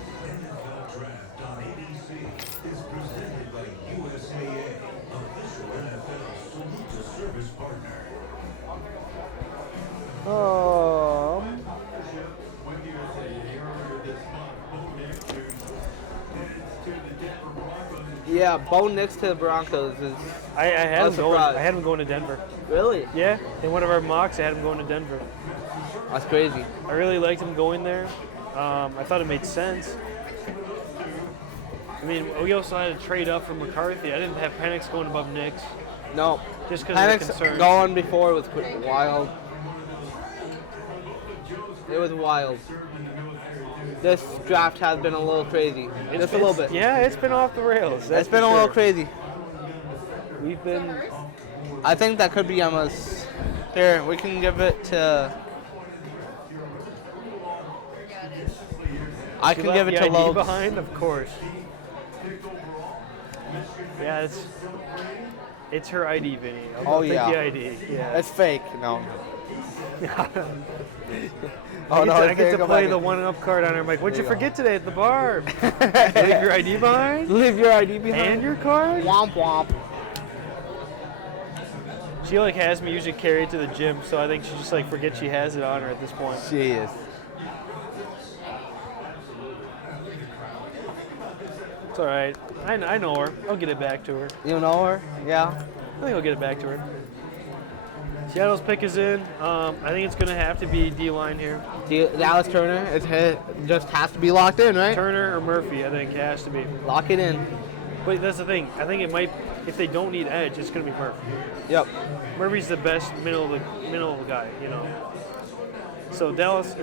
Yeah, Bo Nix to the Broncos is I had a him going. surprise. I had him going to Denver. Really? Yeah, in one of our mocks, I had him going to Denver. That's crazy. I really liked him going there. I thought it made sense. I mean, we also had to trade up for McCarthy. I didn't have Penix going above Nix. No. Just because of the Penix concerns. going before was wild. It was wild. This draft has been a little crazy. Just a little bit. Yeah, it's been off the rails. It's been a little crazy. We've been. I think that could be Emma's. Here, we can give it to I She can left give it the to ID Logan. behind, of course. Yeah, it's her ID, Vinny. I'll take yeah. the ID. Yeah. It's fake. No. I get to play the one-up card on her. I'm like, what'd you forget today at the bar? Leave your ID behind? Leave your ID behind. And your card? Womp womp. She like has me usually carry it to the gym, so I think she just like forgets she has it on her at this point. She is. It's all right. I know her. I'll get it back to her. You know her? Yeah. I think I'll get it back to her. Seattle's pick is in. I think it's gonna have to be D-line here. Dallas Turner, just has to be locked in, right? Turner or Murphy, I think it has to be. Lock it in. But that's the thing. I think it might. If they don't need edge, it's gonna be Murphy. Yep. Murphy's the best middle guy, you know. So Dallas.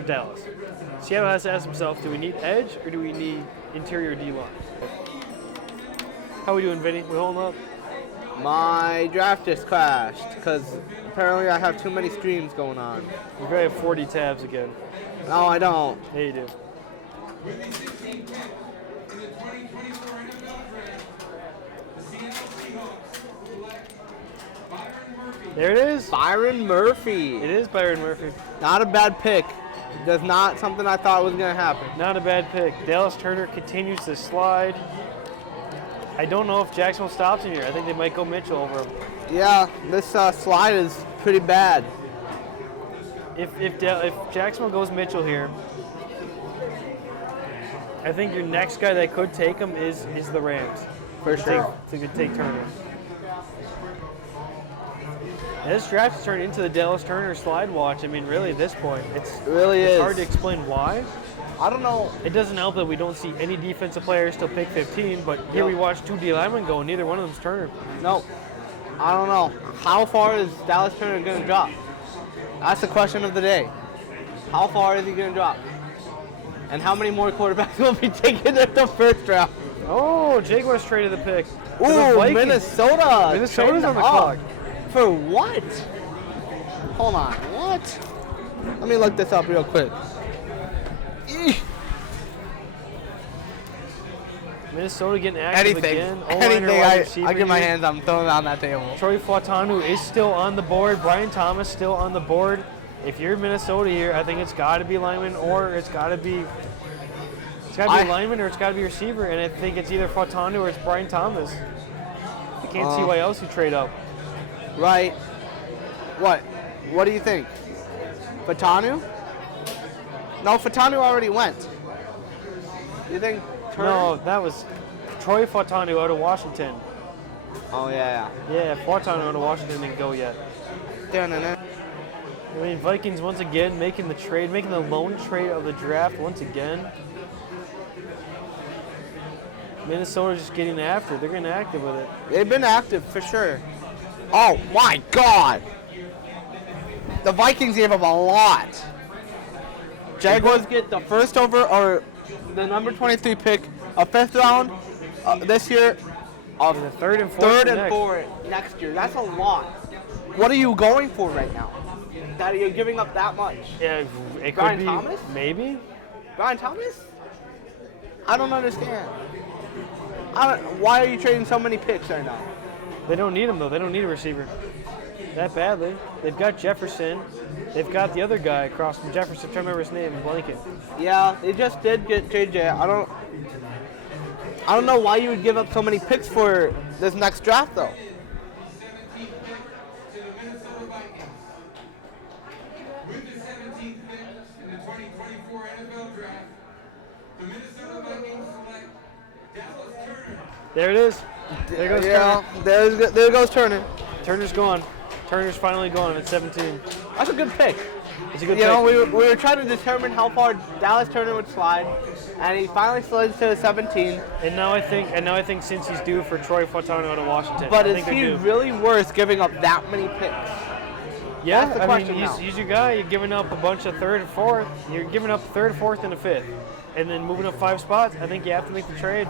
Seattle has to ask himself: do we need edge or do we need interior D-line? How we doing, Vinny? We holding up? My draft just crashed because apparently I have too many streams going on. You probably have 40 tabs again. No, I don't. Yeah, you do. There it is. Byron Murphy. It is Byron Murphy. Not a bad pick. That's not something I thought was going to happen. Not a bad pick. Dallas Turner continues to slide. I don't know if Jacksonville stops in here. I think they might go Mitchell over him. Yeah, this slide is pretty bad. If Jacksonville goes Mitchell here, I think your next guy that could take him is the Rams. For sure. To take Turner. And this draft has turned into the Dallas Turner slide watch. I mean, really, at this point, it's hard to explain why. I don't know. It doesn't help that we don't see any defensive players till pick 15, but here we watch two D linemen go, and neither one of them's Turner. No. I don't know. How far is Dallas Turner going to drop? That's the question of the day. How far is he going to drop? And how many more quarterbacks will be taken at the first round? Oh, Jaguars traded the pick. Ooh, Minnesota. Minnesota's on the clock. For what? Hold on. What? Let me look this up real quick. Minnesota getting active again. Anything I get my hands on, I'm throwing it on that table. Troy Fautanu is still on the board. Brian Thomas still on the board. If you're Minnesota here, I think it's got to be lineman or it's got to be lineman or it's got to be receiver. And I think it's either Fautanu or it's Brian Thomas. I can't see why else you trade up. Right. What? What do you think? Fautanu? No, Fautanu already went. You think? No, that was Troy Fautanu out of Washington. Oh, yeah. Yeah, Fautanu out of Washington didn't go yet. I mean, Vikings once again making the lone trade of the draft once again. Minnesota just getting after it. They're getting active with it. They've been active for sure. Oh, my God. The Vikings gave up a lot. Jaguars get the first or the number 23 pick, a fifth round this year, and the third and fourth next year. That's a lot. What are you going for right now? That you're giving up that much? Yeah, it Brian could be. Thomas? Maybe. Brian Thomas? I don't understand. Why are you trading so many picks right now? They don't need him though. They don't need a receiver that badly. They've got Jefferson. They've got the other guy across from Jefferson. I'm trying to remember his name. Blanket. Yeah, they just did get JJ. I don't know why you would give up so many picks for this next draft though. With the 17th pick in the 2024 NFL Draft, the Minnesota Vikings select Dallas Turner. There it is. There goes Turner. There goes Turner. Turner's gone. Turner's finally gone at 17. That's a good pick. It's a good pick. We were trying to determine how far Dallas Turner would slide, and he finally slides to the 17. And now I think since he's due for Troy Fautanu out of Washington. But is he really worth giving up that many picks? Yeah, I mean, he's your guy. You're giving up a bunch of third and fourth. You're giving up third, fourth, and a fifth. And then moving up 5 spots, I think you have to make the trade.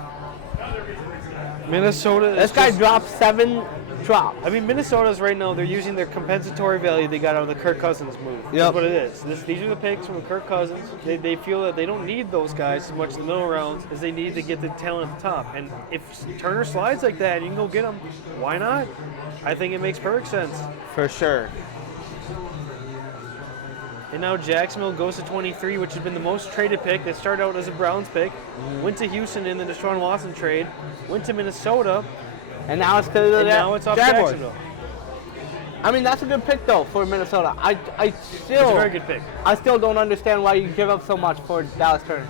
Minnesota. This guy dropped 7 drop. I mean, Minnesota's right now, they're using their compensatory value they got out of the Kirk Cousins move. Yep. That's what it is. These are the picks from Kirk Cousins. They feel that they don't need those guys as much in the middle rounds as they need to get the talent at the top. And if Turner slides like that and you can go get him, why not? I think it makes perfect sense. For sure. And now Jacksonville goes to 23, which has been the most traded pick. That started out as a Browns pick, went to Houston in the Deshaun Watson trade, went to Minnesota, And now it's because of and the now it's off Jaguars. Jacksonville. I mean, that's a good pick, though, for Minnesota. I It's still, a very good pick. I still don't understand why you give up so much for Dallas Turner.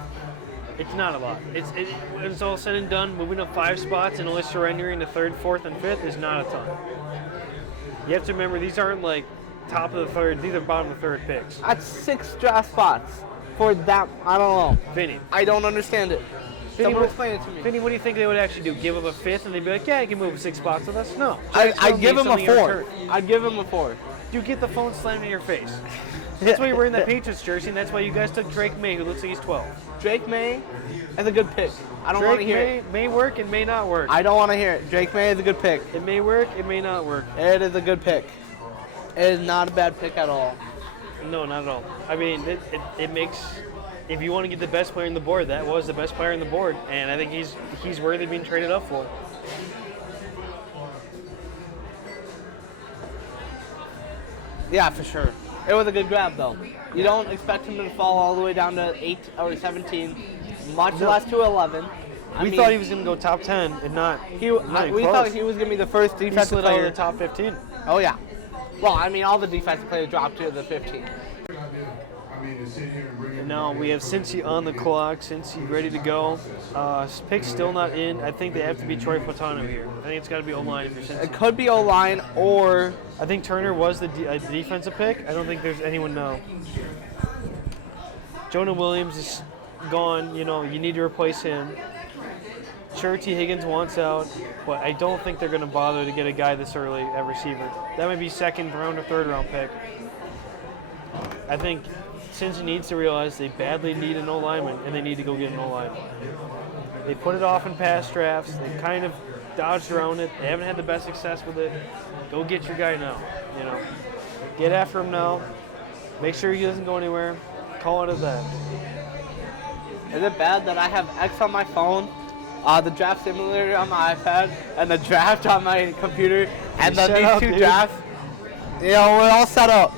It's not a lot. When it's all said and done, moving up 5 spots and only surrendering to 3rd, 4th, and 5th is not a ton. You have to remember, these aren't like top of the 3rd, these are bottom of the 3rd picks. That's 6 draft spots for that. I don't know. Vinny. I don't understand it. Vinny, Someone explain it to me. Vinny, what do you think they would actually do? Give him a 5th and they'd be like, yeah, you can move 6 spots with us? No. I'd give him a Something you 4. heard. I'd give him a 4. You get the phone slammed in your face. That's why you're wearing that Patriots jersey, and that's why you guys took Drake May, who looks like he's 12. Drake May is a good pick. I don't want to hear it. May work and may not work. I don't want to hear it. Drake May is a good pick. It may work, it may not work. It is a good pick. It is not a bad pick at all. No, not at all. I mean, it makes, if you want to get the best player on the board, that was the best player on the board, and I think he's worthy of being traded up for. Yeah, for sure. It was a good grab, though. You don't expect him to fall all the way down to 8 or 17, much less to 11. We thought he was going to go top 10 and not. We thought he was going to be the first He defensive slid out of player. the top 15. Oh, yeah. Well, I mean, all the defensive players dropped to the 15. And now we have Cincy on the clock. Cincy ready to go. Pick's still not in. I think they have to be Troy Platano here. I think it's got to be O-line for Cincy. It could be O-line or... I think Turner was the defensive pick. I don't think there's anyone now. Jonah Williams is gone. You know, you need to replace him. Sure, T. Higgins wants out, but I don't think they're going to bother to get a guy this early at receiver. That might be 2nd round or 3rd round pick. I think Cincy needs to realize they badly need an O-lineman, and they need to go get an O-lineman. They put it off in past drafts. They kind of dodged around it. They haven't had the best success with it. Go get your guy now. You know, get after him now. Make sure he doesn't go anywhere. Call it a that. Is it bad that I have X on my phone, the draft simulator on my iPad, and the draft on my computer, and then these two drafts? You know, we're all set up.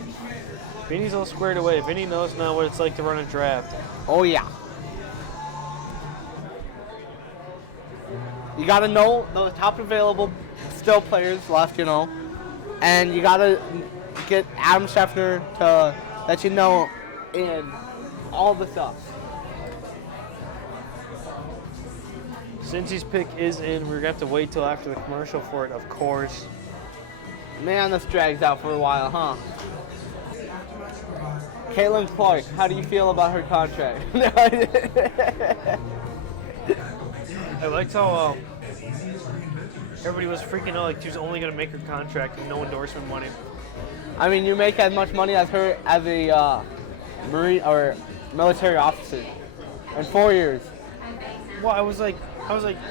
Vinny's all squared away. Vinny knows now what it's like to run a draft. Oh, yeah. You got to know the top available still players left, you know, and you got to get Adam Schefter to let you know in all the stuff. Cincy's pick is in. We're going to have to wait till after the commercial for it, of course. Man, this drags out for a while, huh? Caitlin Clark, how do you feel about her contract? I liked how everybody was freaking out like she was only going to make her contract and no endorsement money. I mean, you make as much money as her as a Marine or military officer in 4 years. Well, I was like,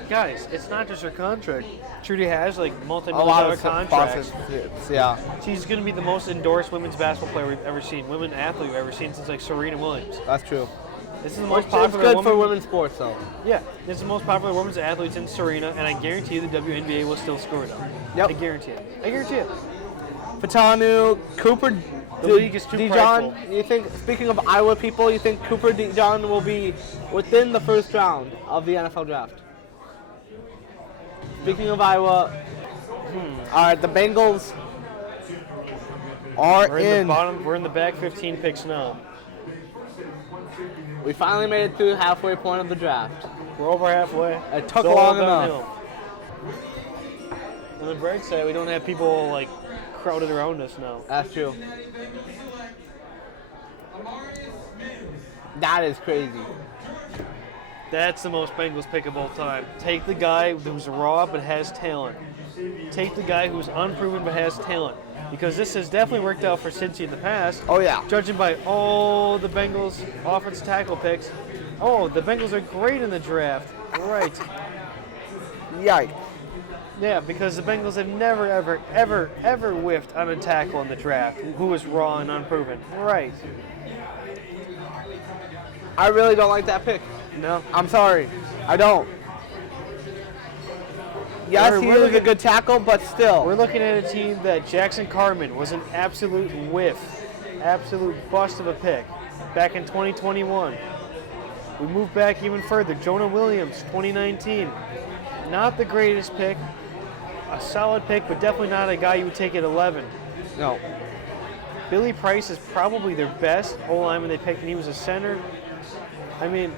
guys, it's not just her contract. Trudy has like A multi-million lot dollar of contracts. sponsorships, yeah. She's going to be the most endorsed women's basketball player we've ever seen, women athlete we've ever seen since like Serena Williams. That's true. This is the Which most is popular good woman. for women's sports, though. Yeah, this is the most popular women's athlete since Serena, and I guarantee you the WNBA will still score it up. Yep. I guarantee it. I guarantee it. Patanu, Cooper, The league is too Dijon. prideful. You think, speaking of Iowa people, you think Cooper Dijon will be within the first round of the NFL draft? Speaking of Iowa, all right, the Bengals are We're in the bottom. We're in the back 15 picks now. We finally made it to the halfway point of the draft. We're over halfway. It took It's all long downhill. enough. On the bright side, we don't have people like crowded around us now. That's true. That is crazy. That's the most Bengals pick of all time. Take the guy who's raw but has talent. Take the guy who's unproven but has talent. Because this has definitely worked out for Cincy in the past. Oh, yeah. Judging by all the Bengals offensive tackle picks. Oh, the Bengals are great in the draft. Right. Yikes. Yeah, because the Bengals have never, ever, ever, ever whiffed on a tackle in the draft who was raw and unproven. Right. I really don't like that pick. No. I'm sorry. I don't. Yes, We're he is a looking- good tackle, but still. We're looking at a team that Jackson Carman was an absolute whiff, absolute bust of a pick back in 2021. We move back even further. Jonah Williams, 2019. Not the greatest pick. A solid pick, but definitely not a guy you would take at 11. No. Billy Price is probably their best O-lineman they picked, and he was a center. I mean,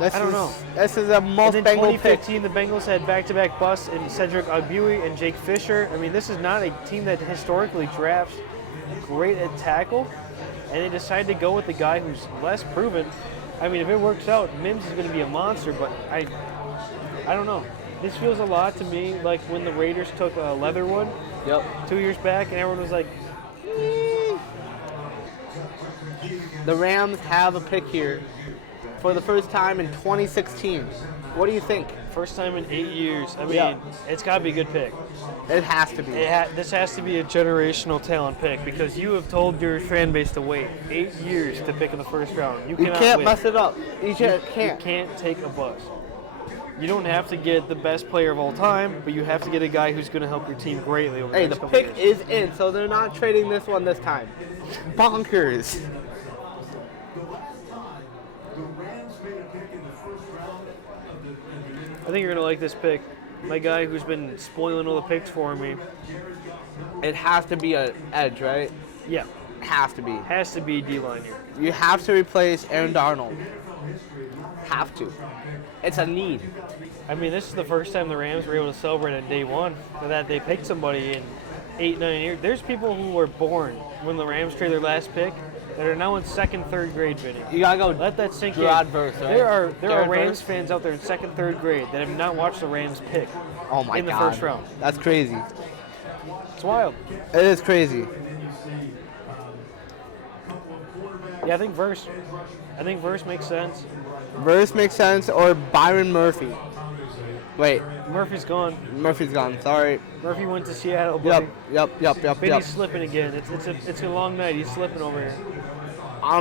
I don't know. This is a most And then Bengal pick. 2015, the Bengals had back-to-back busts in Cedric Ogbuie and Jake Fisher. I mean, this is not a team that historically drafts great at tackle, and they decided to go with the guy who's less proven. I mean, if it works out, Mims is going to be a monster, but I don't know. This feels a lot to me like when the Raiders took Leatherwood 2 years back, and everyone was like, The Rams have a pick here for the first time in 2016. What do you think? first time in 8 years. I mean, Yeah. it's got to be a good pick. It has to be. This has to be a generational talent pick because you have told your fan base to wait 8 years to pick in the first round. You cannot can't win. mess it up. You just You can't. can't take a bust. You don't have to get the best player of all time, but you have to get a guy who's going to help your team greatly over the Hey, next the couple pick years. is in, so they're not trading this one this time. Bonkers. I think you're going to like this pick. My guy who's been spoiling all the picks for me. It has to be an edge, right? Yeah, Has to be. has to be D-line here. You have to replace Aaron Darnold. Have to. It's a need. I mean, this is the first time the Rams were able to celebrate on day one that they picked somebody in 8-9 years. There's people who were born when the Rams traded their last pick that are now in second, third grade, Vinny. You gotta go. Let that sink Gerard in. Verse, right? There are Gerard Rams Verse? fans out there in second, third grade that have not watched the Rams pick Oh my in the God. first round. That's crazy. It's wild. It is crazy. Yeah, I think Verse makes sense. Verse makes sense, or Byron Murphy. Wait, Murphy's gone. Murphy's gone. Sorry. Murphy went to Seattle, buddy. Yep. Vinny's slipping again. It's a long night. He's slipping over here.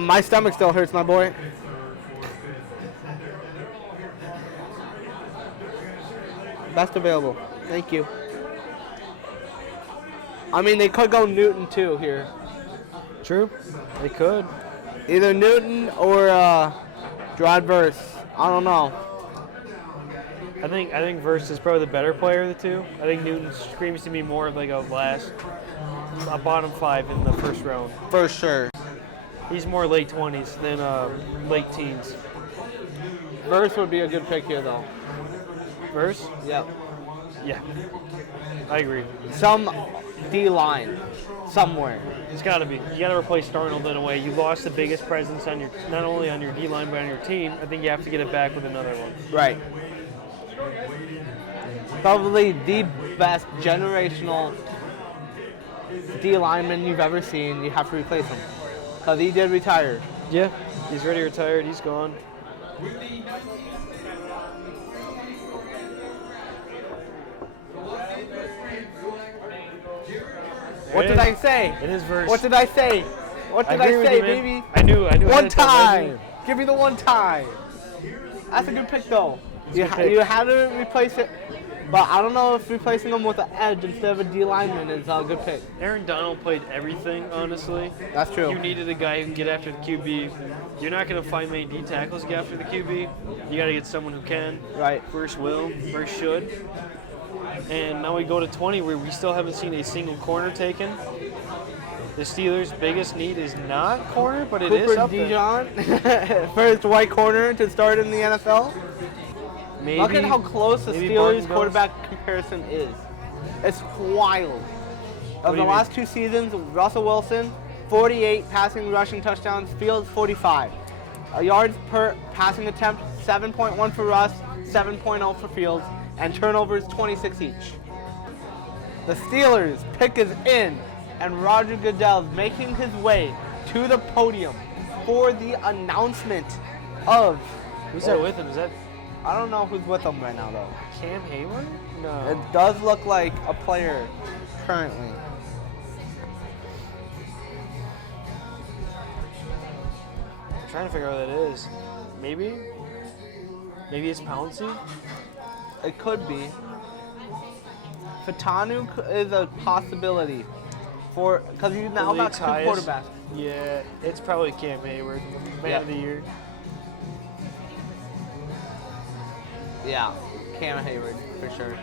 My stomach still hurts, my boy. Best available. Thank you. I mean, they could go Newton too here. True. They could. Either Newton or Gerard Verse. I don't know. I think Verse is probably the better player of the two. I think Newton screams to me more of like a bottom five in the first round. For sure. He's more late 20s than late teens. Verse would be a good pick here, though. Verse? Yep. Yeah. I agree. Some D-line somewhere. It's got to be. You got to replace Darnold in a way. You lost the biggest presence on your, not only on your D line but on your team. I think you have to get it back with another one. Right. Probably the best generational D lineman you've ever seen. You have to replace him because he did retire. Yeah. He's already retired. He's gone. What did I say? It is Verse. What did I say? What did I agree with say, you, man. baby? I knew. One time. Give me the one time. That's a good pick, though. You had to replace it, but I don't know if replacing him with an edge instead of a D lineman is a good pick. Aaron Donald played everything, honestly. That's true. You needed a guy who can get after the QB. You're not going to find many D tackles to get after the QB. You got to get someone who can. Right. Verse will. Verse should. And now we go to 20 where we still haven't seen a single corner taken. The Steelers' biggest need is not corner, but it is Cooper up there. Dijon, first white corner to start in the NFL. Maybe, Look at how close the maybe Steelers Barton goes. quarterback comparison is. It's wild. What Of do the you last 2 seasons, Russell Wilson, 48 passing rushing touchdowns, Fields 45. Yards per passing attempt, 7.1 for Russ, 7.0 for Fields, and turnovers 26 each. The Steelers pick is in, and Roger Goodell is making his way to the podium for the announcement of Who's that with him? Is that I don't know who's with them right now, though. Cam Hayward? No. It does look like a player currently. I'm trying to figure out who that is. Maybe it's Pouncey? It could be. Fatanu is a possibility because you now got League's two highest. quarterbacks. Yeah, it's probably Cam Hayward, man of the year. Yeah, Cam Hayward for sure.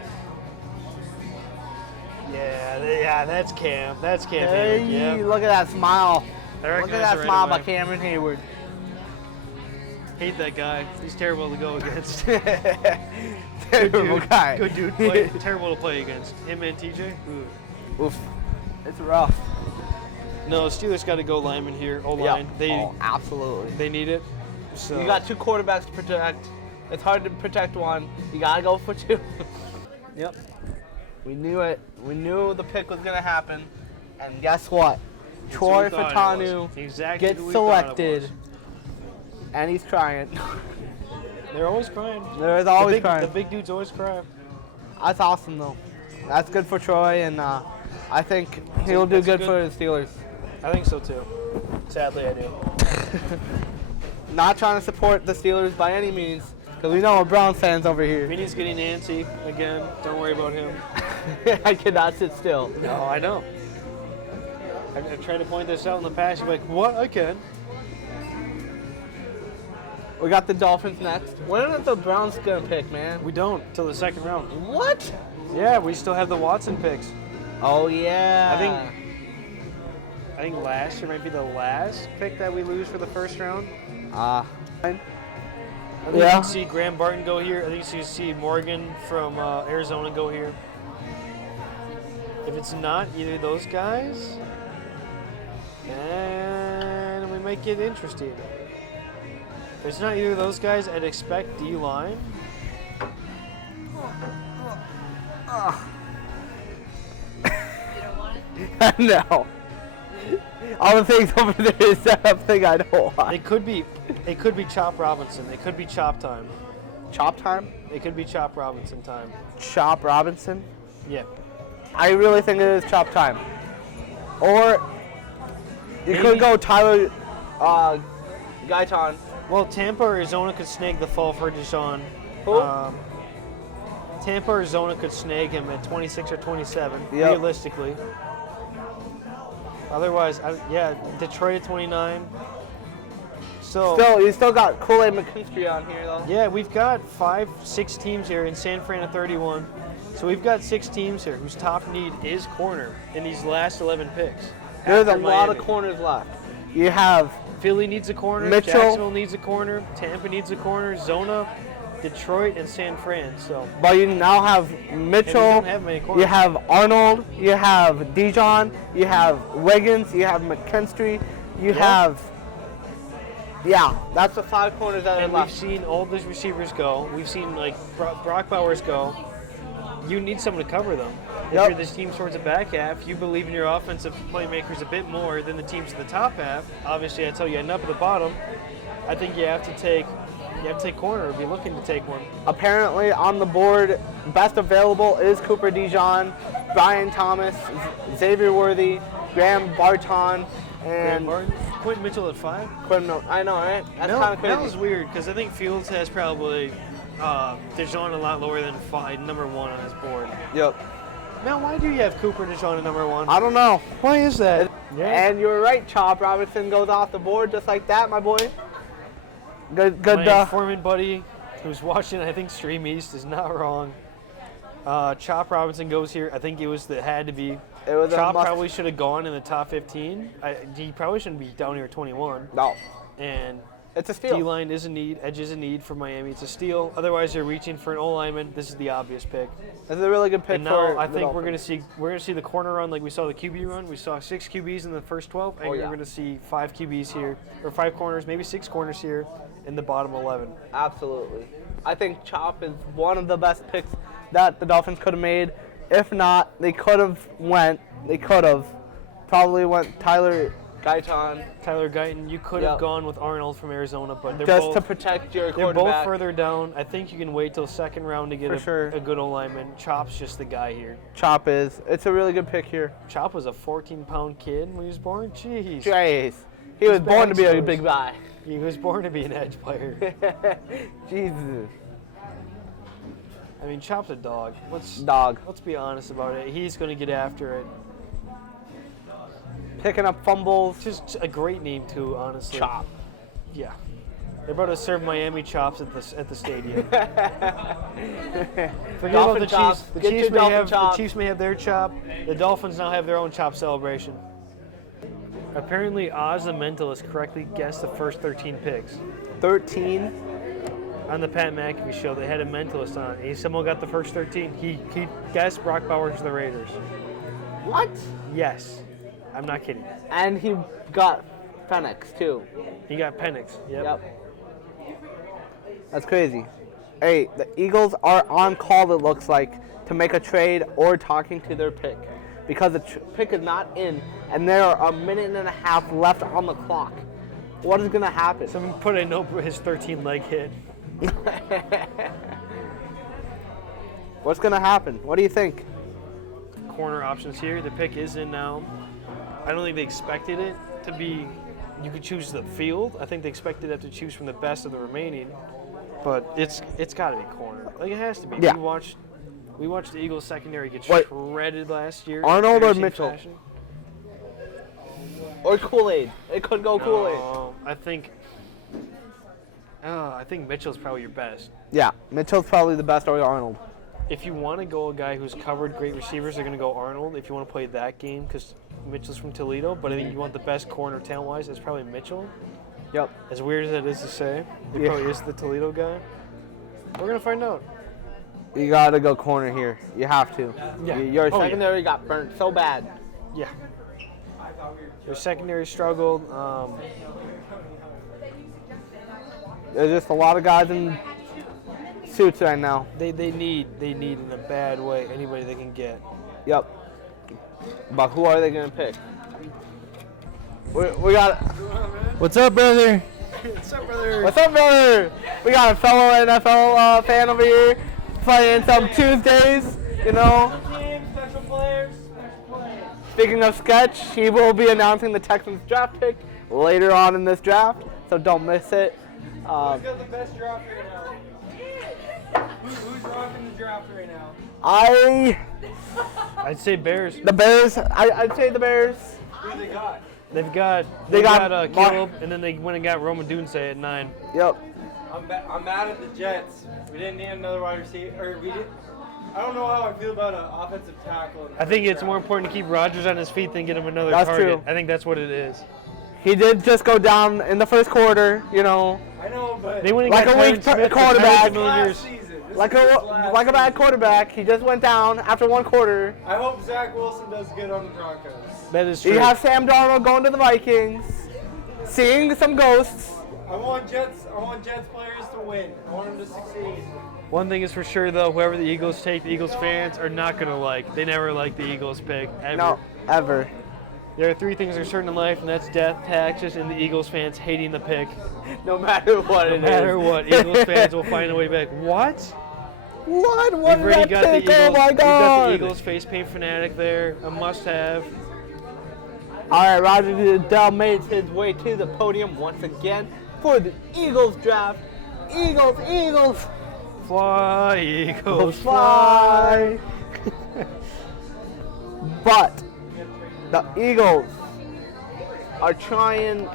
Yeah, that's Cam. That's Cam Hey, Hayward. Yeah. look at that smile. I Look at recognize that it right smile away. by Cameron Hayward. Hate that guy. He's terrible to go against. Terrible guy. Good dude. Play, terrible to play against. Him and TJ. Ooh. Oof. It's rough. No, Steelers got to go lineman here. O-line. Absolutely. They need it. So You got two quarterbacks to protect. It's hard to protect one. You gotta go for two. Yep. We knew it. We knew the pick was gonna happen. And guess what? That's Troy who we thought it Fatanu was. Exactly gets who we thought it selected. was. And he's trying. They're always crying. There's always the crying. The big dudes always cry. That's awesome, though. That's good for Troy, and I think he'll do that's good good- for the Steelers. I think so too. Sadly, I do. Not trying to support the Steelers by any means, because we know we're Browns fans over here. Vinny's getting antsy again. Don't worry about him. I cannot sit still. No, I know. I've tried to point this out in the past. You're like, what? I can. We got the Dolphins next. When are the Browns gonna pick, man? We don't till the second round. What? Yeah, we still have the Watson picks. Oh yeah. I think last year might be the last pick that we lose for the first round. I think you Yeah. can see Graham Barton go here. I think you see Morgan from Arizona go here. If it's not either of those guys, then we might get interesting. If it's not either of those guys, I'd expect D-line. No. All the things over there is that thing I don't want. It could be Chop Robinson. It could be Chop time. Chop time? It could be Chop Robinson time. Chop Robinson? Yeah. I really think it is chop time. Or you Maybe. could go Tyler Guyton. Well, Tampa or Arizona could snag the fall for Deshaun. Who? Tampa or Arizona could snag him at 26 or 27, Yep. realistically. Otherwise, Detroit at 29. So, You still got Kool-Aid McKinstry on here though. yeah, we've got 5-6 teams here in San Fran at 31. So we've got 6 teams here whose top need is corner in these last 11 picks. There's a After lot of Miami. corners left. You have Philly needs a corner. Mitchell. Jacksonville needs a corner. Tampa needs a corner. Zona, Detroit, and San Fran. So But you now have and Mitchell, we don't have many corners. you have Arnold, you have Dijon, you have Wiggins, you have McKinstry, you have, that's the 5 corners that are And we've left. seen all those receivers go. We've seen like Brock Bowers go. You need someone to cover them. If Yep. you're this team towards the back half, you believe in your offensive playmakers a bit more than the teams in the top half. Obviously, I tell you, end up at the bottom. I think you have to take corner or be looking to take one. Apparently on the board, best available is Cooper Dijon, Brian Thomas, Xavier Worthy, Graham Barton, and Quentin Mitchell at 5. Quinn Mil- I know, right? That's kind of That crazy. was weird because I think Fields has probably Dijon a lot lower than number 1 on his board. Yep. Now, why do you have Cooper Dijon at number 1? I don't know. Why is that? And you're right, Chop Robinson goes off the board just like that, my boy. Good. My informant buddy who's watching, I think, Stream East is not wrong. Chop Robinson goes here. I think had to be. It was a Chop must- probably should have gone in the top 15. He probably shouldn't be down here at 21. No, And it's a steal. D-line is a need. Edge is a need for Miami. It's a steal. Otherwise, you're reaching for an O-lineman. This is the obvious pick. This is a really good pick And for now I the think we're Dolphins. gonna see the corner run like we saw the QB run. We saw 6 QBs in the first 12, and Oh, we're yeah. gonna see 5 QBs here, or 5 corners, maybe 6 corners here in the bottom 11. Absolutely. I think Chop is one of the best picks that the Dolphins could have made. If not, they could have probably went Tyler Guyton. Tyler Guyton. You could Yep. have gone with Arnold from Arizona, but they're Just both to protect your they're quarterback. both further down. I think you can wait till second round to get For sure. a good lineman. Chop's just the guy here. Chop is. It's a really good pick here. Chop was a 14-pound kid when he was born. Jeez. Jeez. He was born to be a backstories. big guy. He was born to be an edge player. Jesus. I mean, Chop's a dog. Dog. Let's be honest about it. He's going to get after it. Picking up fumbles. Just a great name too, honestly. Chop. Yeah. They're about to serve Miami chops at the stadium. Forget about the chops. Chiefs. The Get Chiefs your may dolphin have chops. the Chiefs may have their chop. The Dolphins now have their own chop celebration. Apparently, Oz the Mentalist correctly guessed the first 13 picks. 13. On the Pat McAfee show, they had a mentalist on. And someone got the first 13. He guessed Brock Bowers to the Raiders. What? Yes. I'm not kidding. And he got Phoenix too. He got Penix. Yep. That's crazy. Hey, the Eagles are on call, it looks like, to make a trade or talking to their pick. Because the pick is not in, and there are a minute and a half left on the clock. What is going to happen? Someone put a note for his 13 leg hit. What's going to happen? What do you think? Corner options here. The pick is in now. I don't think they expected it to be. You could choose the field. I think they expected it to choose from the best of the remaining. But it's got to be corner. Like it has to be. Yeah. We watched the Eagles secondary get Wait. shredded last year. Arnold or embarrassing Mitchell? fashion. Or Kool-Aid. It could go Kool-Aid. No, I think Mitchell's probably your best. Yeah, Mitchell's probably the best or Arnold. If you want to go a guy who's covered great receivers, they're going to go Arnold. If you want to play that game, because Mitchell's from Toledo, but I think you want the best corner talent-wise, it's probably Mitchell. Yep. As weird as that is to say, he Yeah. probably is the Toledo guy. We're going to find out. You got to go corner here. You have to. Yeah. Your Oh, yeah. secondary got burnt so bad. Yeah. Your secondary struggled. There's just a lot of guys in suits right now. They need in a bad way anybody they can get. Yep. But who are they going to pick? We got. What's up, brother? What's up, brother? We got a fellow NFL fan over here playing some Tuesdays, you know. Speaking of sketch, he will be announcing the Texans draft pick later on in this draft, so don't miss it. Who's got the best draft right now? Who's rocking the draft right now? I'd say Bears. The Bears. I'd say the Bears. Who they got? They've got Caleb, and then they went and got Roman Dunse at 9. Yep. I'm mad at the Jets. We didn't need another wide receiver. I don't know how I feel about an offensive tackle. I think it's more important to keep Rodgers on his feet than get him another That's target. true. I think that's what it is. He did just go down in the first quarter, you know. I know, but They went and Like got a weak Tyron Smith for quarterback. $100 million years. Like a bad quarterback, he just went down after one quarter. I hope Zach Wilson does good on the Broncos. That is true. You have Sam Darnold going to the Vikings, seeing some ghosts. I want Jets players to win. I want them to succeed. One thing is for sure, though, whoever the Eagles take, the Eagles fans are not going to like. They never like the Eagles pick, ever. No, ever. There are 3 things that are certain in life, and that's death, taxes, and the Eagles fans hating the pick. No matter what No matter what, Eagles fans will find a way back. What? What? What We've did already that got the pick? Eagles. Oh my We've got God! the Eagles face paint fanatic there. A must-have. All right, Roger Goodell made his way to the podium once again for the Eagles draft. Eagles. Fly, Eagles, Fly. But the Eagles are trying,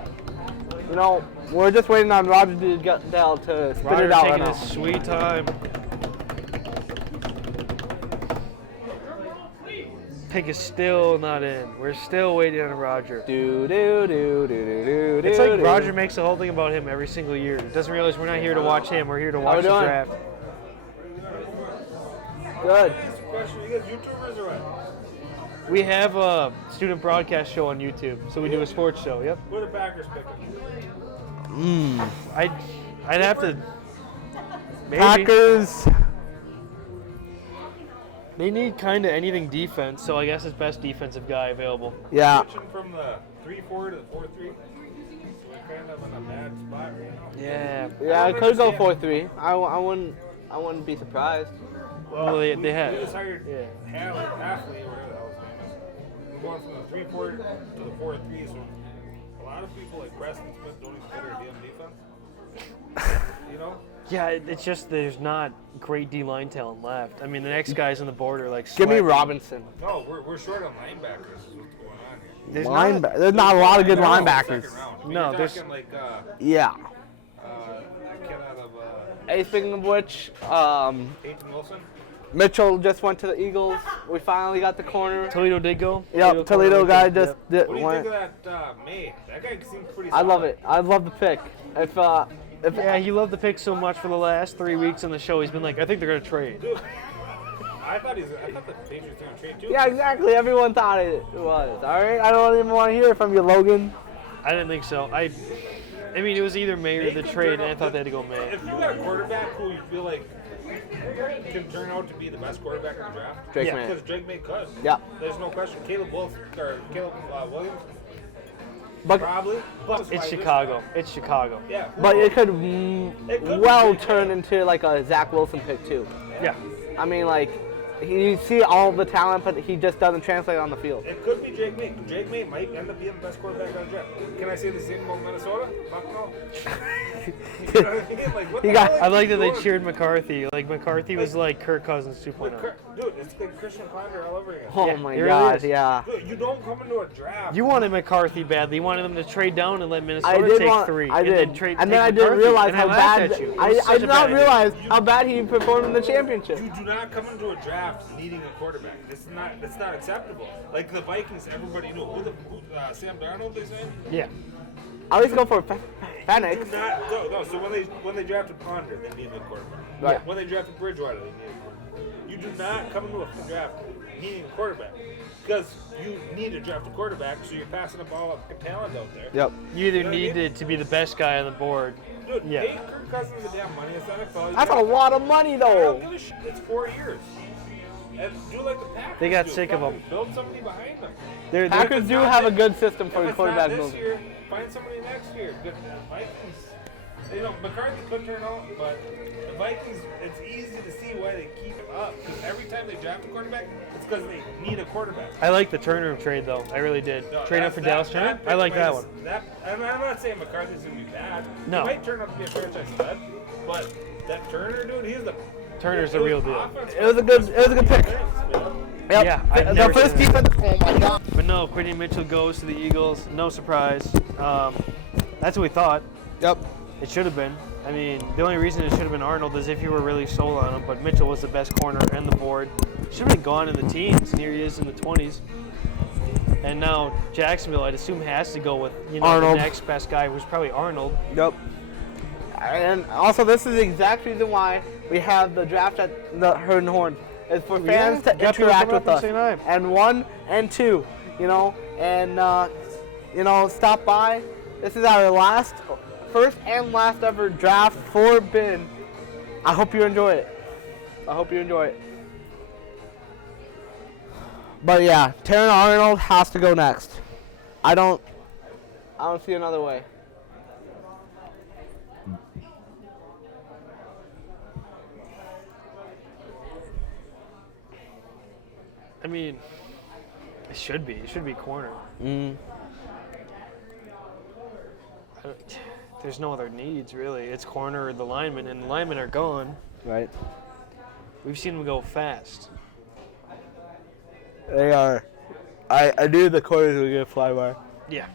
you know, we're just waiting on Roger Goodell to spit Roger it out right taking now. his sweet time. Pick is still not in. We're still waiting on Roger. It's like Roger makes the whole thing about him every single year. Doesn't realize we're not here to watch him. We're here to watch the doing? draft. Good. Question, you guys YouTubers or what? We have a student broadcast show on YouTube, so we do a sports show. Yep. What are the backers picking? I'd have to. Maybe. Packers. They need kind of anything defense, so I guess it's best defensive guy available. Yeah. Switching from the 3-4 to the 4-3. So we're kind of in a bad spot right now. Yeah. Yeah, it could go 4-3. I wouldn't be surprised. Well, they have. We just hired Haley, or whatever the hell his name is. We're going from the 3-4 to the 4-3. So a lot of people like Preston Smith don't even consider a damn defense. You know? Yeah, it's just there's not great D-line talent left. I mean, the next guys on the board are like. Give me sweating. Robinson. No, we're short on linebackers. Is what's going on here. There's not a lot of good linebackers. I mean, No, you're there's. talking like Yeah. that kid out of Speaking of which, Peyton Wilson. Mitchell just went to the Eagles. We finally got the corner. Toledo did go. Yep, Toledo guy just What do you went. think of that May? That guy seems pretty. I love solid. it. I love the pick. If Yeah, he loved the pick so much for the last 3 weeks on the show. He's been like, I think they're gonna trade. Dude, I thought the Patriots were gonna trade too. yeah, exactly. Everyone thought it was. All right. I don't even want to hear from you, Logan. I didn't think so. I mean, it was either May or the trade, and I thought they had to go May. If you got a quarterback who you feel like can turn out to be the best quarterback in the draft, Drake May. because Drake May could. Yeah. There's no question. Caleb Williams, But probably. But It's Chicago. It's Chicago. Yeah. but it could could well be. turn into like a Zach Wilson pick too. Yeah. I mean, like you see all the talent, but he just doesn't translate on the field. It could be Drake May. Drake May might end up being the best quarterback on the draft. Can I say the same about Minnesota? Fuck no. You know what I mean? Like, what He the got- hell I are like you that they doing? cheered McCarthy. Like McCarthy was like Kirk Cousins 2.0. Dude, it's like Christian Ponder all over again. Oh Yeah, my it really God, is. yeah. Dude, you don't come into a draft. You wanted McCarthy badly. You wanted them to trade down and let I Minnesota did take want, 3. I and did, then trade, and then take I didn't McCarthy, realize and how laughed bad. at you. It was I such did a not bad realize how bad he performed in the championship. You do not come into a draft needing a quarterback. It's not acceptable. Like the Vikings, everybody knew who Sam Darnold they signed. Yeah. I always go for Do Phoenix. not no. So when they drafted Ponder, they needed a quarterback. Right. When they drafted Bridgewater, they needed a quarterback. You do not come into a draft needing a quarterback because you need to draft a quarterback, so you're passing the ball of talent out there. Yep. You either You know what I mean? needed to be the best guy on the board. Dude, Yeah. pay Kirk Cousins the damn money. It's NFL. That's a lot of money I don't though. give a shit. It's 4 years. And do like the Packers. They got do. sick of Fucking him. Build somebody behind them. They're Packers do have a good system for If it's quarterback not this movement. year, find somebody next year. Good Vikings. You know, McCarthy could turn out, but the Vikings, it's easy to see why they keep him up. Because every time they draft a quarterback, it's because they need a quarterback. I like the Turner trade though. I really did. No, Trade up for Dallas Turner. I like that one. I'm not saying McCarthy's going to be bad. No. He might turn out to be a franchise stud, but that Turner dude, he's the Turner's the real deal. It was a good pick. Yep. Yeah, I've the never first seen defense. Oh my God. But no, Quinton Mitchell goes to the Eagles. No surprise. That's what we thought. Yep. It should have been. I mean, the only reason it should have been Arnold is if you were really sold on him. But Mitchell was the best corner and the board. Should have been gone in the teens. And here he is in the 20s. And now Jacksonville, I'd assume, has to go with Arnold. the next best guy, who's probably Arnold. Yep. And also, this is the exact reason why we have the draft at the Herd and Horn. Is for fans to got people interact coming with up us. and say hi. And 1 and 2, and stop by. This is our first and last ever draft for Ben. I hope you enjoy it. But yeah, Terran Arnold has to go next. I don't see another way. I mean, it should be. It should be corner. There's no other needs, really. It's corner or the linemen, and the linemen are gone. Right. We've seen them go fast. They are. I knew the corners were going to fly by. Yeah.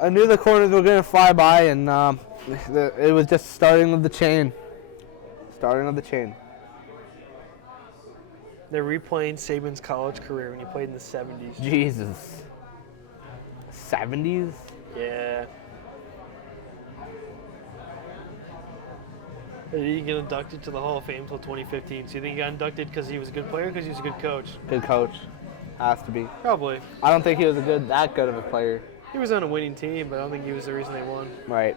I knew the corners were going to fly by, and it was just starting of the chain. They're replaying Saban's college career when he played in the 70s. Jesus. 70s? Yeah. He didn't get inducted to the Hall of Fame until 2015. So you think he got inducted because he was a good player or because he was a good coach? Good coach. Has to be. Probably. I don't think he was that good of a player. He was on a winning team, but I don't think he was the reason they won. Right.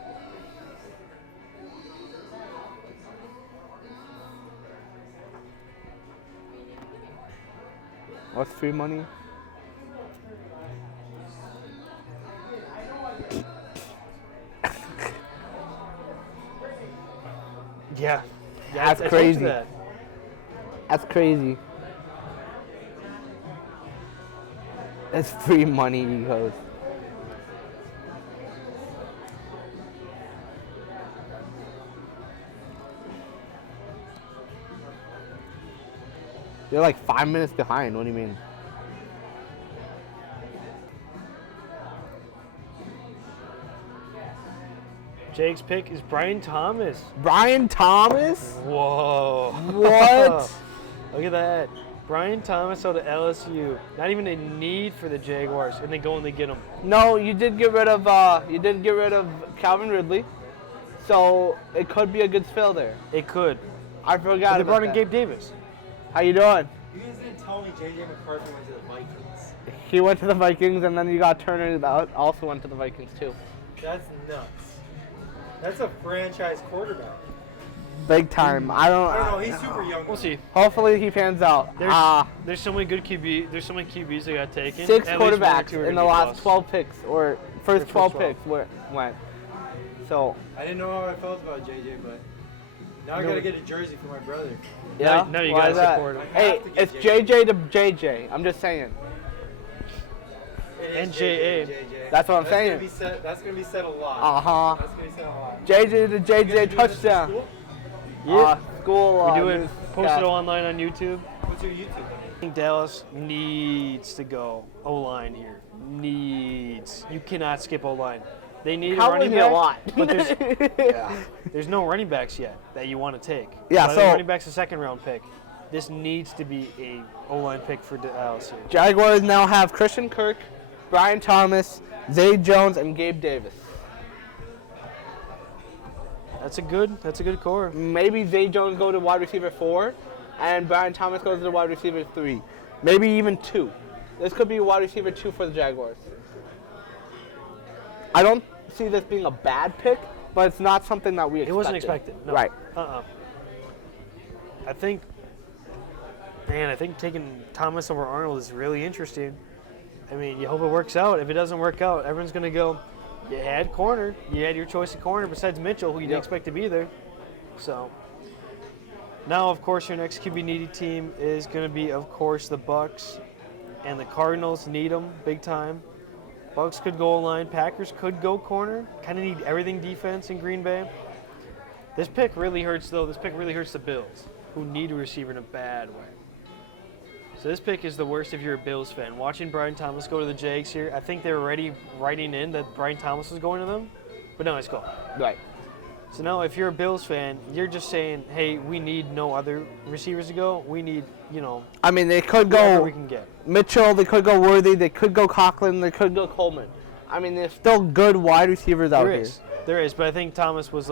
What's free money? Yeah. That's I told you crazy. that. That's crazy. That's free money, he goes. You're like 5 minutes behind. What do you mean? Jake's pick is Brian Thomas. Brian Thomas? Whoa. What? Look at that. Brian Thomas out of LSU. Not even a need for the Jaguars, and they go and they get him. No, you did get rid of Calvin Ridley, so it could be a good spell there. It could. I forgot But they about brought in that. Gabe Davis. How you doing? You guys didn't tell me J.J. McCarthy went to the Vikings. He went to the Vikings, and then you got Turner that also went to the Vikings too. That's nuts. That's a franchise quarterback. Big time. I don't know. He's super young. We'll see. Hopefully he pans out. There's so many good QB. There's so many QBs that got taken. 6 At least one or quarterbacks two are in the gonna be last bust. 12 picks, or first 12 12. picks went. So I didn't know how I felt about J.J., but now I No. gotta get a jersey for my brother. yeah. Now you Why gotta is that? support him. I Hey, have to get it's JJ. JJ to JJ. I'm just saying. It is NJA. JJ. That's what I'm saying. That's gonna be said a lot. Uh-huh. That's gonna be said a lot. JJ to JJ You guys do this in touchdown. school? Yeah. School. We do it. news Post cast. it online on YouTube. What's your YouTube? I think Dallas needs to go O-line here. Needs. You cannot skip O-line. They need a Cowboys running need back. a lot. But there's no running backs yet that you want to take. Yeah, But so- running back's a second round pick. This needs to be a O-line pick for Dallas here. Jaguars now have Christian Kirk, Brian Thomas, Zay Jones, and Gabe Davis. That's a good core. Maybe Zay Jones go to wide receiver 4, and Brian Thomas goes to wide receiver 3. Maybe even 2. This could be wide receiver 2 for the Jaguars. I don't see this being a bad pick, but it's not something that we expected. It wasn't expected. No. Right. I think taking Thomas over Arnold is really interesting. I mean, you hope it works out. If it doesn't work out, everyone's going to go, you had corner. You had your choice of corner besides Mitchell, who you didn't expect to be there. So now, of course, your next QB needy team is going to be, of course, the Bucks. And the Cardinals need them big time. Bucks could go line. Packers could go corner. Kind of need everything defense in Green Bay. This pick really hurts, though. This pick really hurts the Bills, who need a receiver in a bad way. So this pick is the worst if you're a Bills fan. Watching Brian Thomas go to the Jags here, I think they were already writing in that Brian Thomas was going to them, but now he's gone. Right. So now if you're a Bills fan, you're just saying, hey, we need no other receivers to go. We need, I mean, they could whoever go we can get. Mitchell, they could go Worthy, they could go Coughlin, they could go Coleman. I mean, there's still good wide receivers out here. There is, but I think Thomas was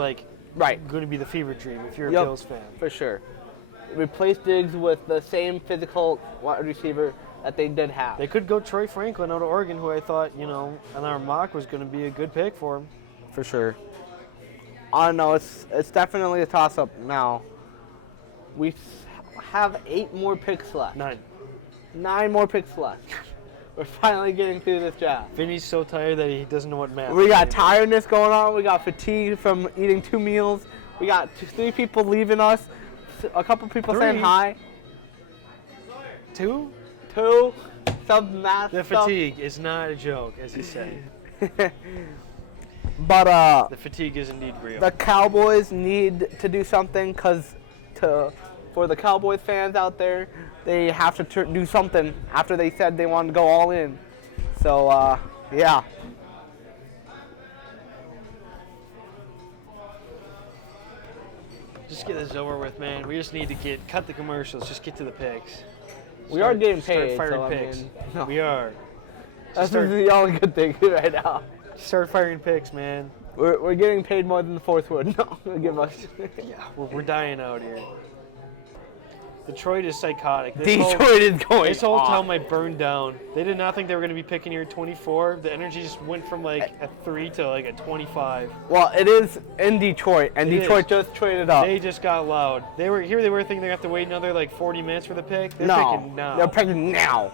Right. going to be the fever dream if you're a Yep. Bills fan. For sure. Replace Diggs with the same physical wide receiver that they did have. They could go Troy Franklin out of Oregon, who I thought, on our mock was going to be a good pick for him. For sure. I don't know. It's definitely a toss-up now. We have 8 more picks left. 9 more picks left. We're finally getting through this draft. Vinny's so tired that he doesn't know what math We is got anymore. tiredness going on. We got fatigue from eating 2 meals. We got 3 people leaving us. A couple people saying 3? hi. 2? 2. Some math The stuff. fatigue is not a joke, as you say. But The fatigue is indeed real. the Cowboys need to do something for the Cowboys fans out there, they have to do something after they said they wanted to go all in. So, yeah. Just get this over with, man. We just need to cut the commercials. Just get to the picks. We are getting paid, Start firing so I picks. mean, no. We are. That's start- the only good thing right now. Start firing picks, man. We're getting paid more than the fourth would. No, give us. Yeah, we're dying out here. Detroit is psychotic. Detroit is going This whole off. town might burn down. They did not think they were going to be picking here at 24. The energy just went from like a 3 to like a 25. Well, it is in Detroit, and It Detroit is. just traded up. They just got loud. They were thinking they have to wait another like 40 minutes for the pick. They're No, picking now. they're picking now.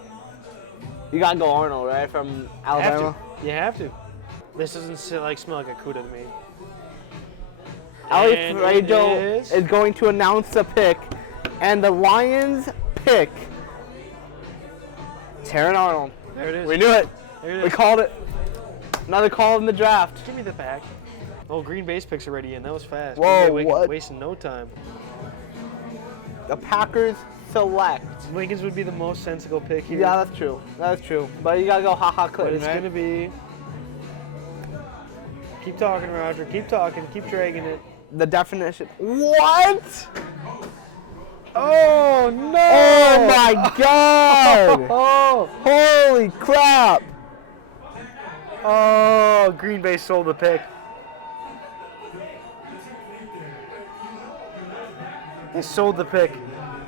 You gotta go Arnold, right, from Alabama? You have to. This doesn't smell like a CUDA to me. Ali And Fredo it is going to announce the pick, and the Lions pick Terran Arnold. There it is. We knew it. There it We is. called it. Another call in the draft. Give me the back. Oh, Green Bay's picks already in. That was fast. Whoa, Green Bay what? wasting no time. The Packers select. Lincoln's would be the most sensible pick here. Yeah, that's true. That's true. But you gotta go ha-ha But Clinton, it's right? going to be... Keep talking, Roger. Keep talking. Keep dragging it. The definition. What? Oh, no! Oh my God! Oh, Holy crap! oh, Green Bay sold the pick. They sold the pick.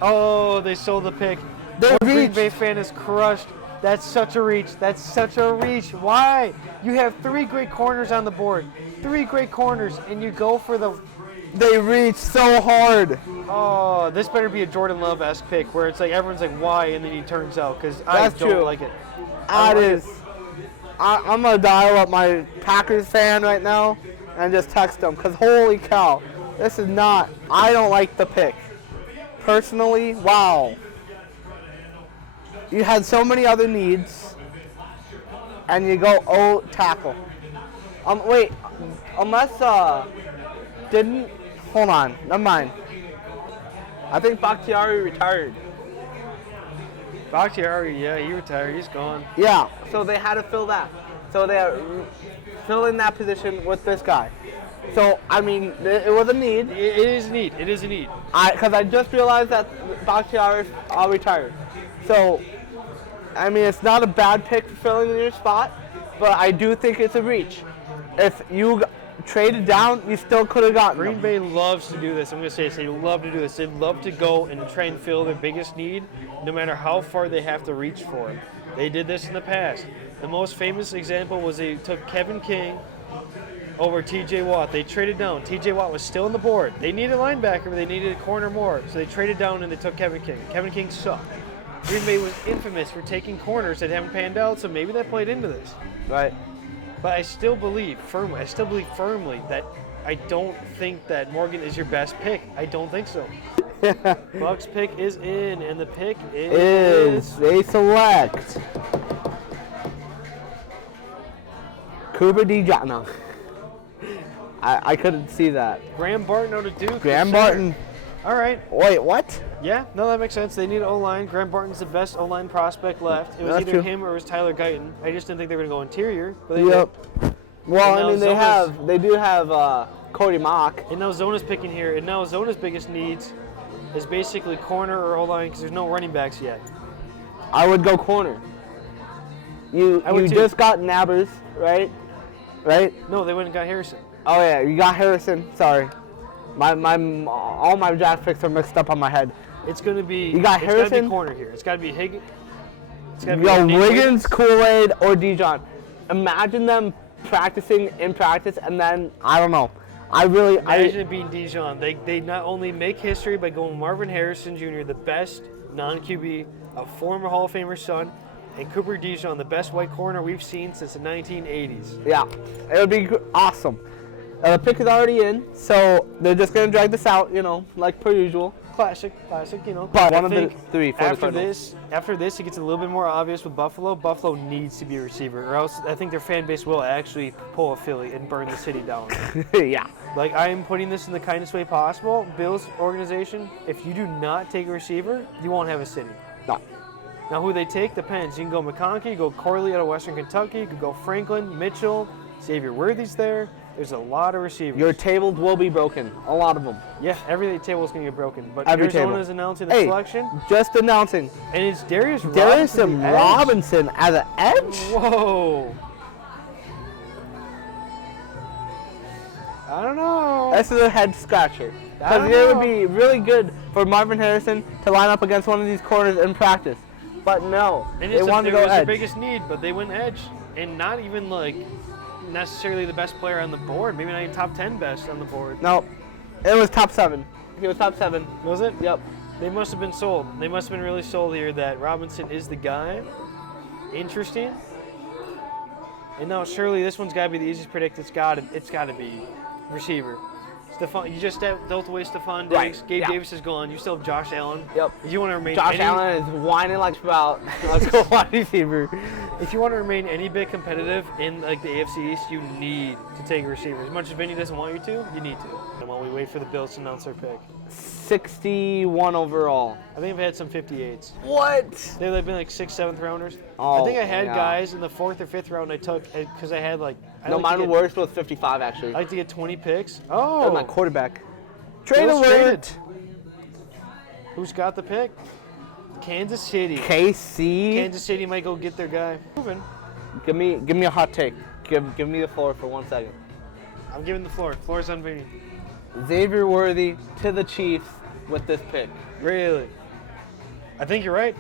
Oh, they sold the pick. They What Green reached. Bay fan is crushed. That's such a reach. That's such a reach. Why? You have 3 great corners on the board. 3 great corners, and you go for the... They reached so hard. Oh, this better be a Jordan Love-esque pick where it's like everyone's like, why? And then he turns out because I That's don't true. like it. That like is. I'm gonna dial up my Packers fan right now and just text them because holy cow, this is not. I don't like the pick. Personally, wow. You had so many other needs, and you go tackle. Wait, unless didn't hold on, never mind. I think Bakhtiari retired. Bakhtiari, yeah, he retired. He's gone. Yeah, so they had to fill that. So they are filling that position with this guy. So, I mean, it was a need. It is a need. It is a need. Because I just realized that Bakhtiari retired. So, I mean, it's not a bad pick for filling in your spot, but I do think it's a reach. If you traded down, you still could have gotten Green him. Bay loves to do this. I'm going to say this. They love to do this. They love to go and try and fill their biggest need, no matter how far they have to reach for it. They did this in the past. The most famous example was they took Kevin King over T.J. Watt. They traded down. T.J. Watt was still on the board. They needed a linebacker, but they needed a corner more. So they traded down and they took Kevin King. Kevin King sucked. Green Bay was infamous for taking corners that haven't panned out, so maybe that played into this. Right. But I still believe firmly that I don't think that Morgan is your best pick. I don't think so. Bucks pick is in, and the pick is... They select Cooper DeJohn. No. I couldn't see that. Graham Barton out of Duke. Graham the center. Barton. All right. Wait, what? Yeah, no, that makes sense. They need an O-line. Graham Barton's the best O-line prospect left. It was That's either true. him or it was Tyler Guyton. I just didn't think they were going to go interior. But they Yep. Well, And I mean, now they do have Cody Mock. did. And now Zona's picking here. And now Zona's biggest needs is basically corner or O-line because there's no running backs yet. I would go corner. I You would too. just got Nabbers, right? Right? No, they went and got Harrison. Oh yeah, you got Harrison. Sorry, all my draft picks are mixed up on my head. It's going to be... You got It's got to Harrison? be corner here. It's got to be Higgins. It's got to You be got Nate Wiggins, Kool-Aid, or Dijon. Imagine them practicing in practice, and then I don't know. Imagine it being Dijon. They not only make history by going Marvin Harrison Jr., the best non-QB, a former Hall of Famer's son, and Cooper Dijon, the best white corner we've seen since the 1980s. Yeah, it would be awesome. The pick is already in, so they're just gonna drag this out, like per usual. Classic, But I one of the think three for the after Cardinals. this, it gets a little bit more obvious with Buffalo. Buffalo needs to be a receiver, or else I think their fan base will actually pull a Philly and burn the city down. Yeah. Like, I am putting this in the kindest way possible. Bills organization, if you do not take a receiver, you won't have a city. No. Now, who they take depends. You can go McConkey, you go Corley out of Western Kentucky, you could go Franklin, Mitchell, Xavier Worthy's there. There's a lot of receivers. Your tables will be broken, a lot of them. Yeah, every table is going to get broken. But Every Arizona table. is announcing the Hey, selection, just announcing. and it's Darius Darius Robinson. the edge. Robinson as an edge? Whoa. I don't know. This is a head scratcher. I Because don't it would know. be really good for Marvin Harrison to line up against one of these corners in practice. But no, And they it's wanted it to go was their edge. biggest need, but they went edge. And not even, like, necessarily the best player on the board. Maybe not even top 10 best on the board. No, it was top 7. He was top 7. Was it? Yep. They must have been sold. They must have been really sold here that Robinson is the guy. Interesting. And now surely this one's got to be the easiest predict. It's got to be receiver. You just dealt away Stephon Diggs. Right, Gabe yeah. Davis is gone. You still have Josh Allen. Yep. If you want to remain Josh Allen is whining like about let's go wide receiver. If you want to remain any bit competitive in like the AFC East, you need to take a receiver. As much as Vinny doesn't want you to, you need to. And while we wait for the Bills to announce their pick. 61 overall. I think I've had some 58s. What? They've been like 6th, 7th rounders. Oh, I think I had yeah. guys in the 4th or 5th round I took because I had like. No, mine worst was 55 actually. I like to get 20 picks. That Oh, was my quarterback. Trade Bills alert. traded. Who's got the pick? Kansas City. KC. Kansas City might go get their guy. Moving. Give me a hot take. Give me the floor for 1 second. I'm giving the floor. Floor's on Vinny. Xavier Worthy to the Chiefs with this pick. Really? I think you're right.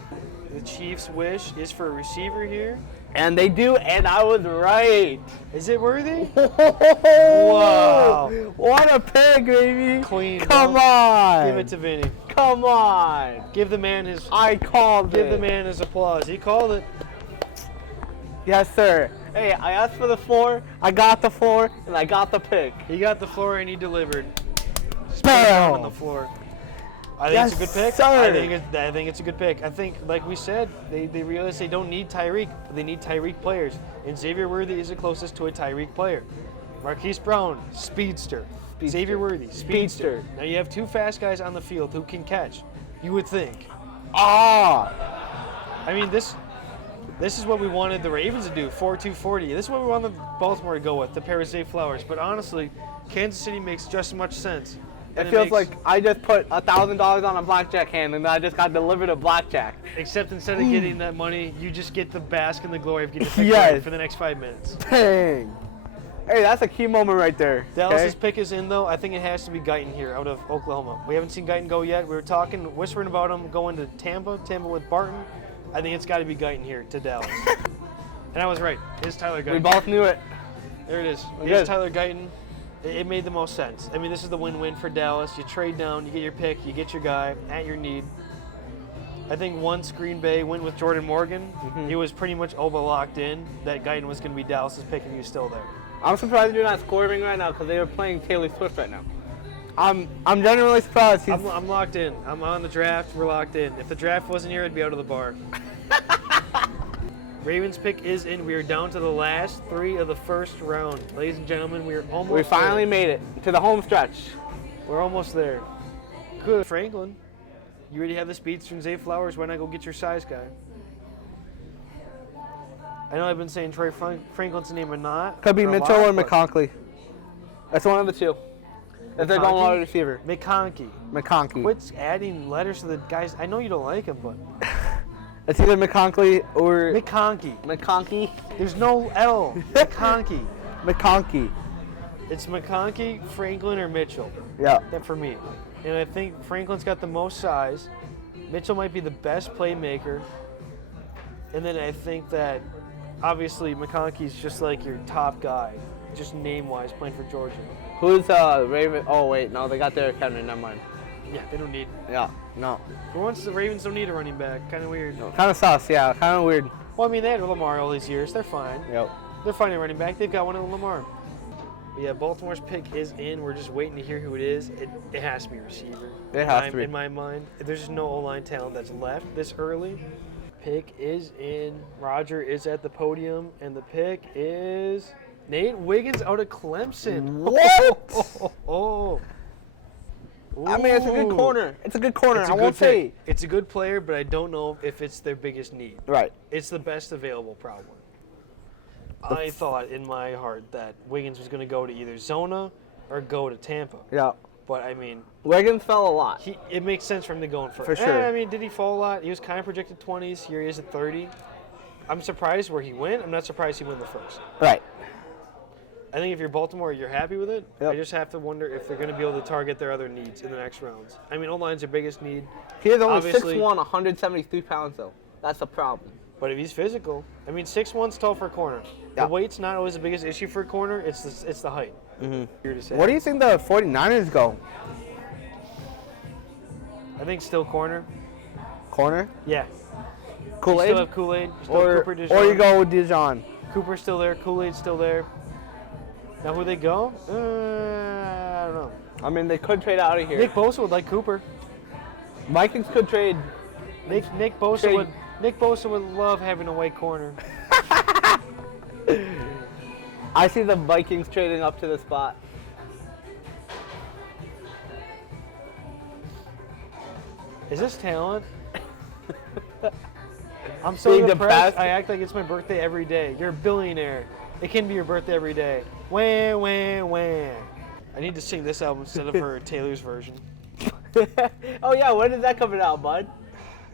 The Chiefs' wish is for a receiver here. And they do, and I was right. Is it Worthy? Wow. What a pick, baby. Clean. Come bro. on. Give it to Vinny. Come on. Give the man his. I called it. Give the man his applause. He called it. Yes, sir. Hey, I asked for the floor, I got the floor, and I got the pick. He got the floor and he delivered. Just Bam. put it down on the floor. I think it's a good pick. Sir. I think it's a good pick. I think, like we said, they realize they don't need Tyreek, but they need Tyreek players. And Xavier Worthy is the closest to a Tyreek player. Marquise Brown, speedster. Xavier Worthy, speedster. Now you have two fast guys on the field who can catch. You would think. Ah. I mean, this is what we wanted the Ravens to do, 4-2-40. This is what we wanted Baltimore to go with, to pair with Zay Flowers. But honestly, Kansas City makes just as much sense. It feels like I just put $1,000 on a blackjack hand and I just got delivered a blackjack. Except instead of getting that money, you just get the bask and the glory of getting picked Yes. for the next 5 minutes. Dang. Hey, that's a key moment right there. Dallas's pick is in, though. I think it has to be Guyton here out of Oklahoma. We haven't seen Guyton go yet. We were whispering about him going to Tampa with Barton. I think it's got to be Guyton here to Dallas. And I was right. It's Tyler Guyton. We both knew it. There it is. We're It's good. Tyler Guyton. It made the most sense. I mean, this is the win-win for Dallas. You trade down, you get your pick, you get your guy at your need. I think once Green Bay went with Jordan Morgan, he was pretty much locked in that Guyton was going to be Dallas's pick and he was still there. I'm surprised you're not scoring right now because they are playing Taylor Swift right now. I'm genuinely surprised. I'm locked in. I'm on the draft. We're locked in. If the draft wasn't here, I'd be out of the bar. Ravens pick is in. We are down to the last 3 of the first round. Ladies and gentlemen, we are almost We finally there. made it to the home stretch. We're almost there. Good. Franklin, you already have the speeds from Zay Flowers. Why not go get your size guy? I know I've been saying Troy Franklin's name and not. Could be for a Mitchell lot, or but McConkley. That's one of the two. If they're going wide receiver. McConkey. McConkey. Quit adding letters to the guys. I know you don't like him, but It's either McConkley or McConkey. McConkey. There's no L. McConkey. McConkey. It's McConkey, Franklin, or Mitchell. Yeah. That for me. And I think Franklin's got the most size. Mitchell might be the best playmaker. And then I think that obviously McConkey's just like your top guy, just name-wise, playing for Georgia. Who's Raven? Oh wait, no, they got Derrick Henry. Never mind. Yeah, they don't need. Yeah, no. For once, the Ravens don't need a running back. Kind of weird. Kind of sus, yeah. Kind of weird. Well, I mean, they had Lamar all these years. They're fine. Yep. They're fine at running back. They've got one in Lamar. But yeah, Baltimore's pick is in. We're just waiting to hear who it is. It has to be a receiver. It has to be. In my mind, there's just no O-line talent that's left this early. Pick is in. Roger is at the podium, and the pick is Nate Wiggins out of Clemson. What? Oh. I mean, it's a good Ooh. corner. It's a good corner. It's a I good won't say. pick. It's a good player, but I don't know if it's their biggest need. Right. It's the best available, probably. I thought in my heart that Wiggins was going to go to either Zona or go to Tampa. Yeah. But, I mean, Wiggins fell a lot. it makes sense for him to go in first. For sure. I mean, did he fall a lot? He was kind of projected 20s. Here he is at 30. I'm surprised where he went. I'm not surprised he went the first. Right. I think if you're Baltimore, you're happy with it. Yep. I just have to wonder if they're going to be able to target their other needs in the next rounds. I mean, O-line's their biggest need. He is only Obviously- 6'1", 173 pounds, though. That's a problem. But if he's physical, I mean, 6'1's tall for a corner. Yeah. The weight's not always the biggest issue for a corner. It's the height. Mm-hmm. Weird to say. Where do you think the 49ers go? I think still corner. Corner? Yeah. Kool-Aid? You still have Kool-Aid. Still Or Cooper, you go with Dijon? Cooper's still there. Kool-Aid's still there. Now who they go? I don't know. I mean, they could trade out of here. Nick Bosa would like Cooper. Vikings could trade. Nick Bosa would love having a white corner. I see the Vikings trading up to the spot. Is this talent? I'm so Being depressed. depressed? I act like it's my birthday every day. You're a billionaire. It can be your birthday every day. Wham, wham, wham. I need to sing this album instead of her Taylor's version. Oh yeah, when is that coming out, bud?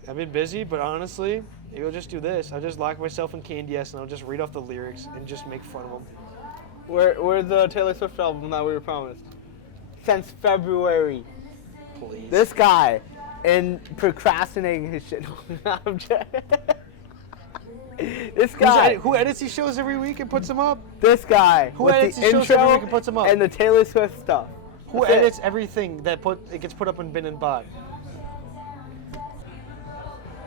I've been busy, but honestly, maybe I'll just do this. I'll just lock myself in Candy S and I'll just read off the lyrics and just make fun of them. Where's the Taylor Swift album that we were promised? Since February. Please. This guy and procrastinating his shit. This guy. Who edits these shows every week and puts them up? This guy. Who with edits the these shows every intro week and puts them up? and the Taylor Swift stuff. Who That's it. edits everything that it gets put up in bin and bot?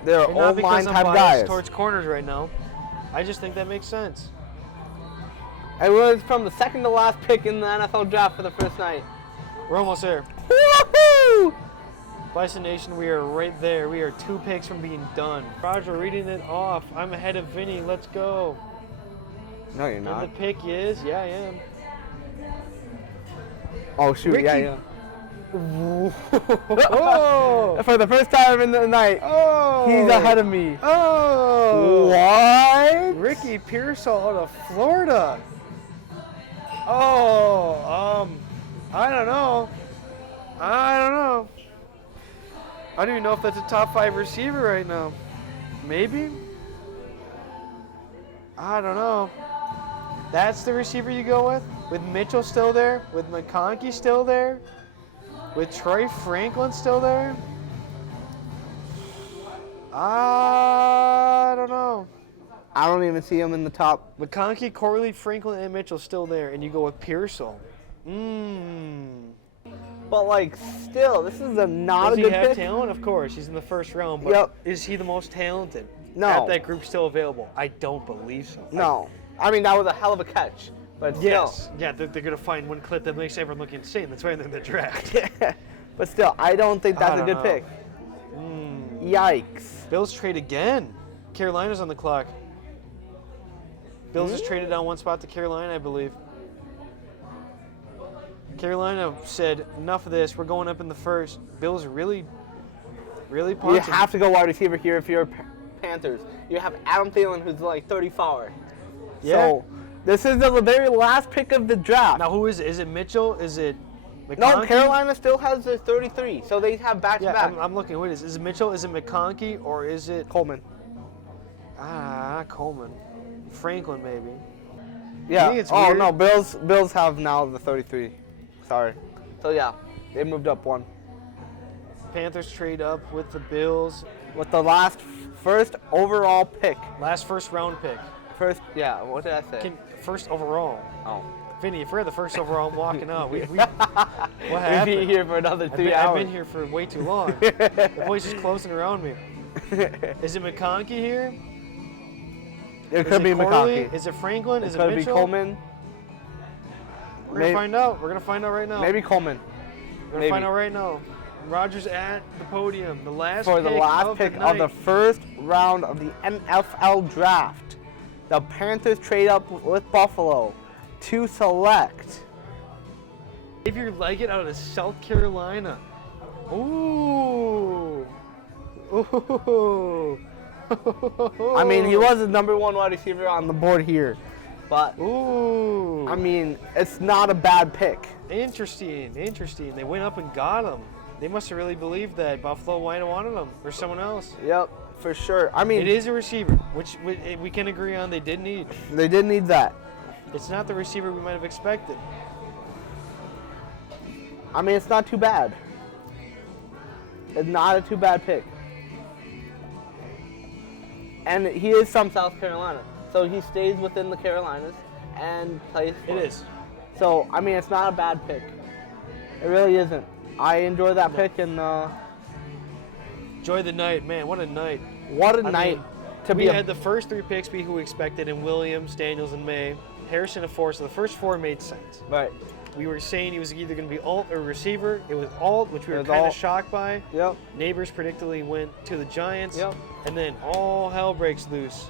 They're And not old because line I'm type biased guys. towards corners right now. I just think that makes sense. It was from the second to last pick in the NFL draft for the first night. We're almost there. Woohoo! Bison Nation, we are right there. We are 2 picks from being done. Roger reading it off. I'm ahead of Vinny. Let's go. No, you're And not. the pick is, yeah, I am. Oh shoot! Ricky. Yeah. Oh! For the first time in the night, Oh! he's ahead of me. Oh! What? Ricky Pearsall out of Florida. Oh, I don't know. I don't even know if that's a top 5 receiver right now. Maybe? I don't know. That's the receiver you go with? With Mitchell still there? With McConkey still there? With Troy Franklin still there? I don't know. I don't even see him in the top. McConkey, Corley, Franklin, and Mitchell still there, and you go with Pearsall. But like, still, this is not Does a he good have pick. talent? Of course, he's in the first round. But Yep. is he the most talented? No. At that group still available? I don't believe so. No, I mean that was a hell of a catch. But still. Yes. Yeah, they're going to find one clip that makes everyone look insane. That's why they're in the draft. But still, I don't think that's I a don't good know. pick. Yikes. Bills trade again. Carolina's on the clock. Bills just traded down 1 spot to Carolina, I believe. Carolina said, enough of this. We're going up in the first. Bills really punching. You have to go wide receiver here if you're Panthers. You have Adam Thielen, who's like 34. Yeah. So this is the very last pick of the draft. Now, who is it? Is it Mitchell? Is it McConkey? No, Carolina still has their 33, so they have back-to-back. Yeah, I'm looking. Who it is? Is it Mitchell? Is it McConkey? Or is it Coleman. Coleman. Franklin, maybe. Yeah. I think it's Oh weird. no, Bills have now the 33. Sorry. So yeah, they moved up 1. Panthers trade up with the Bills. With the first overall pick. Last first round pick. What did I say? First overall. Oh. Vinny, if we're the first overall, I'm walking out. What We'll happened? be here for another 3 I've hours. been here for way too long. The voice is closing around me. Is it McConkey here? It could be Corley? McConkey. Is it Franklin? Is it could be Mitchell? Coleman. We're going to find out. We're going to find out right now. Maybe Coleman. We're going to find out right now. Rogers at the podium. The last For the pick last of pick the of night. the first round of the NFL draft, the Panthers trade up with Buffalo to select. Xavier Leggett out of South Carolina. Ooh. Ooh. I mean, he was the number 1 wide receiver on the board here, but Ooh. I mean, it's not a bad pick. Interesting. They went up and got him. They must have really believed that Buffalo might have wanted him or someone else. Yep, for sure. I mean, It is a receiver, which we can agree on they did need. they did need that. It's not the receiver we might have expected. I mean, it's not too bad. It's not a too bad pick. And he is from South Carolina, so he stays within the Carolinas and plays for It is. So, I mean, it's not a bad pick. It really isn't. I enjoy that pick, and Enjoy the night, man. What a night. what a I night mean, to we be had the first 3 picks be who we expected in Williams, Daniels, and May. Harrison, of 4, so the first 4 made sense. Right. we were saying he was either going to be alt or receiver. It was alt, which we were kind of alt. shocked by. Yep. Neighbors predictably went to the Giants. Yep. And then all hell breaks loose.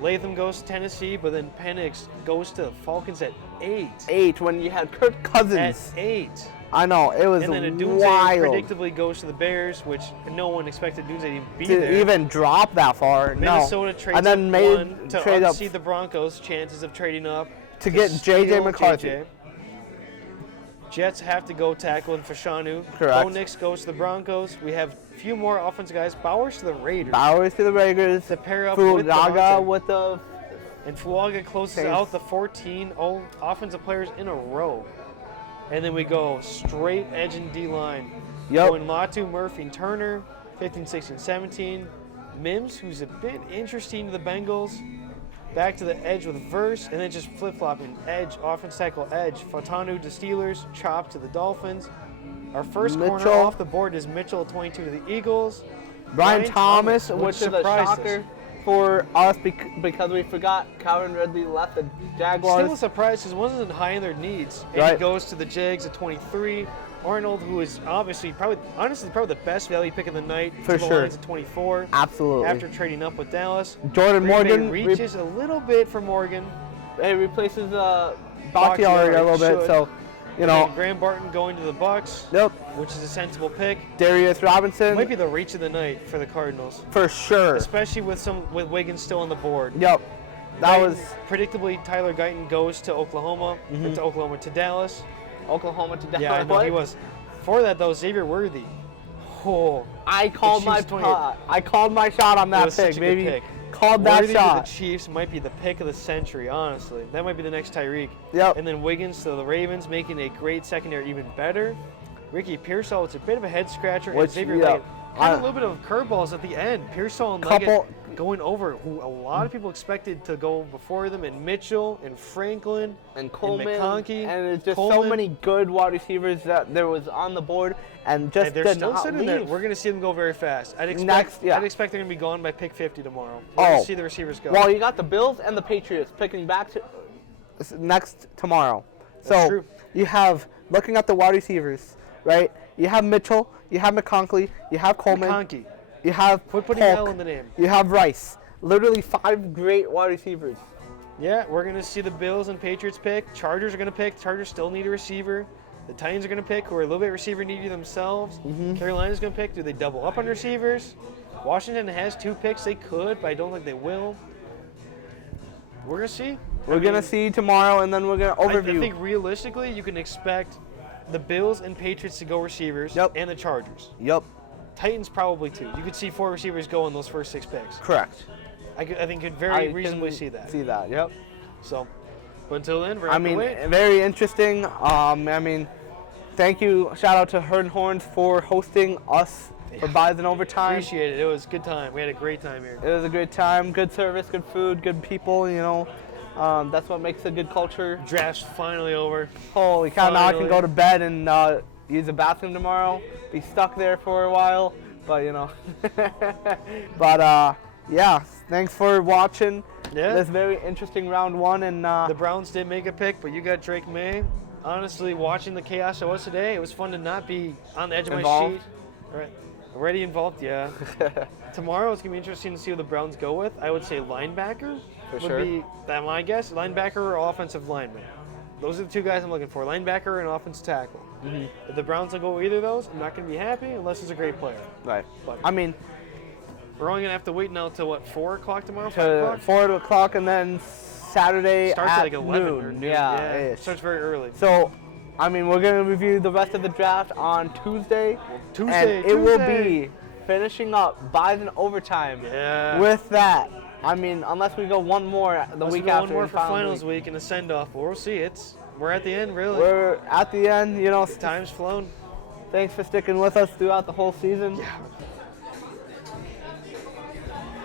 Latham goes to Tennessee, but then Penix goes to the Falcons at 8. 8 when you had Kirk Cousins. At 8. I know, it was And then wild. Adunze predictably goes to the Bears, which no one expected Adunze to be to there. even drop that far. Minnesota no. trades and then up made one to trade up unseat the Broncos, chances of trading up. to get J.J. steal McCarthy. JJ. Jets have to go tackle in Fashanu. Correct. Bo Nix goes to the Broncos. We have a few more offensive guys. Bowers to the Raiders. Bowers to the Raiders. To pair up with Fuaga Devontae. with the And Fuaga closes Saints. out the 14 offensive players in a row. And then we go straight edge and D-line. Yep. Going Latu, Murphy, and Turner, 15, 16, 17. Mims, who's a bit interesting to the Bengals. Back to the edge with Verse, and then just flip-flopping. Edge, offense tackle, edge. Fatanu to Steelers, Chop to the Dolphins. Our first corner Mitchell. off the board is Mitchell, 22 to the Eagles. Brian Thomas, which is a surprised us. shocker for us because we forgot Calvin Ridley left the Jaguars. Still a surprise because wasn't high in their needs. And Right. he goes to the Jags at 23. Arnold, who is honestly probably the best value pick of the night, For to the sure. Lions at 24. Absolutely. After trading up with Dallas. Jordan Green Bay Morgan reaches a little bit for Morgan. it replaces Bakhtiari Bakhtiari a little bit, should. so you And know. then Graham Barton going to the Bucks, Yep. which is a sensible pick. Darius Robinson Might be the reach of the night for the Cardinals, for sure. especially with Wiggins still on the board. Yep. That was predictably Tyler Guyton goes to Oklahoma, to Dallas. Oklahoma to Dallas. Yeah, I know he was. For that though, Xavier Worthy. Oh, I called my Chiefs 28. shot. I called my shot on It that was such pick, a baby. good pick. Called that Worthy shot. to the Chiefs might be the pick of the century, honestly. That might be the next Tyreek. Yep. And then Wiggins to the Ravens, making a great secondary even better. Ricky Pearsall, it's a bit of a head scratcher. Which, and Xavier yeah, Leggett had a little bit of curveballs at the end. Pearsall and Couple- Leggett going over, who a lot of people expected to go before them, and Mitchell and Franklin and Coleman, and McConkey. and it's just so Coleman. many good wide receivers that there was on the board, and just And they're did still not sitting there. leave. We're going to see them go very fast. I'd expect, Next, yeah. I'd expect they're going to be gone by pick 50 tomorrow. We're going Oh. to see the receivers go. Well, you got the Bills and the Patriots picking back to next tomorrow. That's So true. you have, looking at the wide receivers, right? You have Mitchell, you have McConkey, you have Coleman, McConkey. you have Quit putting L Polk, in the name. you have Rice. Literally 5 great wide receivers. Yeah, we're going to see the Bills and Patriots pick. Chargers are going to pick. Chargers still need a receiver. The Titans are going to pick, who are a little bit receiver needy themselves. Carolina's going to pick. Do they double up on receivers? Washington has 2 picks. They could, but I don't think they will. We're going to see. We're going to see tomorrow, and then we're going to overview. I think realistically, you can expect the Bills and Patriots to go receivers, Yep. and the Chargers. Yep, Titans probably too. You could see 4 receivers go in those first 6 picks. correct. I think you could very I reasonably can see that. See that, yep. So, but until then, we're I mean, very interesting. Thank you. Shout out to Herd and Horns for hosting us for Bison Overtime. appreciate it. It was a good time. We had a great time here. It was a great time. Good service, good food, good people. You know, that's what makes a good culture. Draft's finally over. Holy cow! Now I can Finally. go to bed and use the bathroom tomorrow. Be stuck there for a while, but you know. But yeah, thanks for watching. Yeah. This very interesting round 1, and The Browns did make a pick, but you got Drake May. Honestly, watching the chaos that was today, it was fun to not be on the edge of Involved? my sheet. Right. Already involved, yeah. Tomorrow it's gonna be interesting to see who the Browns go with. I would say linebacker For would sure. be that my guess. Linebacker or offensive lineman. Those are the 2 guys I'm looking for: linebacker and offensive tackle. If the Browns will go with either of those, I'm not gonna be happy unless it's a great player. right. But I mean, we're only gonna have to wait now till what, 4 o'clock tomorrow? 5 to o'clock? 4 o'clock, and then Saturday Starts at at like 11 noon. or noon. Yeah, It starts very early. So, I mean, we're gonna review the rest of the draft on Tuesday. Tuesday, and it will Tuesday. be finishing up Bison Overtime. Yeah. With that, I mean, unless we go one more the Let's week do after. one more in for finals week. week and a send-off. We'll see. We're at the end, really. We're at the end. You know, Time's flown. thanks for sticking with us throughout the whole season. Yeah.